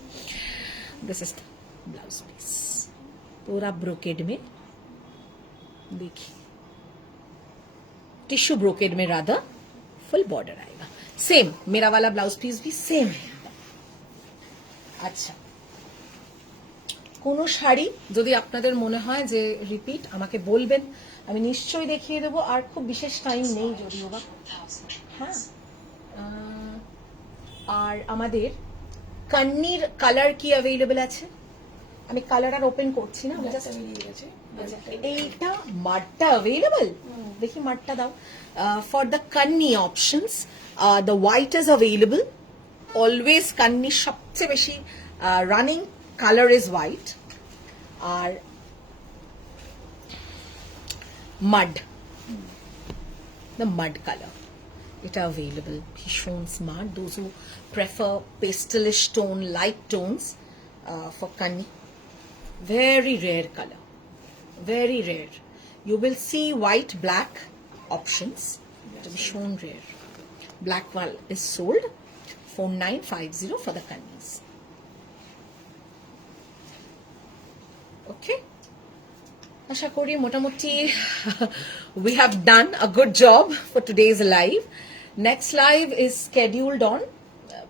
This is the blouse piece, पूरा ब्रोकेड में. देखिए टिश्यू ब्रोकेड में राधा फुल बॉर्डर आएगा. सेम मेरा वाला ब्लाउज पीस भी सेम है. আচ্ছা, কোন শাড়ি যদি আপনাদের মনে হয় যে রিপিট আমাকে বলবেন, আমি নিশ্চয়ই দেখিয়ে দেবো. আর খুব বিশেষ টাইম নেই যদিও বা. হ্যাঁ, আর আমাদের কন্নির কালার কি অ্যাভেলেবল আছে, আমি কালার আর ওপেন করছি না, এইটা মাডটা অ্যাভেলেবল. দেখি মাডটা দাও. For the kanni options the white is available always. কন্নির সবচেয়ে বেশি রানিং কালার ইজ হোয়াইট. আর মাড, দ্য মাড কালার, এটা অ্যাভেলেবল. ভীষণ smart. Those who prefer pastelish tone, light tones for kanni, very rare color, very rare. You will see white black options, it will be shown rare. Black one is sold 4950 for the kannis. Okay, আশা করি মোটামুটি we have done a good job for today's live. Next live is scheduled on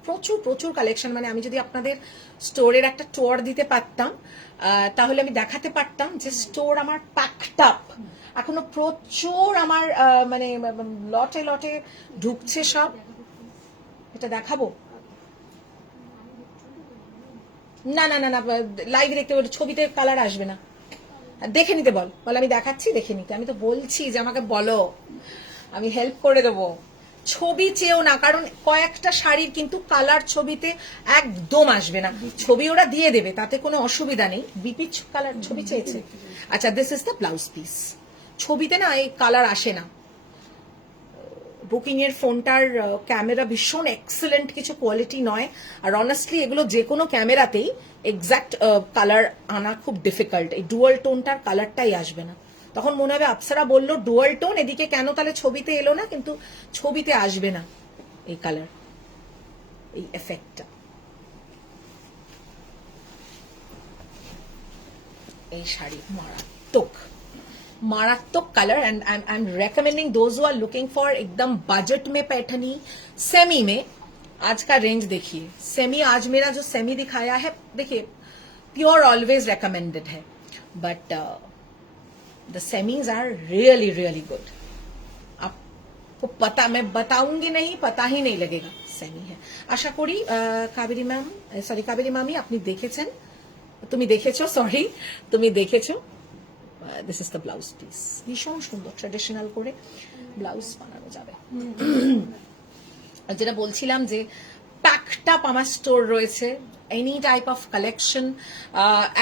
প্রচুর প্রচুর collection, মানে আমি যদি আপনাদের স্টোরের একটা ট্যুর দিতে পারতাম তাহলে আমি দেখাতে পারতাম যে স্টোর আমার প্যাকড আপ, এখনো প্রচুর আমার মানে লটে লটে ঢুকছে সব। এটা দেখাবো না না না না, লাইভে দেখতে বল, ছবিতে কালার আসবে না, দেখে নিতে বল, বল আমি দেখাচ্ছি দেখে নিতে। আমি তো বলছি যে আমাকে বলো, আমি হেল্প করে দেবো। ছবি চেয়েও না, কারণ কয়েকটা শাড়ির কিন্তু কালার ছবিতে একদম আসবে না, ছবি ওরা দিয়ে দেবে, তাতে কোনো অসুবিধা নেই। বিপি কালার ছবি চেয়েছে, আচ্ছা this is the blouse piece. ছবিতে না এই কালার আসে না। বুকিং এর ফোনটার ক্যামেরা ভীষণ এক্সেলেন্ট কিছু কোয়ালিটি নয়, আর অনেস্টলি এগুলো যে কোনো ক্যামেরাতেই এক্সাক্ট কালার আনা খুব ডিফিকাল্ট। এই ডুয়াল টোনটার কালারটাই আসবে না, তখন মনে হবে আপ্সরা বললো ডুয়াল টোন, এদিকে কেন তাহলে ছবিতে এলো না, কিন্তু ছবিতে আসবে না এই কালার, এই এফেক্টটা। এই শাড়ি মারাত্মক मारात्मक colour, and I am recommending those who are looking for एकदम बजट में पैठनी सेमी में। आज का रेंज देखिए, सेमी आज मेरा जो सेमी दिखाया है, देखिए प्योर ऑलवेज रेकमेंडेड है, but the semis are really really good. आपको पता, मैं बताऊंगी नहीं, पता ही नहीं लगेगा सेमी है। आशा करी कावेरी मैम, सॉरी कावेरी मामी, আপনি দেখেছেন, তুমি দেখেছো, সরি তুমি দেখেছো। This is the blouse piece, ভীষণ সুন্দর ট্রেডিশনাল করে ব্লাউজ বানানো যাবে। যেটা বলছিলাম যে প্যাকড আপ আমার স্টোর রয়েছে, एनी टाइप ऑफ कलेक्शन।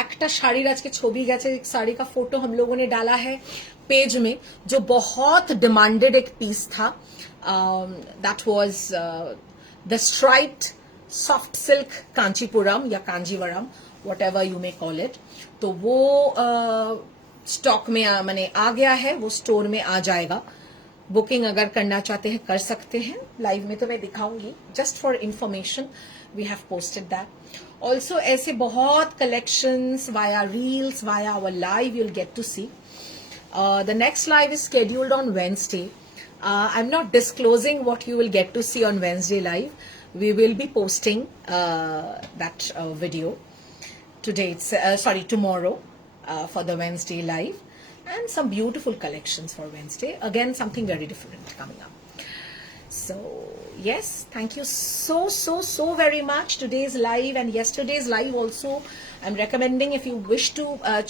একটা শাড়ির আজকে ছবি গেছে, শাড়ি का फोटो हम लोगों ने डाला है पेज में, जो बहुत डिमांडेड एक पीस था, that was the striped soft silk Kanchipuram या Kanjeevaram, whatever you may call it. तो वो स्टॉक में मैंने आ गया है, वो स्टोर में आ जाएगा। बुकिंग अगर करना चाहते हैं कर सकते हैं, लाइव में तो मैं दिखाऊंगी, just for information we have posted that. Also ऐसे बहुत collections via reels, via our live you will get to see. The next live is scheduled on Wednesday. I'm not disclosing what you will get to see on Wednesday live. We will be posting that video today. Tomorrow. For the Wednesday live, and some beautiful collections for Wednesday. Again, something very different coming up. So yes, thank you so very much. Today's live and yesterday's live also, I'm recommending, if you wish to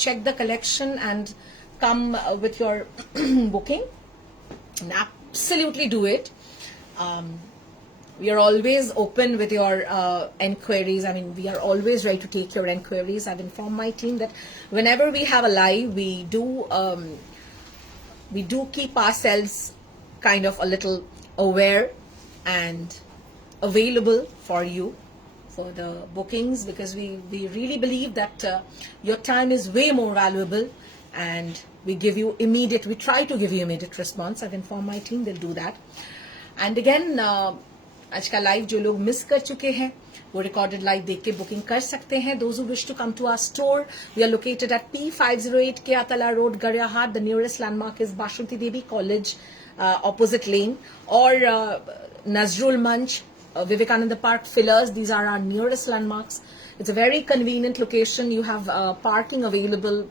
check the collection and come with your booking, absolutely do it. We are always open with your enquiries. I mean, we are always ready to take your enquiries. I've informed my team that whenever we have a live, we do keep ourselves kind of a little aware and available for you for the bookings, because we really believe that your time is way more valuable, and we try to give you immediate response. I've informed my team, they'll do that. And again, आज का live जो लोग miss कर चुके हैं वो recorded live देख के बुकिंग कर सकते हैं। Those who wish to come to our store, we are located at P508 Ketla road, Gariahat. The nearest landmark is Basanti Devi college opposite lane, or Nazrul Manch, Vivekananda Park, Fillers. These are our nearest landmarks. It's a very convenient location. You have parking available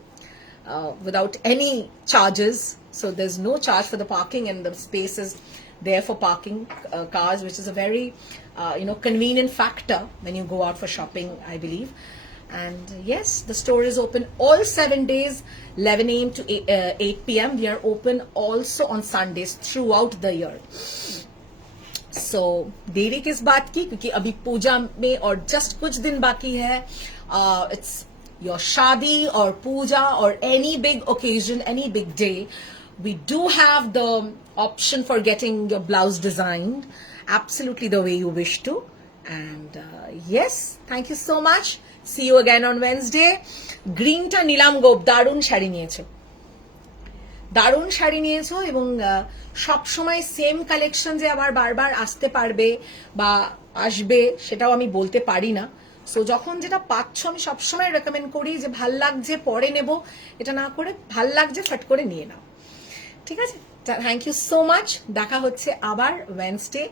without any charges, so there's no charge for the parking, and the space is there for parking cars, which is a very convenient factor when you go out for shopping, I believe. And yes, the store is open all 7 days, 11 a.m. to 8 p.m. We are open also on Sundays throughout the year. So देरी किस बात की, क्योंकि अभी पूजा में और just कुछ दिन बाकी है। It's your shadi or puja or any big occasion, any big day, we do have the option for getting your blouse designed absolutely the way you wish to. And yes, thank you so much. See you again on Wednesday. Green ta nilam go, darun shari niyecho, দারুণ শাড়ি নিয়েছো, এবং সব সময় same collection যে আবার বারবার আসতে পারবে বা আসবে সেটাও আমি বলতে পারি না। সো যখন যেটা পাচ্ছ আমি সবসময় রেকমেন্ড করি যে ভাল লাগছে পরে নেব, এটা না করে ভাল লাগছে ফট করে নিয়ে নাও, ঠিক আছে? Thank you so much. দেখা হচ্ছে আবার ওয়েডনেসডে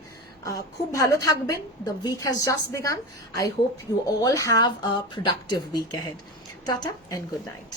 খুব ভালো থাকবেন। The week has just begun. I hope you all have a productive week ahead. Tata and good night.